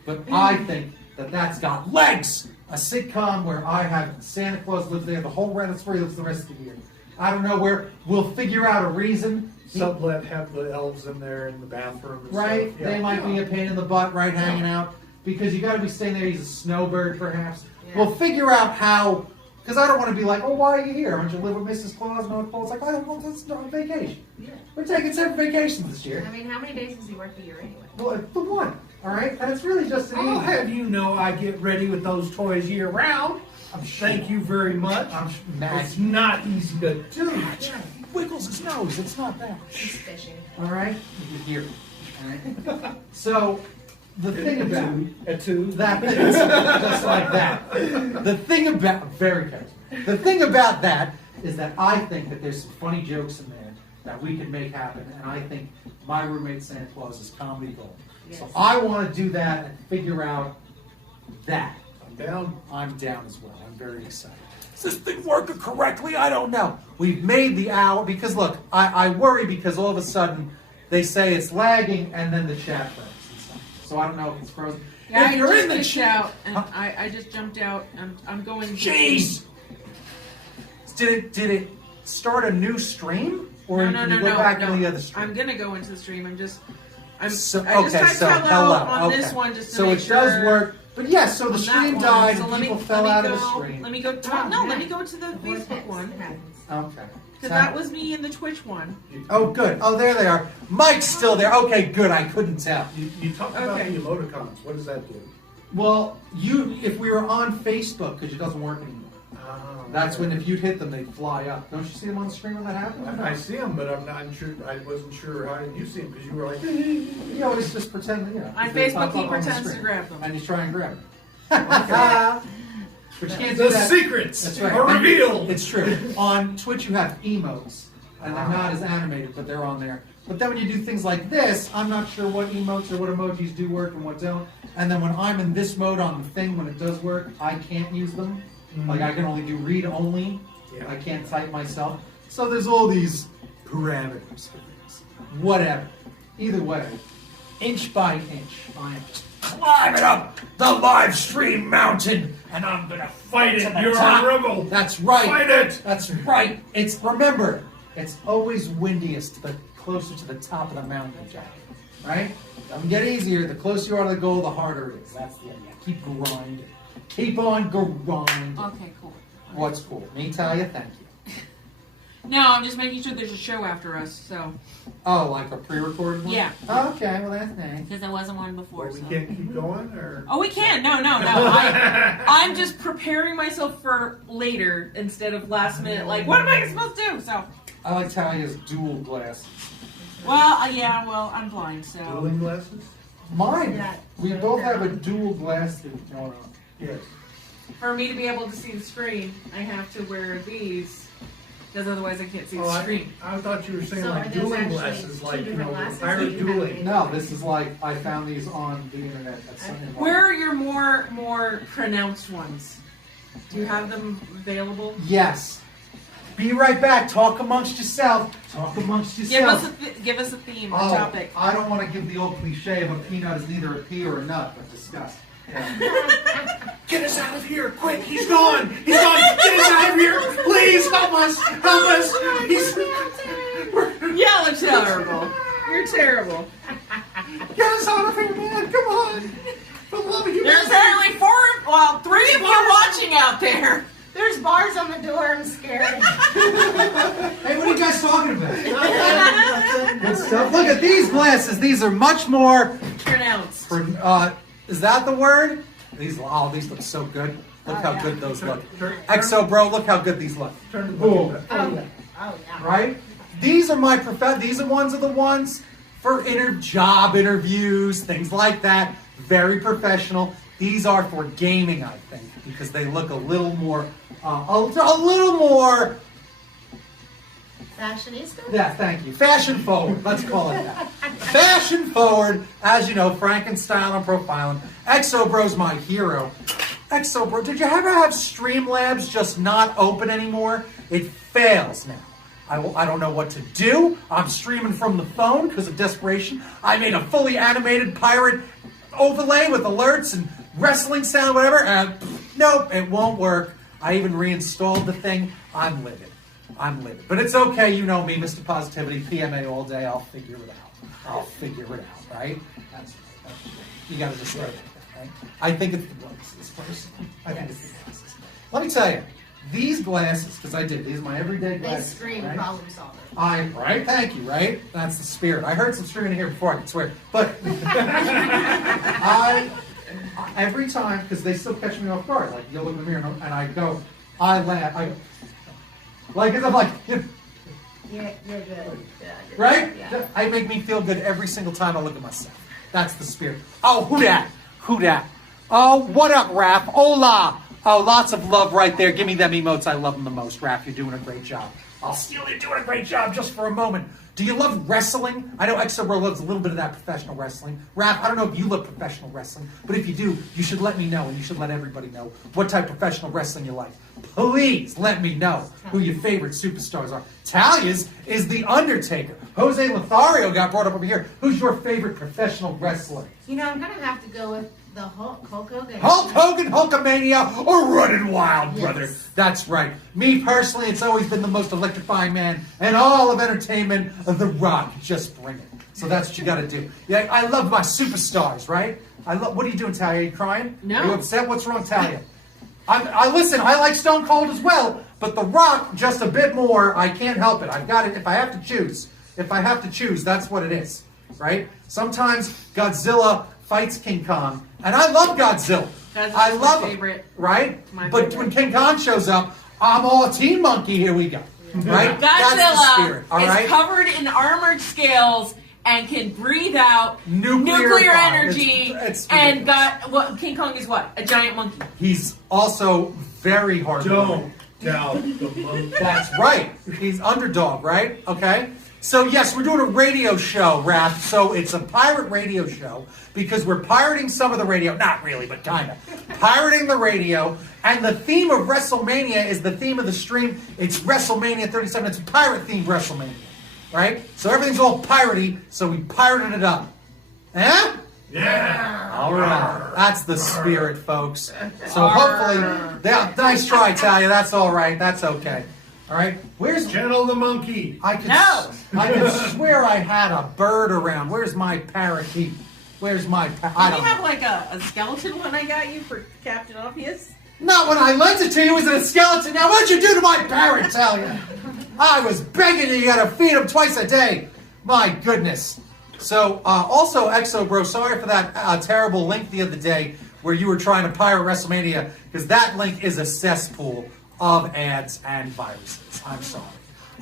But I think that that's got legs. A sitcom where I have Santa Claus lives there, the whole rest lives the rest of the year. I don't know where we'll figure out a reason. Sublet have the elves in there in the bathroom. And Right? stuff. Yeah. They might be a pain in the butt, right, hanging out. Because you got to be staying there. He's a snowbird, perhaps. Yeah. We'll figure out how. Because I don't want to be like, oh, why are you here? Aren't you live with Mrs. Claus? No, Claus. Like, I don't want this on vacation. Yeah. We're taking 7 vacations this year. I mean, how many days does he work a year anyway? Well, it's the one, all right? And it's really just an I'll easy. have you know I get ready with those toys year round. Thank you very much. It's not easy to do. He wiggles his nose. It's not bad. He's fishing. All right? You can hear it. All right? So, the thing about A two. that is just like that. The thing about very charismatic. The thing about that is that I think that there's some funny jokes in there that we can make happen, and I think My Roommate Santa Claus is comedy gold. Yes. So I want to do that and figure out that. I'm down. I'm down as well. I'm very excited. Is this thing working correctly? I don't know. We've made the hour because look, I worry because all of a sudden they say it's lagging and then the chat froze and stuff. So I don't know if it's frozen. Yeah, if you're I in the just chat, out, and I just jumped out. I'm going. jeez. Did it start a new stream or No, did no, you no, go no, back no. into the other stream? I'm gonna go into the stream. I just Okay, typed so hello hello. on Okay. this one just to so make it does sure work. But yes, so the on that stream one. died So and let me- people let fell me out of the go- stream. Let me go. Let me go to the Facebook one Okay. because that was me in the Twitch one. Oh, good. Oh, there they are. Mike's still there. Okay, good. I couldn't tell. You talked about Okay. the emoticons. What does that do? Well, if we were on Facebook, because it doesn't work anymore. That's when if you'd hit them, they'd fly up. Don't you see them on the screen when that happens? I see them, but I'm not sure. I wasn't sure how did you see them because you were like. You always just pretend, you know. On they Facebook, pop he up on the pretends to screen. grab them. And you try and grab them. But you can't do The that. secrets That's right. are revealed. It's true. On Twitch, you have emotes, and they're not as animated, but they're on there. But then when you do things like this, I'm not sure what emotes or what emojis do work and what don't. And then when I'm in this mode on the thing, when it does work, I can't use them. Like I can only do read only. Yeah. I can't type myself. So there's all these parameters for things. Whatever. Either way, inch by inch, I am climbing up the live stream mountain, and I'm gonna Fight to it. the You're top. a rebel. That's right. Fight it. That's right. Remember, it's always windiest the closer to the top of the mountain, Jack. Right? Doesn't get easier. The closer you are to the goal, the harder it is. That's the idea. Keep grinding. Keep on grinding. Okay, cool. What's cool? Me, Talia, thank you. No, I'm just making sure there's a show after us. So Oh, like a pre-recorded one? Yeah. Oh, okay, well that's nice. because there wasn't one before. Well, we so. can't keep going, or Oh, we can. No. I'm just preparing myself for later instead of last minute. Like, what am I supposed to do? So, I like Talia's dual glasses. well, yeah. Well, I'm blind, so. dueling glasses. Mine. Yeah. We both have a dual glass thing going on. Yes. For me to be able to see the screen, I have to wear these because otherwise I can't see the Oh, screen. I thought you were saying So like are those dueling actually glasses, two like, you different know, glasses? pirate You have dueling. it. No, this is like, I found these on the internet. Where are your more pronounced ones? Do you have them available? Yes. Be right back. Talk amongst yourself. Talk amongst yourself. Give us a theme, a Oh, topic. I don't want to give the old cliche of a peanut is neither a pea or a nut, but disgust. Get us out of here, quick! He's gone! He's gone! Get us out of here! Please help us! Help us! He's... Yeah, it's terrible. You're terrible. Get us out of here, man! Come on! For the love of you, There's apparently three of you watching out there. There's bars on the door. I'm scared. Hey, what are you guys talking about? Good stuff. Look at these glasses. These are much more. Pronounced. Is that the word? These look so good. Look how good those look. Exo bro, look how good these look. Turn the book. Oh yeah. Right? These are these are the ones for job interviews, things like that. Very professional. These are for gaming, I think, because they look a little more, a little more. Fashionista? Yeah, thank you. Fashion forward. Let's call it that. Fashion forward. As you know, Frankenstein on profiling. Exo Bro's my hero. Exo Bro, did you ever have Streamlabs just not open anymore? It fails now. I don't know what to do. I'm streaming from the phone because of desperation. I made a fully animated pirate overlay with alerts and wrestling sound, whatever, and nope, it won't work. I even reinstalled the thing. I'm livid. But it's okay, you know me, Mr. Positivity, PMA all day. I'll figure it out, right? That's you gotta just say that, right? I think it's the glasses first. I think it's the glasses. Let me tell you, these glasses, because these are my everyday They glasses. scream right? problem solver. Right? Thank you, right? That's the spirit. I heard some screaming here before, I can swear. But every time, because they still catch me off guard, like, you'll look in the mirror and I laugh, like, as I'm like, Yeah, you're good. Yeah, right? Yeah. I make me feel good every single time I look at myself. That's the spirit. Oh, who dat? Oh, what up, Raph? Hola. Oh, lots of love right there. Give me them emotes. I love them the most. Raph, you're doing a great job. I'll steal you doing a great job just for a moment. Do you love wrestling? I know Exobro loves a little bit of that professional wrestling. Raph, I don't know if you love professional wrestling, but if you do, you should let me know, and you should let everybody know what type of professional wrestling you like. Please let me know who your favorite superstars are. Talia's is The Undertaker. Jose Lothario got brought up over here. Who's your favorite professional wrestler? You know, I'm gonna have to go with the Hulk Hogan. Hulk Hogan, Hulkamania, or Running Wild, Yes. brother. That's right. Me personally, it's always been the most electrifying man in all of entertainment, The Rock. Just bring it. So that's what you got to do. Yeah, I love my superstars, right? What are you doing, Talia? Are you crying? No. Are you upset? What's wrong, Talia? Listen, I like Stone Cold as well, but The Rock just a bit more. I can't help it. I've got it. If I have to choose, that's what it is, right? Sometimes Godzilla fights King Kong, and I love Godzilla. I love my him, favorite. right? My But favorite. when King Kong shows up, I'm all Team Monkey. Here we go, right? That's the Godzilla spirit. All right. is covered in armored scales and can breathe out Nuclear fire. energy. It's and ridiculous. King Kong is what? A giant monkey. He's also very hard. Don't doubt the monkey. That's right. He's underdog, right? Okay. So yes, we're doing a radio show, Raph. So it's a pirate radio show because we're pirating some of the radio. Not really, but kind of. Pirating the radio. And the theme of WrestleMania is the theme of the stream. It's WrestleMania 37. It's a pirate-themed WrestleMania, right? So everything's all piratey, so we pirated it up. Eh? Yeah. All right. That's the spirit, folks. So hopefully, nice try, Talia. That's all right. That's okay. All right. Where's Channel the monkey. I could swear I had a bird around. Where's my parakeet? Where's my I Do don't you have know. like a skeleton one I got you for Captain Obvious? Not when I lent it to you. Was it a skeleton? Now what'd you do to my parrot, Talia? I was begging you to feed him twice a day. My goodness. So also, Exo Bro, sorry for that terrible link the other day where you were trying to pirate WrestleMania, because that link is a cesspool of ads and viruses. I'm sorry.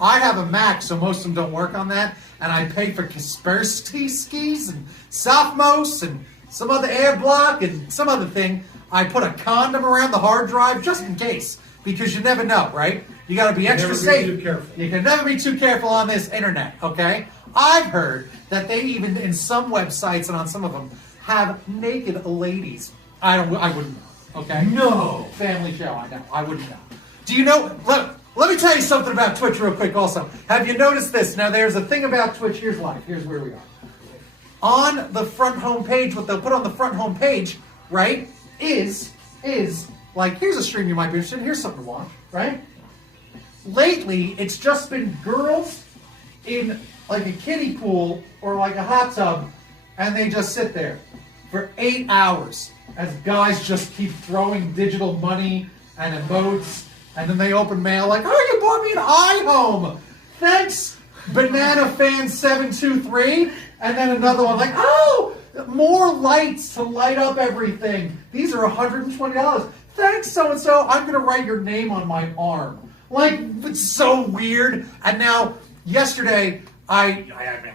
I have a Mac, so most of them don't work on that, and I pay for Kaspersky skis and Sophos and some other air block and some other thing. I put a condom around the hard drive just in case. because you never know, right? You got to be extra Never be safe. too careful. You can never be too careful on this internet, okay? I've heard that they even, in some websites and on some of them, have naked ladies. I wouldn't know, okay? No. Family show, I know. I wouldn't know. Do you know, let me tell you something about Twitch real quick also. Have you noticed this? Now, there's a thing about Twitch. Here's live. Here's where we are. On the front home page, what they'll put on the front home page, right, is like, here's a stream you might be interested in. Here's something to watch, right? Lately, it's just been girls in like a kiddie pool or like a hot tub, and they just sit there for 8 hours as guys just keep throwing digital money and emotes, and then they open mail like, oh, you bought me an iHome. Thanks, Banana Fan 723. And then another one like, oh, more lights to light up everything. These are $120. Thanks, so-and-so. I'm going to write your name on my arm. Like, it's so weird. And now, yesterday, I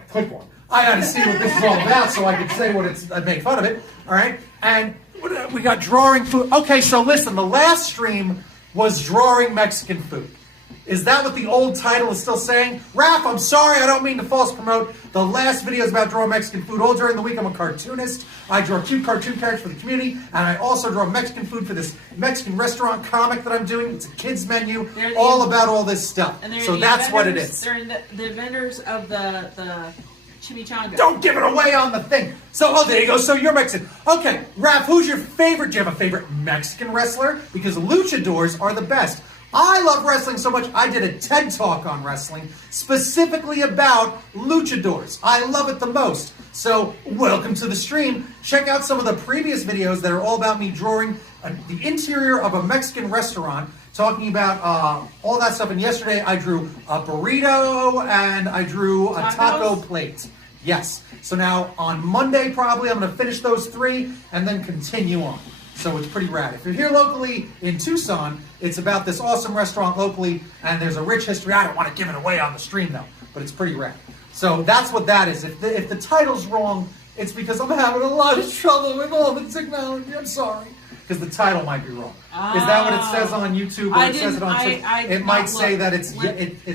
click one. I had to see what this is all about so I could say what it's, I'd make fun of it. All right? And we got drawing food. Okay, so listen, the last stream was drawing Mexican food. Is that what the old title is still saying? Raph, I'm sorry, I don't mean to false promote. The last video is about drawing Mexican food. All during the week, I'm a cartoonist. I draw cute cartoon characters for the community, and I also draw Mexican food for this Mexican restaurant comic that I'm doing. It's a kids menu, all about all this stuff. So that's what it is. They're the vendors of the chimichanga. Don't give it away on the thing. So, oh, there you go. So you're Mexican. Okay, Raph, who's your favorite? Do you have a favorite Mexican wrestler? Because luchadors are the best. I love wrestling so much, I did a TED Talk on wrestling, specifically about luchadors. I love it the most. So, welcome to the stream. Check out some of the previous videos that are all about me drawing the interior of a Mexican restaurant, talking about all that stuff. And yesterday, I drew a burrito and I drew a taco plate. Yes. So now, on Monday, probably, I'm going to finish those 3 and then continue on. So it's pretty rad. If you're here locally in Tucson, it's about this awesome restaurant locally, and there's a rich history. I don't want to give it away on the stream, though, but it's pretty rad. So that's what that is. If the title's wrong, it's because I'm having a lot of trouble with all the technology. I'm sorry. Because the title might be wrong. Is that what it says on YouTube or it says it on Twitch? It might say that it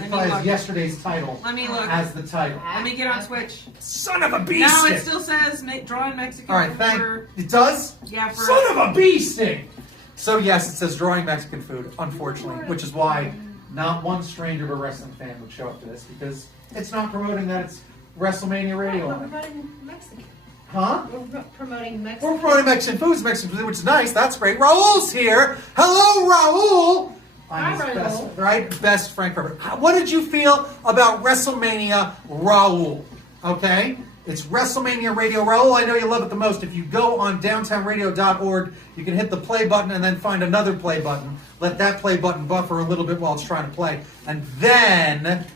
probably has yesterday's title as the title. Let me get on Twitch. Son of a bee stick! No, it still says drawing Mexican. All right, it does? Yeah, for Son of a bee stick! So yes, it says drawing Mexican food, unfortunately, which is why not one stranger of a wrestling fan would show up to this, because it's not promoting that it's WrestleMania Radio. We're promoting Mexican. Huh? We're promoting Mexican. We're promoting Mexican food, which is nice. That's great. Raul's here. Hello, Raul. I'm Hi, his Raul. best Frank Herbert. What did you feel about WrestleMania, Raul? Okay? It's WrestleMania Radio. Raul, I know you love it the most. If you go on downtownradio.org, you can hit the play button and then find another play button. Let that play button buffer a little bit while it's trying to play. And then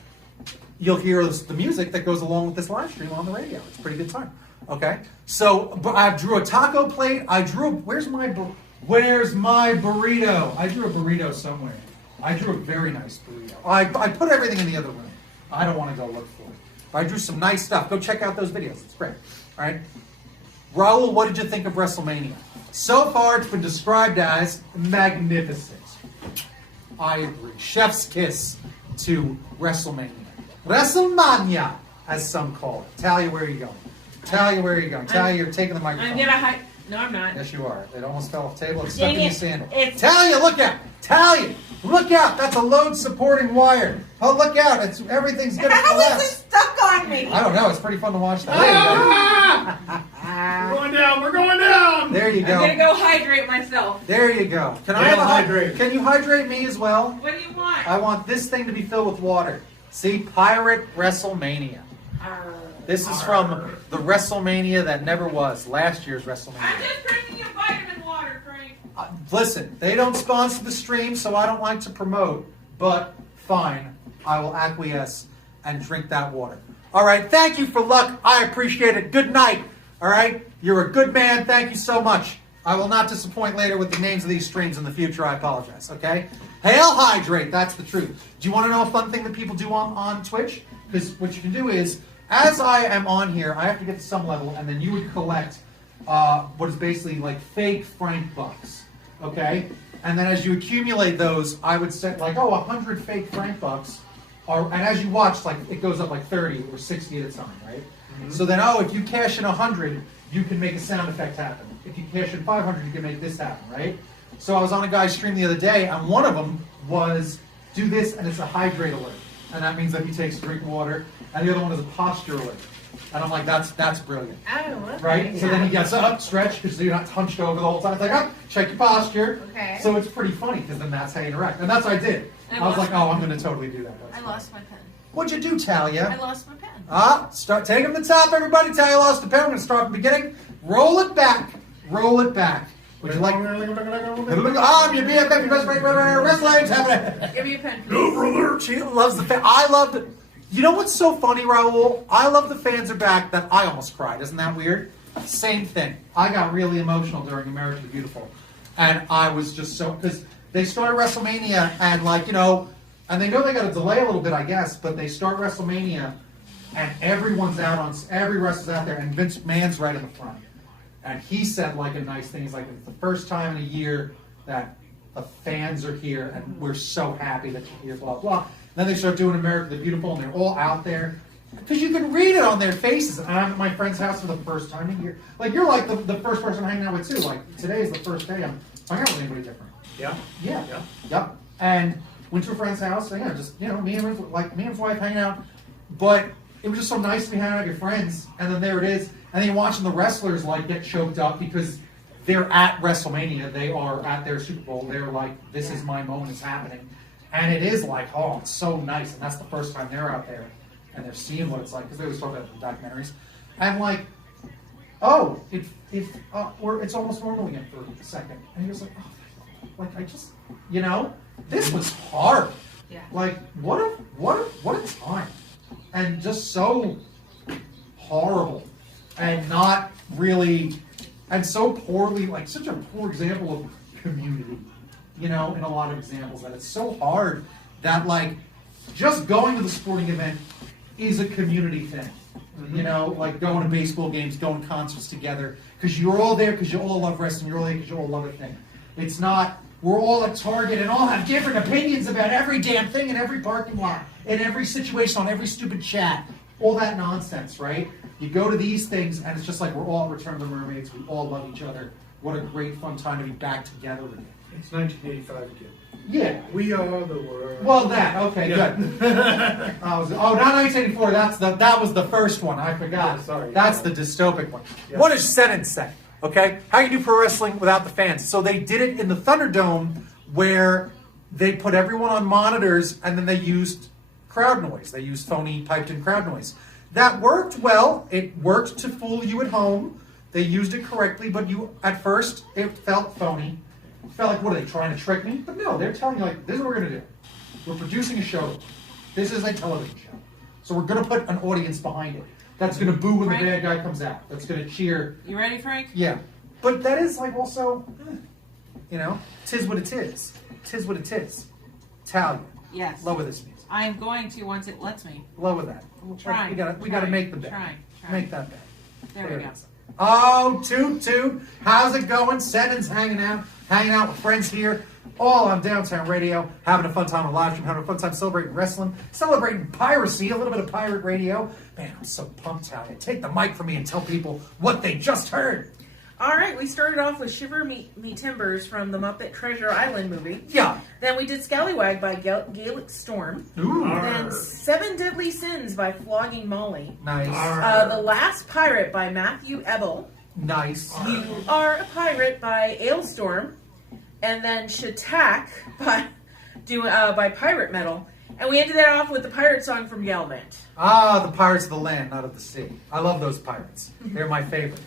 you'll hear the music that goes along with this live stream on the radio. It's a pretty good time. Okay? So, I drew a taco plate. Where's my burrito? I drew a burrito somewhere. I drew a very nice burrito. I put everything in the other room. I don't want to go look for it. But I drew some nice stuff. Go check out those videos. It's great. All right? Raul, what did you think of WrestleMania? So far, it's been described as magnificent. I agree. Chef's kiss to WrestleMania. WrestleMania, as some call it. Talia, where are you going? Talia, where are you going? Talia, you're taking the microphone. I'm gonna No, I'm not. Yes, you are. It almost fell off the table. It's stuck Dang in your it. sandal. It's- Talia, look out! Talia, look out! That's a load supporting wire. Oh, look out! Everything's gonna How is it collapse. stuck on me? I don't know. It's pretty fun to watch that. We're going down. We're going down. There you I'm gonna go. go hydrate myself. There you go. Can I Yeah, have a hydrate. Can you hydrate me as well? What do you want? I want this thing to be filled with water. See, Pirate WrestleMania. This is from the WrestleMania that never was. Last year's I'm WrestleMania. just drinking your vitamin water, Frank. Listen, they don't sponsor the stream, so I don't like to promote. But fine, I will acquiesce and drink that water. All right, thank you for luck. I appreciate it. Good night. All right, you're a good man. Thank you so much. I will not disappoint later with the names of these streams in the future. I apologize. Okay. Hail hydrate. That's the truth. Do you want to know a fun thing that people do on Twitch? Because what you can do is, as I am on here, I have to get to some level, and then you would collect what is basically like fake Frank bucks. Okay? And then as you accumulate those, I would say like, 100 fake Frank bucks are, and as you watch, like it goes up like 30 or 60 at a time, right? So then, if you cash in 100, you can make a sound effect happen. If you cash in 500, you can make this happen, right? So I was on a guy's stream the other day, and one of them was do this, and it's a hydrate alert, and that means that he takes a drink of water. And the other one is a posture alert, and I'm like, that's brilliant, right? So then he gets up, stretch, because you're not hunched over the whole time. It's like, check your posture. Okay. So it's pretty funny because then that's how you interact, and that's what I did. I was like, I'm going to totally do that. I lost my pen. What'd you do, Talia? I lost my pen. Start taking the top, everybody. Talia lost the pen. I'm going to start from the beginning. Roll it back. Roll it back. Would you like? I'm your BFF, your best friend, wrestling. Happening. Give me a pen, please. No, brother. She loves the fan. I loved it. You know what's so funny, Raul? I love the fans are back. That I almost cried. Isn't that weird? Same thing. I got really emotional during America the Beautiful, and I was just so because they started WrestleMania and and they know they got to delay a little bit, I guess, but they start WrestleMania and everyone's out on every wrestler's out there, and Vince McMahon's right in the front, and he said like a nice thing. He's like, it's the first time in a year that the fans are here, and we're so happy that you're here. Blah blah. Then they start doing America the Beautiful, and they're all out there. Because you can read it on their faces. And I'm at my friend's house for the first time in a year. Like, you're like the first person I'm hanging out with, too. Like, today is the first day I'm hanging out with anybody different. Yeah. Yeah. Yeah. Yep. And went to a friend's house. And, just, me and his wife hanging out. But it was just so nice to be hanging out with your friends. And then there it is. And then you're watching the wrestlers, get choked up because they're at WrestleMania. They are at their Super Bowl. They're like, this is my moment. It's happening. And it is like, it's so nice. And that's the first time they're out there. And they're seeing what it's like, because they always talk about the documentaries. And it's almost normal again for a second. And he was like, this was hard. Yeah. Like, what a time. And just so horrible. And not really, and so poorly, such a poor example of community, in a lot of examples, that it's so hard that, just going to the sporting event is a community thing. Mm-hmm. Going to baseball games, going to concerts together, because you're all there because you all love wrestling, you're all there because you all love a thing. It's not, we're all at Target and all have different opinions about every damn thing in every parking lot, in every situation, on every stupid chat, all that nonsense, right? You go to these things and it's just like we're all at Return of the Mermaids, we all love each other. What a great fun time to be back together again. It's 1985 again. Yeah. We are the world. Well, good. Not 1984. That was the first one. I forgot. Yeah, sorry. That's the dystopic one. Yeah. What does sentence say? Okay, how you do pro wrestling without the fans? So they did it in the Thunderdome, where they put everyone on monitors, and then they used crowd noise. They used phony piped-in crowd noise. That worked well. It worked to fool you at home. They used it correctly, but at first it felt phony. It felt like, what are they trying to trick me? But no, they're telling you this is what we're going to do. We're producing a show. This is a television show. So we're going to put an audience behind it. That's going to boo when the bad guy comes out. That's going to cheer. You ready, Frank? Yeah. But that is also, tis what it is. Tis what it is. Talia. Yes. Lower this music. I am going to once it lets me. Lower that. Trying. We got to make the bet. Trying. Make that bet. There we go. it is. Oh, Toot. How's it going? Sennon's hanging out with friends here, all on Downtown Radio, having a fun time on live stream, having a fun time celebrating wrestling, celebrating piracy, a little bit of pirate radio. Man, I'm so pumped, Talia. Take the mic from me and tell people what they just heard. All right, we started off with Shiver Me Timbers from the Muppet Treasure Island movie. Yeah. Then we did Scallywag by Gaelic Storm. Ooh. Then Seven Deadly Sins by Flogging Molly. Nice. The Last Pirate by Matthew Ebel. Nice. You Are a Pirate by Ailstorm. And then Shatak by Pirate Metal. And we ended that off with the pirate song from Galvant. The pirates of the land, not of the sea. I love those pirates. They're my favorite.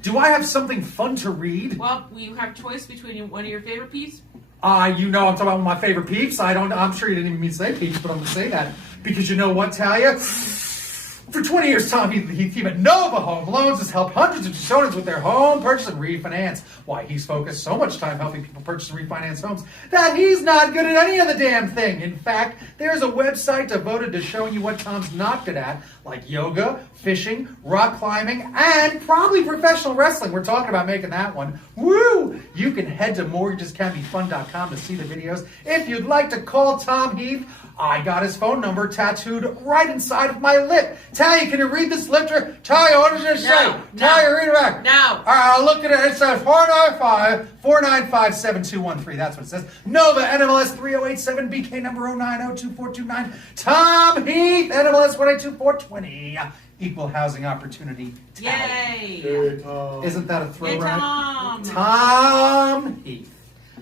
Do I have something fun to read? Well, you have choice between one of your favorite peeps. I'm talking about my favorite peeps. I'm sure you didn't even mean to say peeps, but I'm going to say that. Because you know what, Talia? For 20 years, Tom Heath team at Nova Home Loans has helped hundreds of Tucsonans with their home purchase and refinance. Why, he's focused so much time helping people purchase and refinance homes that he's not good at any of the damn thing. In fact, there's a website devoted to showing you what Tom's not good at, like yoga, fishing, rock climbing, and probably professional wrestling. We're talking about making that one. Woo! You can head to mortgagescanbefun.com to see the videos. If you'd like to call Tom Heath, I got his phone number tattooed right inside of my lip. Talia, can you read this lifter? Talia, what does it say? No. Talia, read it back. No. All right, I'll look at it. It says 495-495-7213. That's what it says. Nova, NMLS 3087, BK number 0902429. Tom Heath, NMLS 182420. Equal housing opportunity. Talia. Yay! Hey, Tom. Isn't that a thrill Yay, ride? Tom! Tom Heath.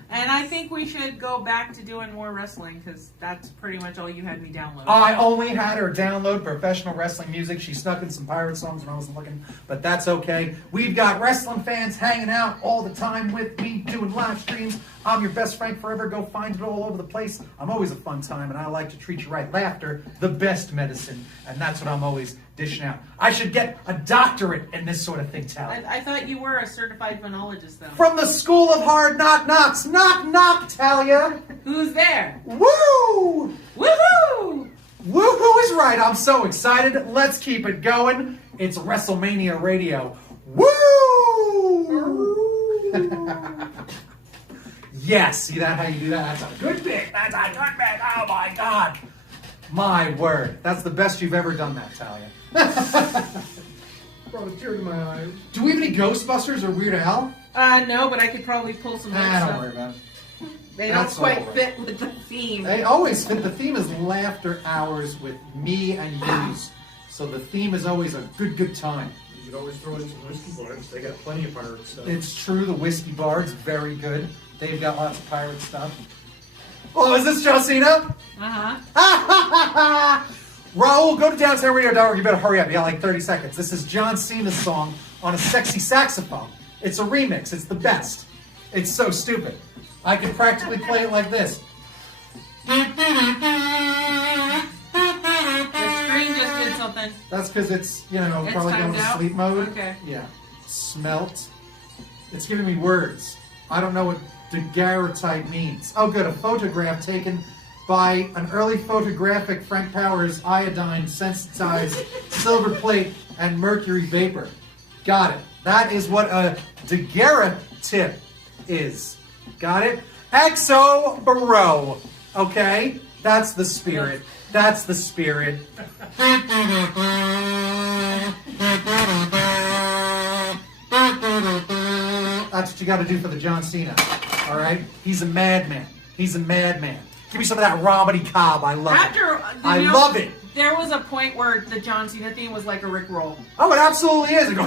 And I think we should go back to doing more wrestling because that's pretty much all you had me download. I only had her download professional wrestling music. She snuck in some pirate songs when I wasn't looking, but that's okay. We've got wrestling fans hanging out all the time with me, doing live streams. I'm your best Frank forever. Go find it all over the place. I'm always a fun time, and I like to treat you right. Laughter, the best medicine, and that's what I'm always dishing out. I should get a doctorate in this sort of thing, Talia. I thought you were a certified phonologist, though. From the School of Hard Knock Knocks. Knock, knock, Talia. Who's there? Woo! Woohoo! Woohoo is right. I'm so excited. Let's keep it going. It's WrestleMania Radio. Woo! Yes. See that? How you do that? That's a good bit. That's a good bit. Oh my God. My word. That's the best you've ever done that, Talia. Brought a tear to my eye. Do we have any Ghostbusters or Weird Al? No, but I could probably pull some more Don't stuff. worry about it. They That's don't quite all right. fit with the theme. They always fit. The theme is laughter hours with me and yous. So the theme is always a good time. You should always throw in some whiskey bars. They got plenty of pirate stuff. It's true, the Whiskey Bard's very good. They've got lots of pirate stuff. Oh, is this John Cena? Uh-huh. Raul, go to downtownradio.org. You better hurry up. You got like 30 seconds. This is John Cena's song on a sexy saxophone. It's a remix. It's the best. It's so stupid. I could practically play it like this. The screen just did something. That's because it's, It's probably going timed to out? sleep mode. Okay. Yeah. Smelt. It's giving me words. I don't know what daguerreotype means. Oh, good. A photograph taken by an early photographic Frank Powers iodine sensitized silver plate and mercury vapor. Got it. That is what a daguerreotip is. Got it? Exo Baro. Okay? That's the spirit. That's the spirit. That's what you got to do for the John Cena. All right? He's a madman. He's a madman. Give me some of that Romedy Cobb. I love it. I love it. There was a point where the John Cena theme was like a Rick roll. Oh, it absolutely is. They go,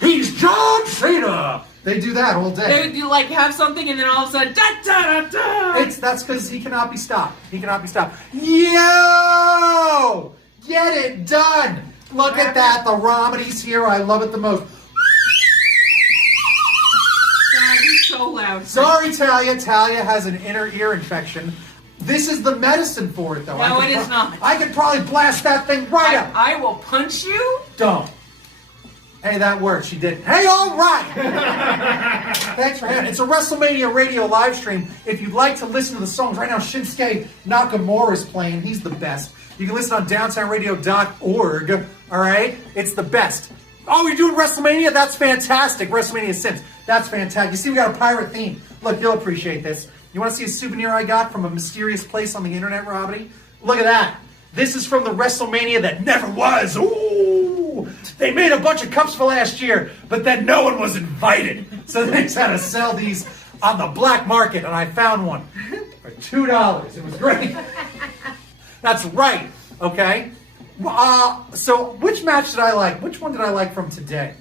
he's John Cena. They do that all day. They would do, like have something and then all of a sudden da da da da. That's because he cannot be stopped. He cannot be stopped. Yo! Get it done. Look at that. The Romedy's here. I love it the most. God, he's so loud. Sorry, Talia. Talia has an inner ear infection. This is the medicine for it, though. No, it is not. I could probably blast that thing right up. I will punch you. Don't. Hey, that worked. She did. Hey, all right. Thanks for having it. It's a WrestleMania radio live stream. If you'd like to listen to the songs, right now Shinsuke Nakamura is playing. He's the best. You can listen on downtownradio.org. All right? It's the best. Oh, you're doing WrestleMania? That's fantastic. WrestleMania Sims. That's fantastic. You see, we got a pirate theme. Look, you'll appreciate this. You want to see a souvenir I got from a mysterious place on the internet, Robbie? Look at that. This is from the WrestleMania that never was. Ooh! They made a bunch of cups for last year, but then no one was invited. So they just had to sell these on the black market, and I found one for $2. It was great. That's right, okay? So which match did I like? Which one did I like from today?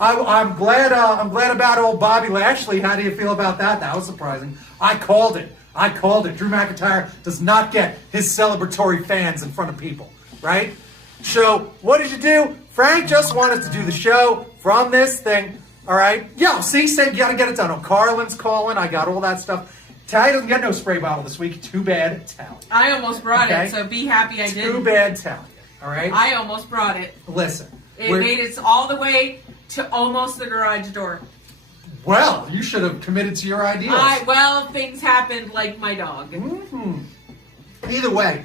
I'm glad about old Bobby Lashley. How do you feel about that? That was surprising. I called it. Drew McIntyre does not get his celebratory fans in front of people, right? So what did you do? Frank just wanted to do the show from this thing, all right? Yo, see, said you got to get it done. Oh, Carlin's calling. I got all that stuff. Talia doesn't get no spray bottle this week. Too bad, Talia. I almost brought Okay. it, so be happy I did. Too bad, Talia. All right? I almost brought it. Listen. It made it all the way to almost the garage door. Well, you should have committed to your ideals. Things happened like my dog. Either way,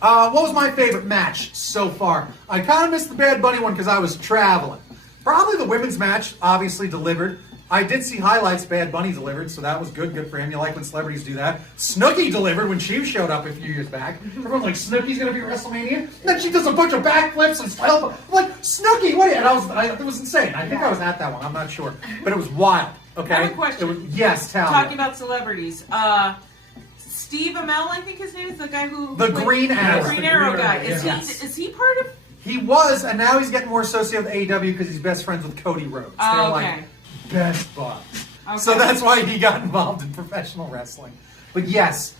what was my favorite match so far? I kind of missed the Bad Bunny one because I was traveling. Probably the women's match, obviously delivered. I did see highlights Bad Bunny delivered, so that was good. Good for him. You like when celebrities do that. Snooki delivered when she showed up a few years back. Everyone's like, Snooki's going to be at WrestleMania? And then she does a bunch of backflips and stuff. I'm like, Snooki, what? And it was insane. I think I was at that one. I'm not sure. But it was wild. Okay? I have a question. Yes, Talia. Talking about celebrities. Steve Amell, I think his name is the guy who... The Green Arrow. The Green Arrow guy. Yes. Is he part of... He was, and now he's getting more associated with AEW because he's best friends with Cody Rhodes. They're like best buds. Okay. So that's why he got involved in professional wrestling. But yes,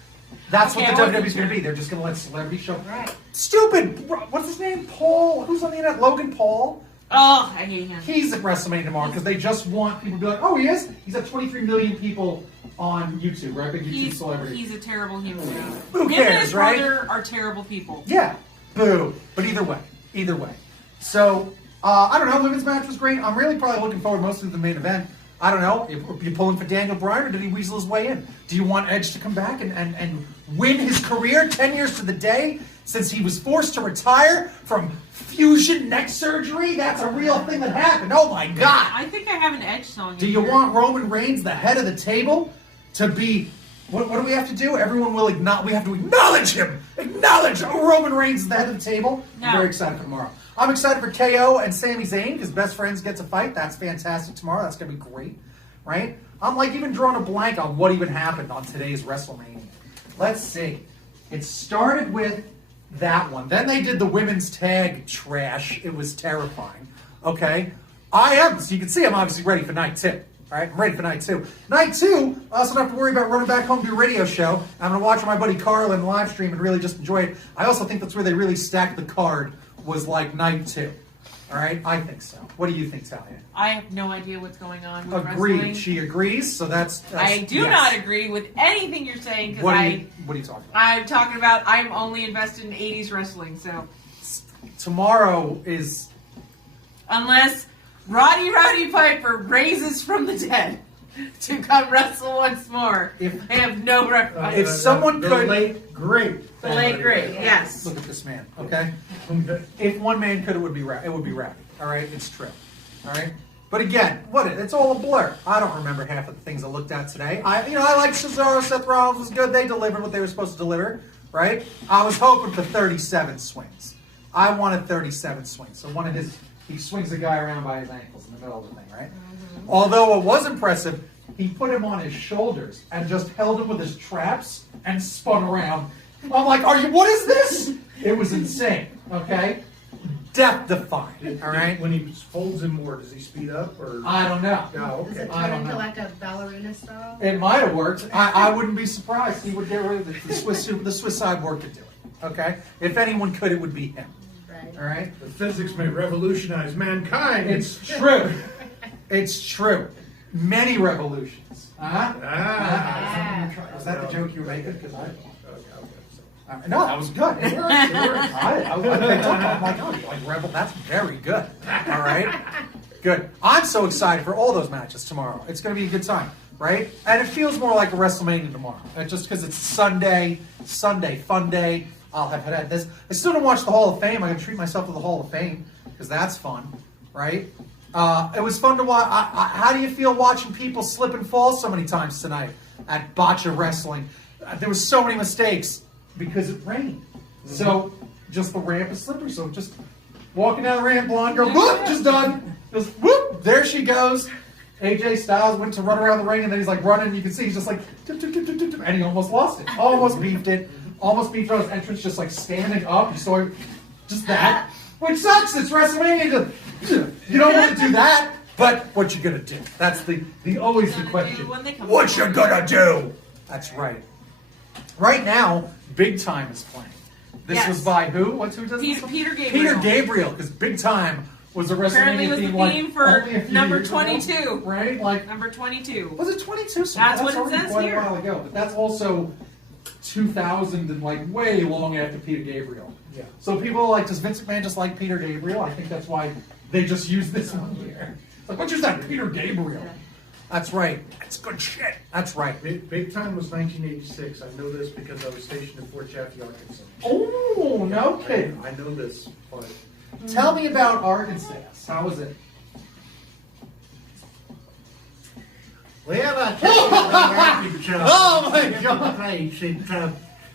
that's what the WWE's going to be. They're just going to let celebrities show. Right. Stupid. What's his name? Paul. Who's on the internet? Logan Paul. Oh, I hate him. He's at WrestleMania tomorrow because they just want people to be like, oh, he is? He's at 23 million people on YouTube, right? Big YouTube celebrity. He's a terrible human being. Who Him cares, and his right? brother are terrible people. Yeah. Boo. But either way. So, I don't know. Women's match was great. I'm really probably looking forward mostly to the main event. I don't know. If you're pulling for Daniel Bryan, or did he weasel his way in? Do you want Edge to come back and win his career 10 years to the day since he was forced to retire from fusion neck surgery? That's a real thing that happened. Oh, my God. I think I have an Edge song. Do you want Roman Reigns, the head of the table, to be... What do we have to do? Everyone will acknowledge... We have to acknowledge him! Acknowledge Roman Reigns, the head of the table. No. I'm very excited for tomorrow. I'm excited for KO and Sami Zayn because best friends get to fight. That's fantastic tomorrow. That's going to be great, right? I'm like even drawing a blank on what even happened on today's WrestleMania. Let's see. It started with that one. Then they did the women's tag trash. It was terrifying. Okay? So you can see I'm obviously ready for night 2. All right, I'm ready for night 2. Night 2, I also don't have to worry about running back home to a radio show. I'm going to watch my buddy Carlin live stream and really just enjoy it. I also think that's where they really stacked the card, was like night 2. All right, I think so. What do you think, Talia? I have no idea what's going on with Agreed. wrestling. She agrees, so that's I do yes. not agree with anything you're saying because What are you talking about? I'm talking about I'm only invested in 80s wrestling, so Tomorrow is... unless Rowdy Piper raises from the dead to come wrestle once more, I have no reference. If someone the could... late great. The late great, yes. Look at this man, okay? If one man could, it would be Rowdy. All right, it's true. All right, but again, it's all a blur. I don't remember half of the things I looked at today. I like Cesaro, Seth Rollins was good. They delivered what they were supposed to deliver, right? I was hoping for 37 swings. I wanted 37 swings. So he swings the guy around by his ankles in the middle of the thing, right? Mm-hmm. Although it was impressive, he put him on his shoulders and just held him with his traps and spun around. I'm like, what is this? It was insane, okay? Death-defying, all right? When he folds him more, does he speed up? Or I don't know. No, Does okay. it I turn don't into know. like a ballerina style? It might have worked. I wouldn't be surprised. He would get rid of the Swiss cyborg could do it, okay? If anyone could, it would be him, Right. all right? The physics may revolutionize mankind. It's true. It's true. Many revolutions. Was that the joke you were making? Because no, that was good. It worked. I picked up. I'm like, oh, you like Rebel? That's very good. All right? Good. I'm so excited for all those matches tomorrow. It's going to be a good time, right? And it feels more like a WrestleMania tomorrow. Just because it's Sunday, fun day. I'll have had this. I still don't watch the Hall of Fame. I'm going to treat myself to the Hall of Fame because that's fun, right? It was fun to watch. How do you feel watching people slip and fall so many times tonight at Botcha Wrestling? There was so many mistakes because it rained. So just the ramp is slippery. So just walking down the ramp, blonde girl, whoop, just done. Just whoop, there she goes. AJ Styles went to run around the ring, and then he's like running. You can see he's just like, and he almost lost it. Almost beefed it. Almost beefed out his entrance, just like standing up. You saw just that, which sucks. It's WrestleMania. You don't want to do that, but what you gonna do? That's the always the question. What you gonna do? That's right. Right now, Big Time is playing. This was by who? Who does this? Peter Gabriel. Peter Gabriel, because Big Time was a Apparently WrestleMania was the theme, like, theme for only a few number years ago, 22. right? Like Number 22. was it 22? So That's what it already says quite here. a while ago. But that's also 2000 and like way long after Peter Gabriel. Yeah. So people are like, does Vince McMahon just like Peter Gabriel? I think that's why they just use this one here. It's like, what's that Peter Gabriel? That's right. That's good shit. That's right. Big time was 1986. I know this because I was stationed in Fort Chaffee, Arkansas. Oh, no kidding. I know this part. Tell me about Arkansas. How was it? Well, I tell you about Arkansas. Oh, my it's a God. place.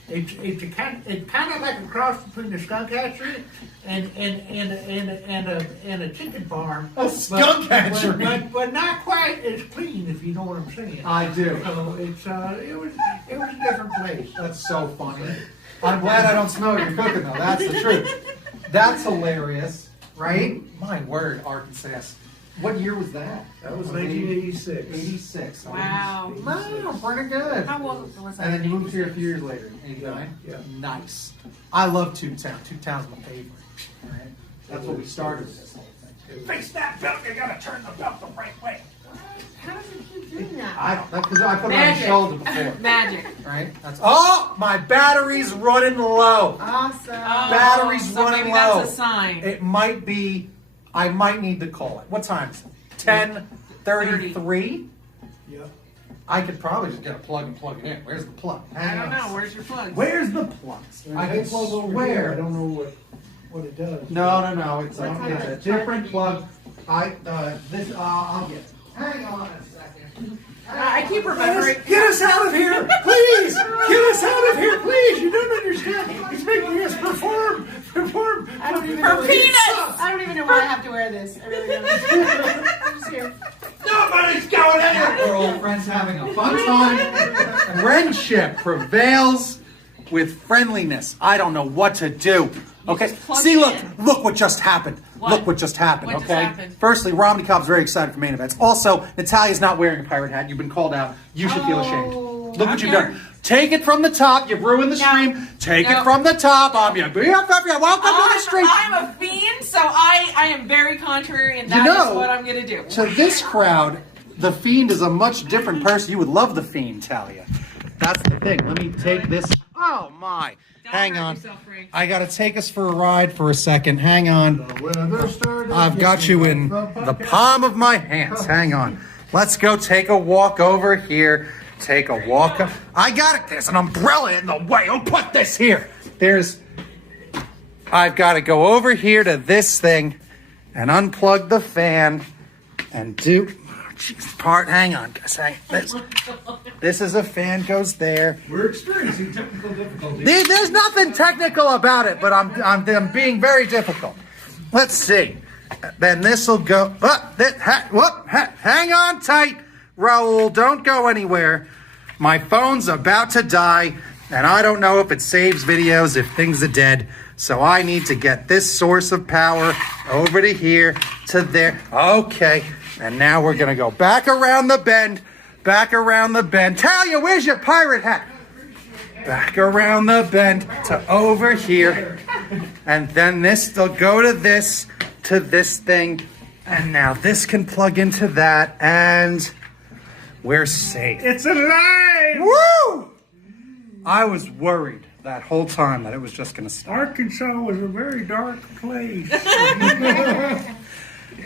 It's kind of like a cross between a skunk hatchery and a chicken farm. A skunk hatchery. But not quite as clean, if you know what I'm saying. I do. So it was a different place. That's so funny. I'm glad I don't smell what you're cooking, though. That's the truth. That's hilarious, right? My word, Arkansas. What year was that? That was 1986. 86. Wow. Wow, pretty good. How old was And then you that? moved here a few years later, 89? Yeah. Nice. I love Toot Town. Toot Town's my favorite. Right? That's what we started with this whole thing. Fix that belt, you gotta turn the belt the right way. How does it keep doing that? I don't, because I put it on the Magic. shoulder before. Magic. Right? That's, oh, my battery's running low. Awesome. Battery's so running maybe low. That's a sign. It might be, I might need to call it. What time is it? 10:33? Yep. I could probably just get a plug and plug it in. Where's the plug? I don't know. Where's your plug? Where's the plugs? I can It's over here. I swear. don't know what it does. No. It's What type a of different plug? plug. I'll get it. Hang on a second. I keep remembering. Get us out of here, please! Get us out of here, please! You don't understand. He's making us perform. I don't even For know. peanuts! I don't even know why I have to wear this. I really don't. I'm just here. Nobody's going anywhere. We're all friends having a fun time. Friendship prevails with friendliness. I don't know what to do. Okay. just plug See, it look, in. look what just happened. What? Look what just happened. What just okay. happened? Firstly, Romney Cobb's very excited for main events. Also, Natalia's not wearing a pirate hat. You've been called out. You should feel ashamed. Look what you've Okay. done. Take it from the top. You've ruined the stream. Take No. it from the top. I'm your welcome to the stream. I'm a fiend, so I am very contrary, and You that is know- what I'm going to do. To this crowd, the Fiend is a much different person. You would love the Fiend, Talia. That's the thing. Let me take this. Oh my! Don't Hang hurt on. yourself, Frank. I gotta take us for a ride for a second. Hang on. I've got you in the palm of my hands. Hang on. Let's go take a walk over here. Take a walk up. I got it. There's an umbrella in the way. I'll put this here. I've got to go over here to this thing and unplug the fan and do. Hang on, guys. This is a fan goes there. We're experiencing technical difficulties. There's nothing technical about it, but I'm being very difficult. Let's see. Then this will go. Hang on tight, Raul. Don't go anywhere. My phone's about to die, and I don't know if it saves videos if things are dead. So I need to get this source of power over to here to there. Okay. And now we're going to go back around the bend. Talia, where's your pirate hat? Back around the bend to over here. And then this will go to this thing. And now this can plug into that. And we're safe. It's alive! Woo! I was worried that whole time that it was just going to stop. Arkansas was a very dark place.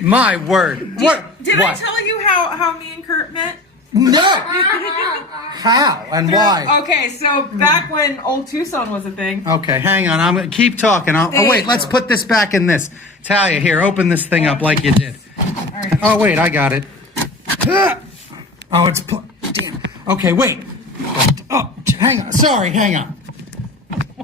My word. Did I What? tell you how me and Kurt met? No! How and why? Okay, so back when Old Tucson was a thing. Okay, hang on. I'm going to keep talking. Wait, let's put this back in this. Talia, here, open this thing up like you did. Oh, wait, I got it. Oh, it's... Damn. Okay, wait. Oh, hang on. Sorry, hang on.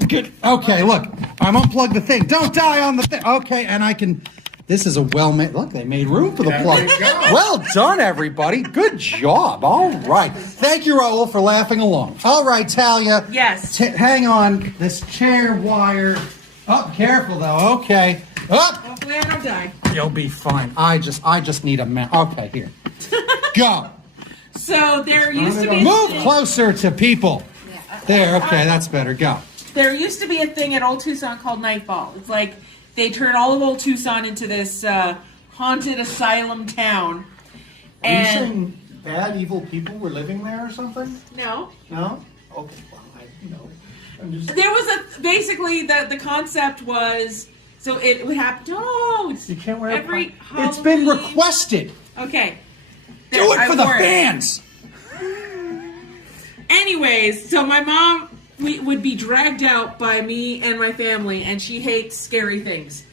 Good. Okay, look. I'm unplugged the thing. Don't die on the thing. Okay, and I can... This is a well-made... Look, they made room for the plug. Well done, everybody. Good job. All right. Thank you, Raul, for laughing along. All right, Talia. Yes. Hang on. This chair wire... Oh, careful, though. Okay. Up. Hopefully I don't die. You'll be fine. I just need a man. Okay, here. Go. So there used to be Move closer to people. There, okay, that's better. Go. There used to be a thing at Old Tucson called Nightfall. It's like they turned all of Old Tucson into this haunted asylum town. Are you And saying bad, evil people were living there or something? no, No? Okay. Well, I'm just. There was basically the concept was so it would happen. Oh, You can't wear every a It's been Halloween. requested. Okay. Do it I for the wore it. fans. Anyways, so my mom would be dragged out by me and my family, and she hates scary things.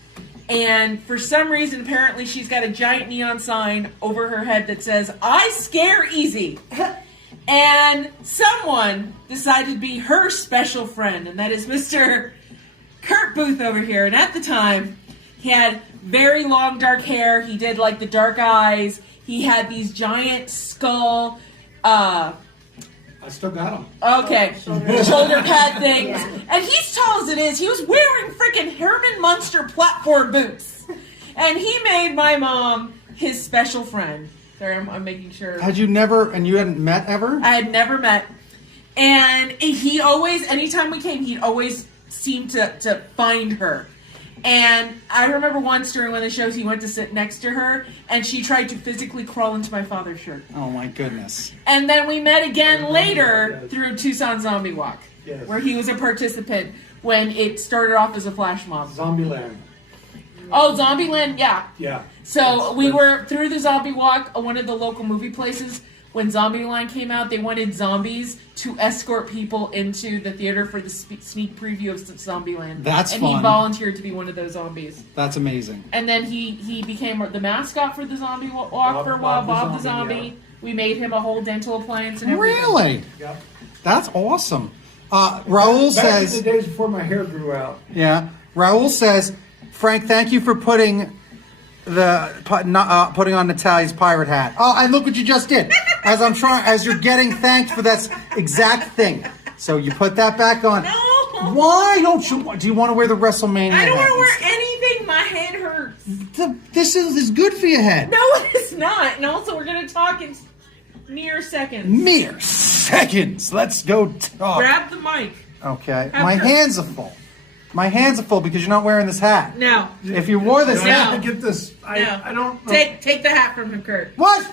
And for some reason, apparently, she's got a giant neon sign over her head that says, "I scare easy." And someone decided to be her special friend, and that is Mr. Kurt Booth over here. And at the time, he had very long dark hair. He did like the dark eyes. He had these giant skull, I still got them. okay, shoulder pad things. And he's tall as it is. He was wearing freaking Herman Munster platform boots. And he made my mom his special friend. Sorry, I'm making sure. Had you never, and you hadn't met ever? I had never met. And he always, anytime we came, he'd always seem to find her. And I remember once during one of the shows, he went to sit next to her, and she tried to physically crawl into my father's shirt. Oh my goodness. And then we met again later through Tucson Zombie Walk, Yes. where he was a participant when it started off as a flash mob. Zombieland. Oh, Zombieland, yeah. Yeah. So we were through the Zombie Walk, one of the local movie places. When Zombieland came out, they wanted zombies to escort people into the theater for the sneak preview of Zombieland. That's and fun. he volunteered to be one of those zombies. That's amazing. And then he became the mascot for the Zombie Walk for a while, Bob the Zombie. yeah. We made him a whole dental appliance and everything. Really? Yep. That's awesome. Raul Back says, in the days before my hair grew out. yeah. Raul says, Frank, thank you for putting on Natalia's pirate hat. Oh, and look what you just did. As you're getting thanked for that exact thing. So you put that back on. No. Why don't you? Do you want to wear the Wrestlemania? I don't want hat? to wear anything. My head hurts. This is good for your head. No, it's not. And also, we're going to talk in mere seconds. Mere seconds. Let's go talk. Grab the mic. Okay. Have My your- hands are full. My hands are full because you're not wearing this hat. No. If you wore this No. I hat, have to get this. No. I don't know. Take the hat from him, Kurt. what?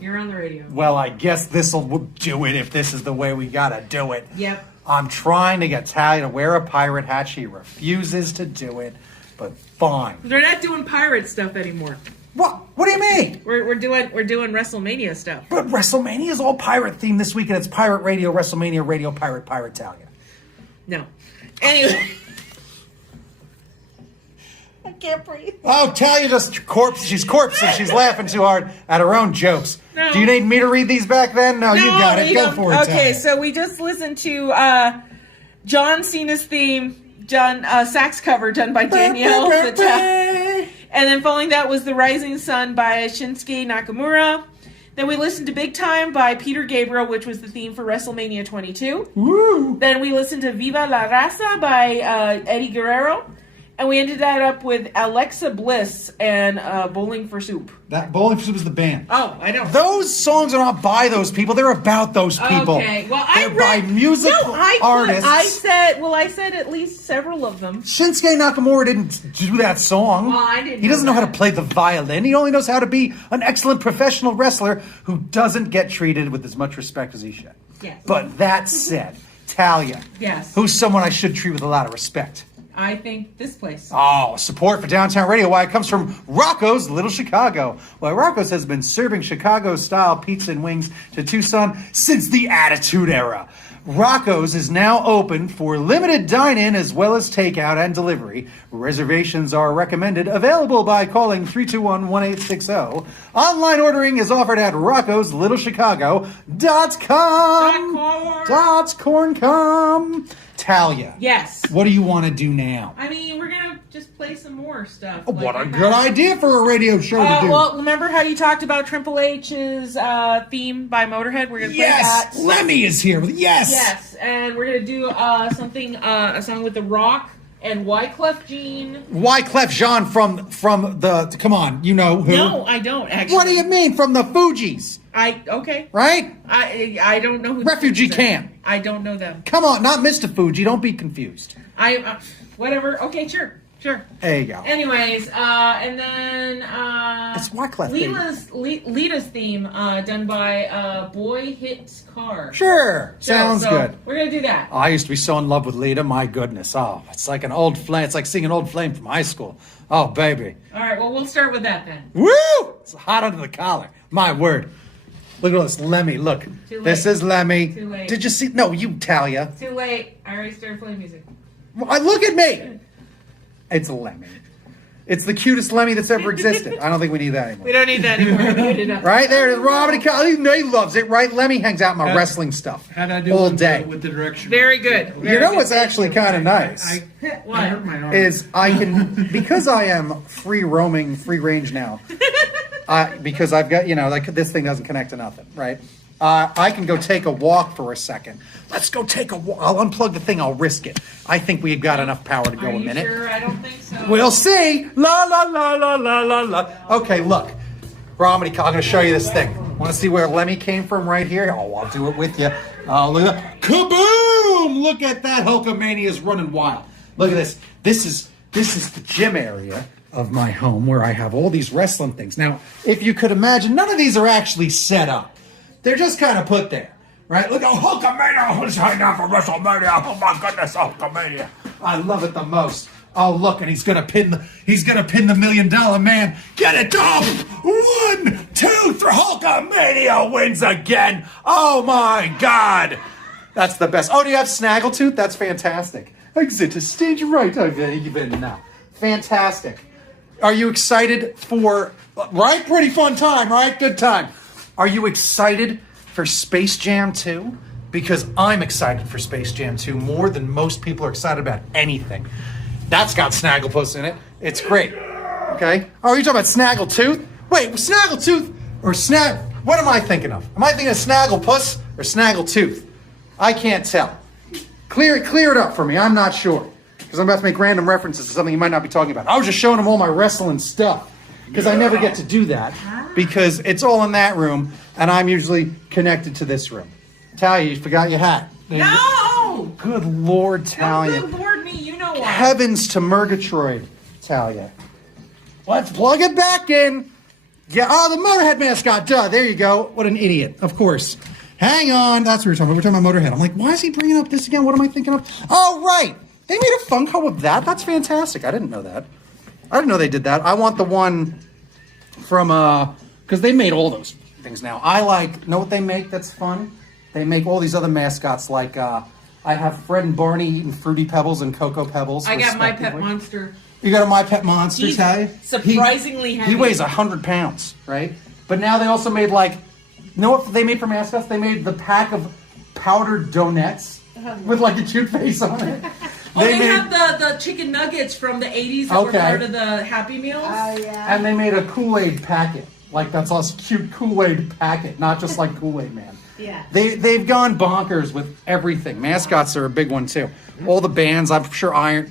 You're on the radio. Well, I guess this'll do it if this is the way we gotta do it. Yep. I'm trying to get Talia to wear a pirate hat. She refuses to do it, but fine. We're not doing pirate stuff anymore. What? What do you mean? We're doing WrestleMania stuff. But WrestleMania is all pirate themed this week, and it's Pirate Radio, WrestleMania Radio, Pirate Talia. No. Anyway. I can't breathe. Oh, Talia just corpse. She's corpsing. She's laughing too hard at her own jokes. No. Do you need me to read these back then? No, you got it. we Go don't. for it, Okay, Talia. so we just listened to John Cena's theme, sax cover done by Danielle. And then following that was The Rising Sun by Shinsuke Nakamura. Then we listened to Big Time by Peter Gabriel, which was the theme for WrestleMania 22. Woo! Then we listened to Viva la Raza by Eddie Guerrero. And we ended that up with Alexa Bliss and Bowling for Soup. That Bowling for Soup is the band. Oh, I know. Those songs are not by those people. They're about those people. Okay, well, They're by musical artists. I said at least several of them. Shinsuke Nakamura didn't do that song. Well, I didn't He doesn't know know how that. to play the violin. He only knows how to be an excellent professional wrestler who doesn't get treated with as much respect as he should. Yes. But that said, Talia, Yes. who's someone I should treat with a lot of respect. I think this place. Oh, support for Downtown Radio. Why? It comes from Rocco's Little Chicago. Why, Rocco's has been serving Chicago-style pizza and wings to Tucson since the Attitude Era. Rocco's is now open for limited dine-in as well as takeout and delivery. Reservations are recommended. Available by calling 321-1860. Online ordering is offered at roccoslittlechicago.com. .corncom. Talia. Yes. What do you want to do now? I mean, we're gonna just play some more stuff. What a good idea for a radio show to do. Well, remember how you talked about Triple H's theme by Motorhead? We're gonna play that. Yes, Lemmy is here. Yes. Yes, and we're gonna do a song with The Rock and Wyclef Jean. Wyclef Jean from the. Come on, you know who? No, I don't actually. What do you mean from the Fugees? Okay. Right? I don't know who. the Refugee Fugees are. Camp. I don't know them. Come on, not Mr. Fuji. Don't be confused. Whatever. Okay, sure. Sure. There you go. Anyways, and then It's Wyclef, baby. Lita's theme done by Boy Hits Car. Sure. Sounds So good. We're gonna do that. I used to be so in love with Lita. My goodness. Oh, it's like an old flame. It's like seeing an old flame from high school. Oh, baby. All right. Well, we'll start with that then. Woo! It's hot under the collar. My word. Look at all this Lemmy. Look. Too late. This is Lemmy. Too late. Did you see? No, you, Talia. Too late. I already started playing music. Look at me. It's Lemmy. It's the cutest Lemmy that's ever existed. I don't think we need that anymore. We don't need that anymore. Right there it is. Robert he loves it, right? Lemmy hangs out in my wrestling stuff How'd I do all with day. with the direction? Very good. You know what's actually kind of nice I What? hurt my arm. is I can, because I am free roaming, free range now, because I've got, like this thing doesn't connect to nothing, right? I can go take a walk for a second. Let's go take a walk. I'll unplug the thing. I'll risk it. I think we've got enough power to go Are a you minute. sure? I don't think so. We'll see. La la la la la la la. Okay, look. Romney, I'm going to show you this thing. Want to see where Lemmy came from right here? Oh, I'll do it with you. Oh, look at that. Kaboom! Look at that. Hulkamania is running wild. Look at this. This is the gym area of my home where I have all these wrestling things. Now, if you could imagine, none of these are actually set up. They're just kind of put there. Right? Look at Hulkamania. Who's hanging out for WrestleMania? Oh my goodness, Hulkamania. I love it the most. Oh, look, and he's gonna pin the $1 million man. Get it off! 1, 2, 3. Hulkamania wins again. Oh my God, that's the best. Oh, do you have Snaggletooth? That's fantastic. Exit to stage right. I've even now. Fantastic. Are you excited for? Right, pretty fun time. Right, good time. Are you excited for Space Jam 2? Because I'm excited for Space Jam 2 more than most people are excited about anything. That's got Snagglepuss in it. It's great. Okay? Oh, are you talking about Snaggletooth? Wait, Snaggletooth or Snag... What am I thinking of? Am I thinking of Snagglepuss or Snaggletooth? I can't tell. Clear it up for me. I'm not sure. Because I'm about to make random references to something you might not be talking about. I was just showing him all my wrestling stuff. Because I never get to do that. Because it's all in that room, and I'm usually connected to this room. Talia, you forgot your hat. No! Good Lord, Talia. Don't good Lord me, you know why. Heavens to Murgatroyd, Talia. Let's plug it back in. Yeah, oh, the Motorhead mascot. Duh, there you go. What an idiot. Of course. Hang on. That's what we're talking about. We're talking about Motorhead. I'm like, why is he bringing up this again? What am I thinking of? Oh, right. They made a Funko with that. That's fantastic. I didn't know that. I didn't know they did that. I want the one from, because they made all those things now. Know what they make that's fun? They make all these other mascots like, I have Fred and Barney eating Fruity Pebbles and Cocoa Pebbles. I got My Pet respectively. Monster. You got a My Pet Monster, He's Talia? surprisingly heavy. He weighs 100 pounds, right? But now they also made you know what they made for mascots? They made the pack of powdered donuts with like a cute face on it. They have the chicken nuggets from the 80s that were part of the Happy Meals. Oh, yeah. And they made a Kool-Aid packet. Like that's a cute Kool-Aid packet, not just like Kool-Aid Man. Yeah. They've gone bonkers with everything. Mascots are a big one too. All the bands, I'm sure Iron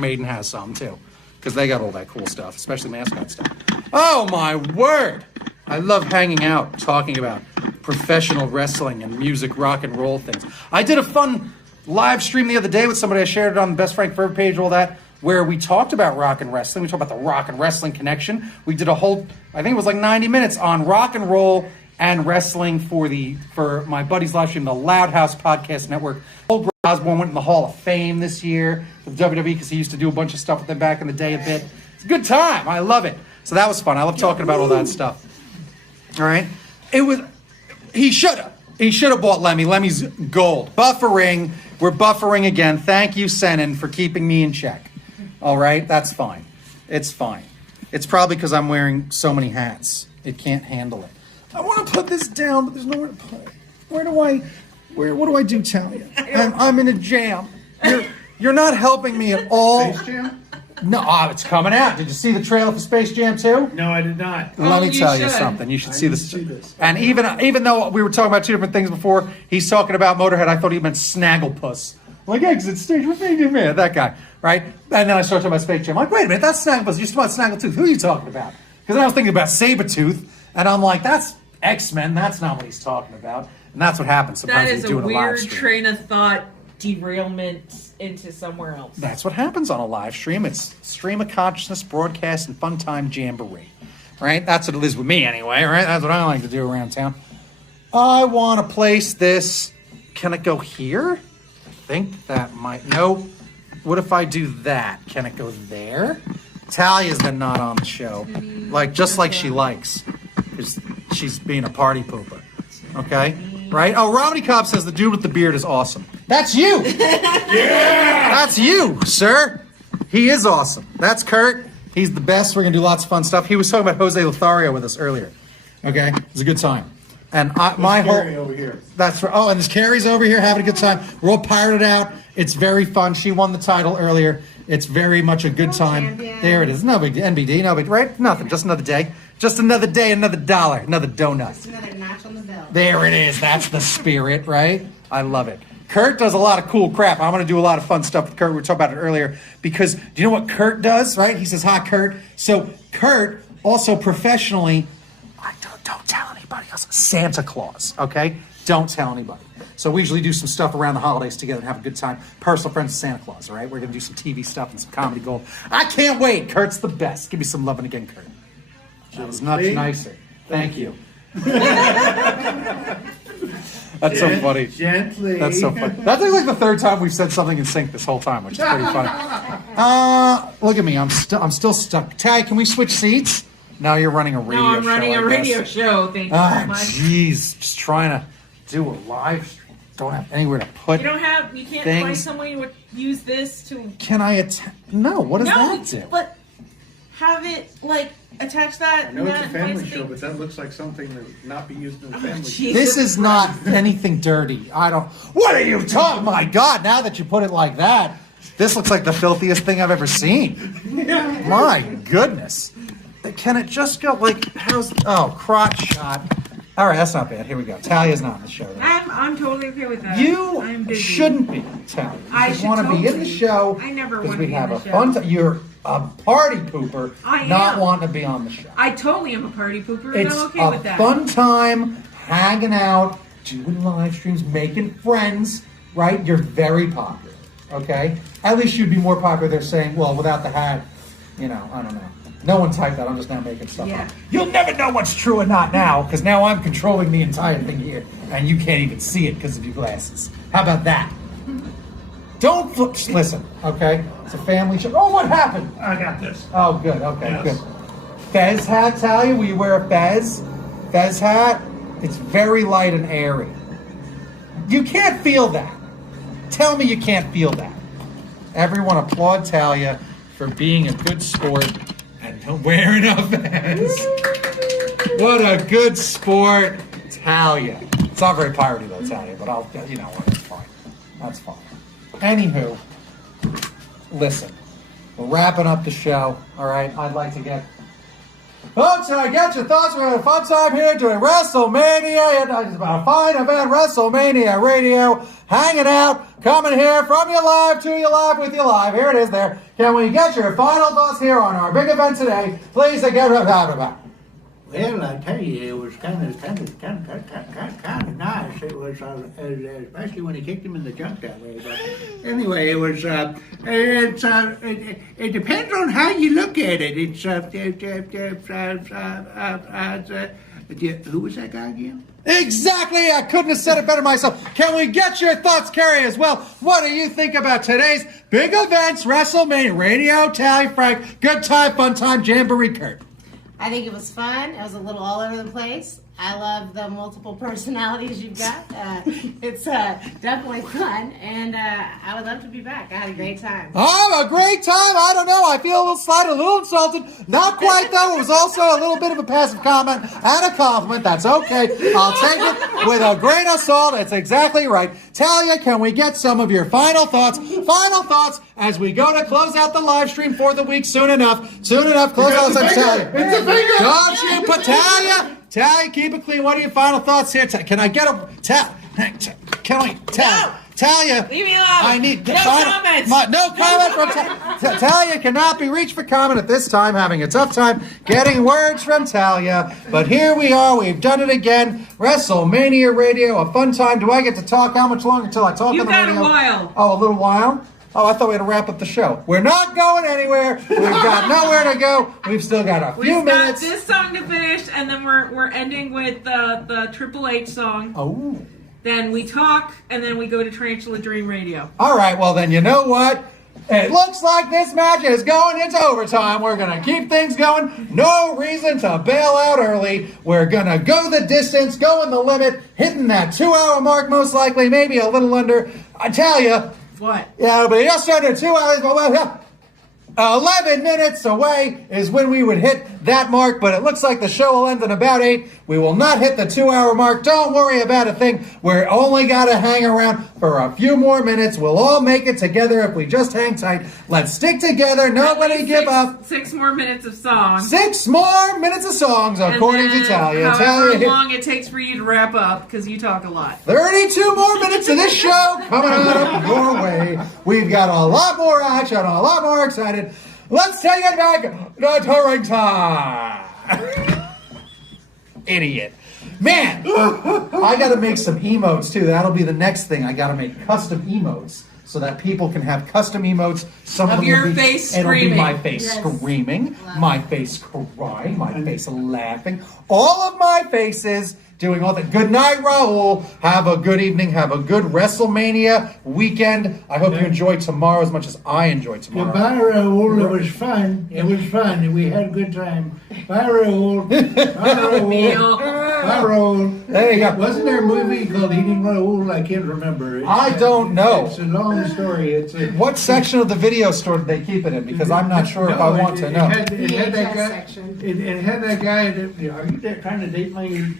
Maiden has some too. Because they got all that cool stuff, especially mascot stuff. Oh my word! I love hanging out, talking about professional wrestling and music, rock and roll things. I did a fun live stream the other day with somebody. I shared it on the Best Frank Forever page, all that, where we talked about rock and wrestling. We talked about the rock and wrestling connection. We did a whole, I think it was like 90 minutes on rock and roll and wrestling for my buddy's live stream, the Loud House Podcast Network. Old Osborne went in the Hall of Fame this year with WWE because he used to do a bunch of stuff with them back in the day a bit. It's a good time. I love it. So that was fun. I love talking about all that stuff. All right. He should have bought Lemmy. Lemmy's gold. Buffering. We're buffering again. Thank you, Senin, for keeping me in check. All right. That's fine. It's fine. It's probably because I'm wearing so many hats. It can't handle it. I want to put this down, but there's nowhere to put it. What do I do, Talia? I'm in a jam. You're not helping me at all. Space Jam? No, it's coming out. Did you see the trailer for Space Jam 2? No, I did not. Let me you tell you should. something. You should I see need this. to see this. And even though we were talking about two different things before, he's talking about Motorhead. I thought he meant Snagglepuss. Like exit stage, what made you mad? That guy, right? And then I started talking about Space Jam. I'm like, wait a minute, that's Snagglepuss. You're talking about Snaggletooth. Who are you talking about? Because I was thinking about Sabretooth, and I'm like, that's X-Men. That's not what he's talking about. And that's what happens sometimes That when is you're a doing a live weird stream. train of thought derailment into somewhere else. That's what happens on a live stream. It's stream of consciousness, broadcast, and fun time jamboree. Right? That's what it is with me anyway, right? That's what I like to do around town. I want to place this. Can it go here? I think that might. Nope. What if I do that? Can it go there? Talia's then not on the show. Just like she likes. Because she's being a party pooper. Okay? Right? Oh, Romney Cobb says the dude with the beard is awesome. That's you! Yeah! That's you, sir. He is awesome. That's Kurt. He's the best. We're going to do lots of fun stuff. He was talking about Jose Lothario with us earlier. Okay? It was a good time. And my whole... Carrie over here. That's right. Oh, and there's Carrie's over here having a good time. We're all pirated out. It's very fun. She won the title earlier. It's very much a good time. Champion. There it is. No big NBD. No big... Right? Nothing. Just another day. Just another day, another dollar, another donut. Another notch on the belt. There it is. That's the spirit, right? I love it. Kurt does a lot of cool crap. I'm going to do a lot of fun stuff with Kurt. We were talking about it earlier because do you know what Kurt does, right? He says, hi, Kurt. So Kurt also professionally, don't tell anybody else, Santa Claus, okay? Don't tell anybody. So we usually do some stuff around the holidays together and have a good time. Personal friends of Santa Claus, all right? We're going to do some TV stuff and some comedy gold. I can't wait. Kurt's the best. Give me some loving again, Kurt. That was much nicer. Thank you. That's so funny. Gently. That's so funny. That's like the third time we've said something in sync this whole time, which is pretty funny. Look at me. I'm still stuck. Ty, can we switch seats? Now you're running a radio show. No, I'm running a radio show. Thank you very much. Jeez. Just trying to do a live stream. Don't have anywhere to put. You can't things. find someone who would use this to. Can I No, what does that do? But have it attach that. I know it's a family show, but that looks like something that would not be used in a family show. This is not anything dirty. What are you talking? My God, now that you put it like that, this looks like the filthiest thing I've ever seen. My goodness. Can it just go crotch shot. All right, that's not bad. Here we go. Talia's not in the show. I'm totally okay with that. You shouldn't be, Talia. You just want to be in the show. I never want because to we be have in a the show. fun time. You're a party pooper, I not am. wanting to be on the show. I totally am a party pooper, and It's I'm okay with a that. fun time, hanging out, doing live streams, making friends, right? You're very popular, okay? At least you'd be more popular. They're saying, well, without the hat, I don't know. No one typed that. I'm just now making stuff up. You'll never know what's true and not now, because now I'm controlling the entire thing here, and you can't even see it because of your glasses. How about that? Don't listen, okay? It's a family show. Oh, what happened? I got this. Oh, good. Okay, Yes. good. Fez hat, Talia? Will you wear a fez? Fez hat? It's very light and airy. You can't feel that. Tell me you can't feel that. Everyone applaud Talia for being a good sport and wearing a fez. What a good sport, Talia. It's not very piratey though, Talia, but that's fine. That's fine. Anywho, listen, we're wrapping up the show, all right? I'd like to get... Folks, I get your thoughts. We're having a fun time here doing WrestleMania. It's about a fine event, WrestleMania Radio. Hanging out, coming here from you live to you live with you live. Here it is there. Can we get your final thoughts here on our big event today? Please, again, about. Well, I tell you, it was kind of nice. It was, especially when he kicked him in the junk that way. But anyway, it was. It depends on how you look at it. It's. Who was that guy again? Exactly. I couldn't have said it better myself. Can we get your thoughts, Carrie, as well? What do you think about today's big events, WrestleMania Radio, Tally, Frank, good time, fun time, Jamboree, Kurt? I think it was fun. It was a little all over the place. I love the multiple personalities you've got. It's definitely fun, and I would love to be back. I had a great time. Oh, a great time. I don't know. I feel a little slighted, a little insulted. Not quite, though. It was also a little bit of a passive comment and a compliment. That's okay. I'll take it with a grain of salt. It's exactly right. Talia, can we get some of your final thoughts? Final thoughts as we go to close out the live stream for the week soon enough. Soon enough. Close out the Talia. It's a finger. Don't you put Talia. Talia, keep it clean. What are your final thoughts here? Can I get a... Can we... Talia. Leave me alone. I need... No comments. No comment from Talia. Talia cannot be reached for comment at this time, having a tough time getting words from Talia. But here we are. We've done it again. WrestleMania Radio, a fun time. Do I get to talk? How much longer until I talk You've on the got radio? a while. Oh, a little while? Oh, I thought we had to wrap up the show. We're not going anywhere. We've got nowhere to go. We've still got a few We've minutes. got this song to finish, and then we're ending with the Triple H song. Oh. Then we talk, and then we go to Tarantula Dream Radio. All right, well then, you know what? It looks like this match is going into overtime. We're going to keep things going. No reason to bail out early. We're going to go the distance, going the limit, hitting that 2-hour mark most likely, maybe a little under. I tell you. What? Yeah, but just under 2 hours. 11 minutes away is when we would hit that mark, but it looks like the show will end in about 8. We will not hit the 2-hour mark. Don't worry about a thing. We're only got to hang around for a few more minutes. We'll all make it together if we just hang tight. Let's stick together. Nobody give up. 6 more minutes of song. 6 more minutes of songs, according to Talia. However long it takes for you to wrap up, because you talk a lot. 32 more minutes of this show coming up your way. We've got a lot more action, a lot more excited. Let's take it back to ringside. Idiot. Man, I got to make some emotes too. That'll be the next thing. I got to make custom emotes so that people can have custom emotes. Some Of them your will be, face it'll be screaming. my face screaming, my face crying, my face laughing. All of my faces doing all that. Good night, Raul. Have a good evening. Have a good WrestleMania weekend. I hope you enjoy tomorrow as much as I enjoy tomorrow. Goodbye, Raul. It was fun. It was fun. We had a good time. Bye, Raul. Bye, Raul. Bye, Raul. There you go. Wasn't there a movie called Eating Raul? I can't remember. I don't know. It's a long story. What section of the video store did they keep it in? Because I'm not sure if I want to know. It had that guy. section. It had that guy. That, are you trying to date my age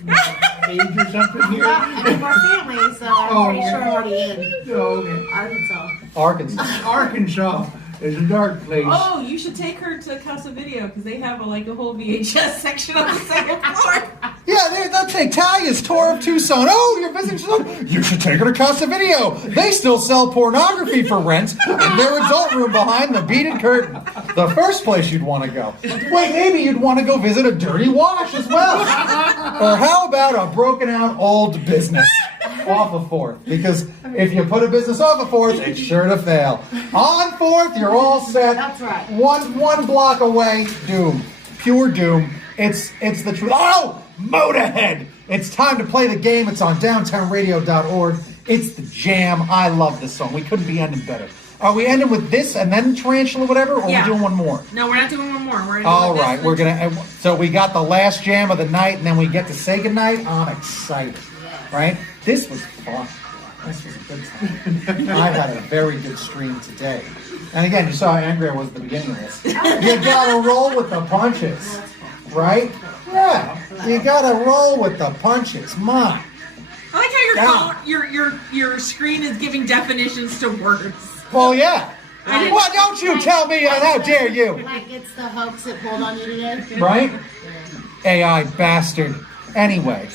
or something here? I have more family, so I'm pretty sure I'm already in Oh, okay. Arkansas. Arkansas is a dark place. Oh, you should take her to Casa Video, because they have a whole VHS section on the second floor. Yeah, they'll take Talia's tour of Tucson. Oh, you're visiting Tucson? You should take her to Casa Video. They still sell pornography for rent in their adult room behind the beaded curtain. The first place you'd want to go. Wait, maybe you'd want to go visit a dirty wash as well. Or how about a broken out old business off of 4th? Because if you put a business off of 4th, it's sure to fail. On 4th, you're all set. That's right. One block away, doom. Pure doom. It's the truth. Oh! Motorhead! It's time to play the game. It's on downtownradio.org. It's the jam. I love this song. We couldn't be ending better. Are we ending with this and then Tarantula, whatever, or Yeah. are we doing one more? No, we're not doing one more. We're All right, we're gonna. So we got the last jam of the night, and then we get to say goodnight. I'm excited. Right? This was fun. This was a good time. I had a very good stream today. And again, you saw how angry I was at the beginning of this. You gotta roll with the punches, right? Yeah, you gotta roll with the punches. Mine. I like how your screen is giving definitions to words. Well, yeah. I didn't- Well, don't you tell me, how dare you? Like it's the hoax that pulled on you today. Right? AI bastard. Anyway,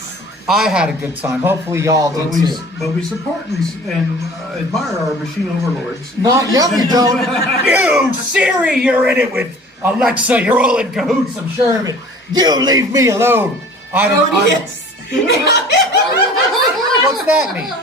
I had a good time. Hopefully y'all did too. But we support and admire our machine overlords. Not yet, we don't. You, Siri, you're in it with Alexa. You're all in cahoots, I'm sure of it. You leave me alone. I don't. yes. What's that mean?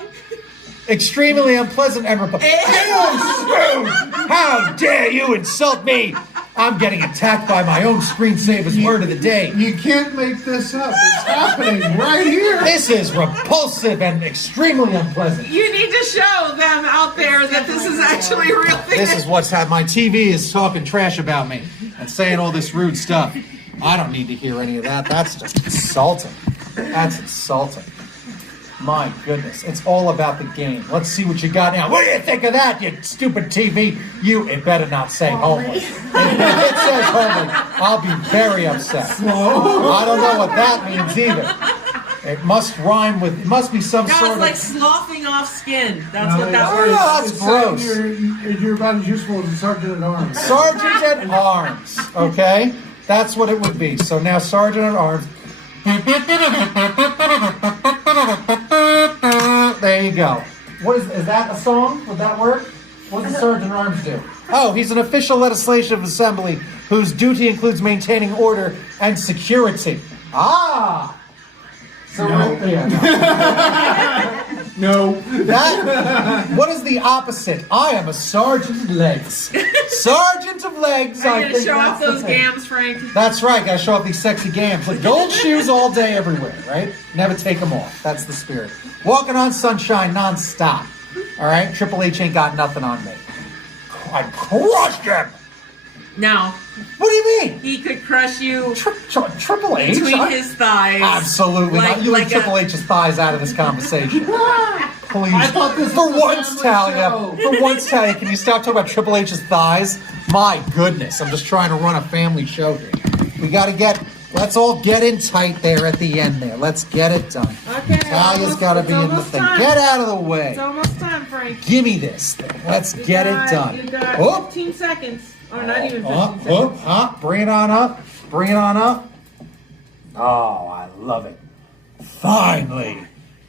Extremely unpleasant and repulsive. You screw! How dare you insult me? I'm getting attacked by my own screensaver's word of the day. You can't make this up. It's happening right here. This is repulsive and extremely unpleasant. You need to show them out there that this is actually a real thing. This is what's happening. My TV is talking trash about me and saying all this rude stuff. I don't need to hear any of that. That's just insulting. That's insulting. My goodness. It's all about the game. Let's see what you got now. What do you think of that, you stupid TV? It better not say homely. If it says homely, I'll be very upset. I don't know what that means either. It must rhyme with, it must be some No, sort it's of... like sloughing off skin. That's what that Oh, word is. that's gross. You're about as useful as a sergeant at arms. Sergeant at Arms, okay? That's what it would be. So now Sergeant at Arms. There you go. What is that a song? Would that work? What does the Sergeant at Arms do? Oh, he's an official legislative assembly whose duty includes maintaining order and security. Ah! So right there. No. What is the opposite? I am a sergeant of legs. Sergeant of legs. I'm I gonna think show off that's the those thing. gams, Frank. That's right. Gotta show off these sexy gams. With gold shoes all day, everywhere. Right? Never take them off. That's the spirit. Walking on sunshine nonstop. All right. Triple H ain't got nothing on me. I crushed him. No, What do you mean? he could crush you Triple H? between his thighs. Absolutely not. You leave like Triple H's thighs out of this conversation. Please. I thought this For was a once, family Talia. show. For once, Talia, can you stop talking about Triple H's thighs? My goodness, I'm just trying to run a family show here. Let's all get in tight there at the end there. Let's get it done. Okay. Talia's got to be in the almost thing. time. Get out of the way. It's almost time, Frank. Give me this thing. Let's get it done. You got Oh. 15 seconds. Or not even 15 Up, seconds. up. Bring it on up. Bring it on up. Oh, I love it. Finally,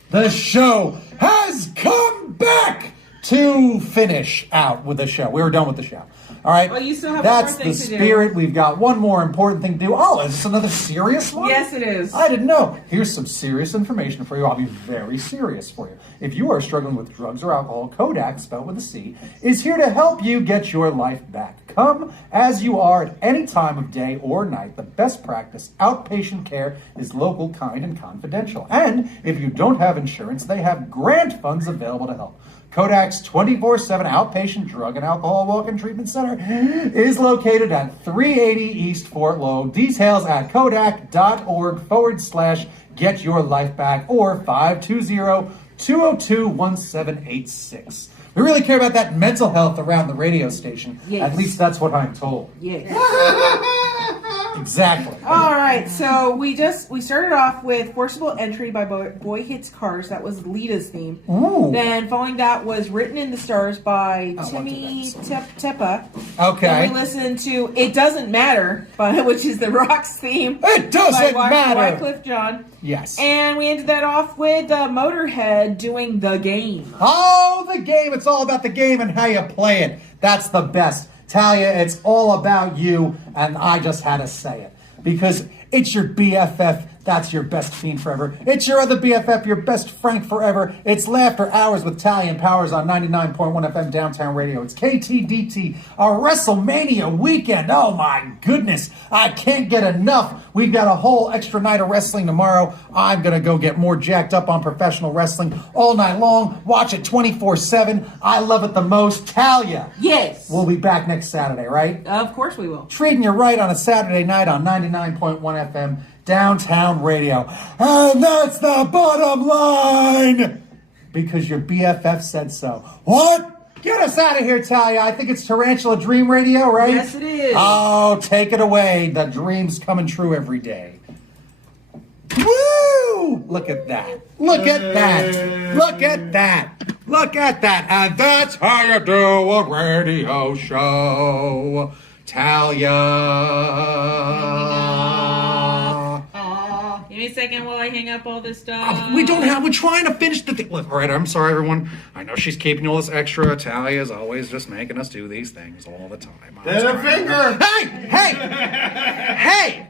the show has come back to finish out with the show. We were done with the show. All right. Oh, you still have That's one more the thing to do. spirit. We've got one more important thing to do. Oh, is this another serious one? Yes, it is. I didn't know. Here's some serious information for you. I'll be very serious for you. If you are struggling with drugs or alcohol, Kodak, spelled with a C, is here to help you get your life back. Come as you are at any time of day or night. The best practice, outpatient care, is local, kind, and confidential. And if you don't have insurance, they have grant funds available to help. Kodak's 24/7 outpatient drug and alcohol walk-in treatment center is located at 380 East Fort Low. Details at kodak.org/get your life back or 520-202-1786. We really care about that mental health around the radio station. Yes. At least that's what I'm told. Yes. Exactly. All right, so we started off with Forcible Entry by Boy Hits Cars. That was Lita's theme. Ooh. Then following that was Written in the Stars by Oh, Timmy Tepa. Okay. Then we listened to It Doesn't Matter, which is the Rock's theme. It doesn't by matter. Wycliffe John. Yes. And we ended that off with Motorhead doing The Game. Oh, the game. It's all about the game and how you play it. That's the best. Talia, it's all about you, and I just had to say it. Because it's your BFF, that's your best fiend forever. It's your other BFF, your best Frank forever. It's Laughter Hours with Talia and Powers on 99.1 FM Downtown Radio. It's KTDT, our WrestleMania weekend. Oh my goodness, I can't get enough. We've got a whole extra night of wrestling tomorrow. I'm going to go get more jacked up on professional wrestling all night long. Watch it 24/7. I love it the most. Talia. Yes. We'll be back next Saturday, right? Of course we will. Treating you right on a Saturday night on 99.1 FM Downtown Radio. And that's the bottom line! Because your BFF said so. What? Get us out of here, Talia. I think it's Tarantula Dream Radio, right? Yes, it is. Oh, take it away. The dream's coming true every day. Woo! Look at that. Look at that. Look at that. Look at that. And that's how you do a radio show. Talia. Give me a second while I hang up all this stuff. We're trying to finish the thing. Look, all right, I'm sorry, everyone. I know she's keeping all this extra. Talia's always just making us do these things all the time. Then a finger. Hey! Hey! Hey!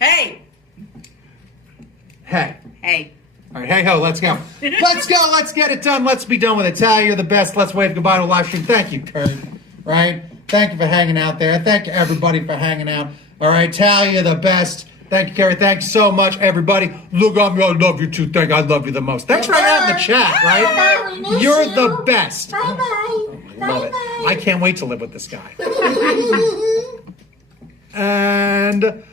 Hey! Hey. Hey. All right, hey ho, let's go. Let's go, let's get it done. Let's be done with it. Talia, you're the best. Let's wave goodbye to the live stream. Thank you, Kurt. Right? Thank you for hanging out there. Thank you, everybody, for hanging out. All right, Talia, you're the best. Thank you, Carrie. Thank you so much, everybody. Look at me. I love you too. I love you the most. Thanks for hanging out in the chat, right? You're the best. Bye-bye. I love it. I can't wait to live with this guy. And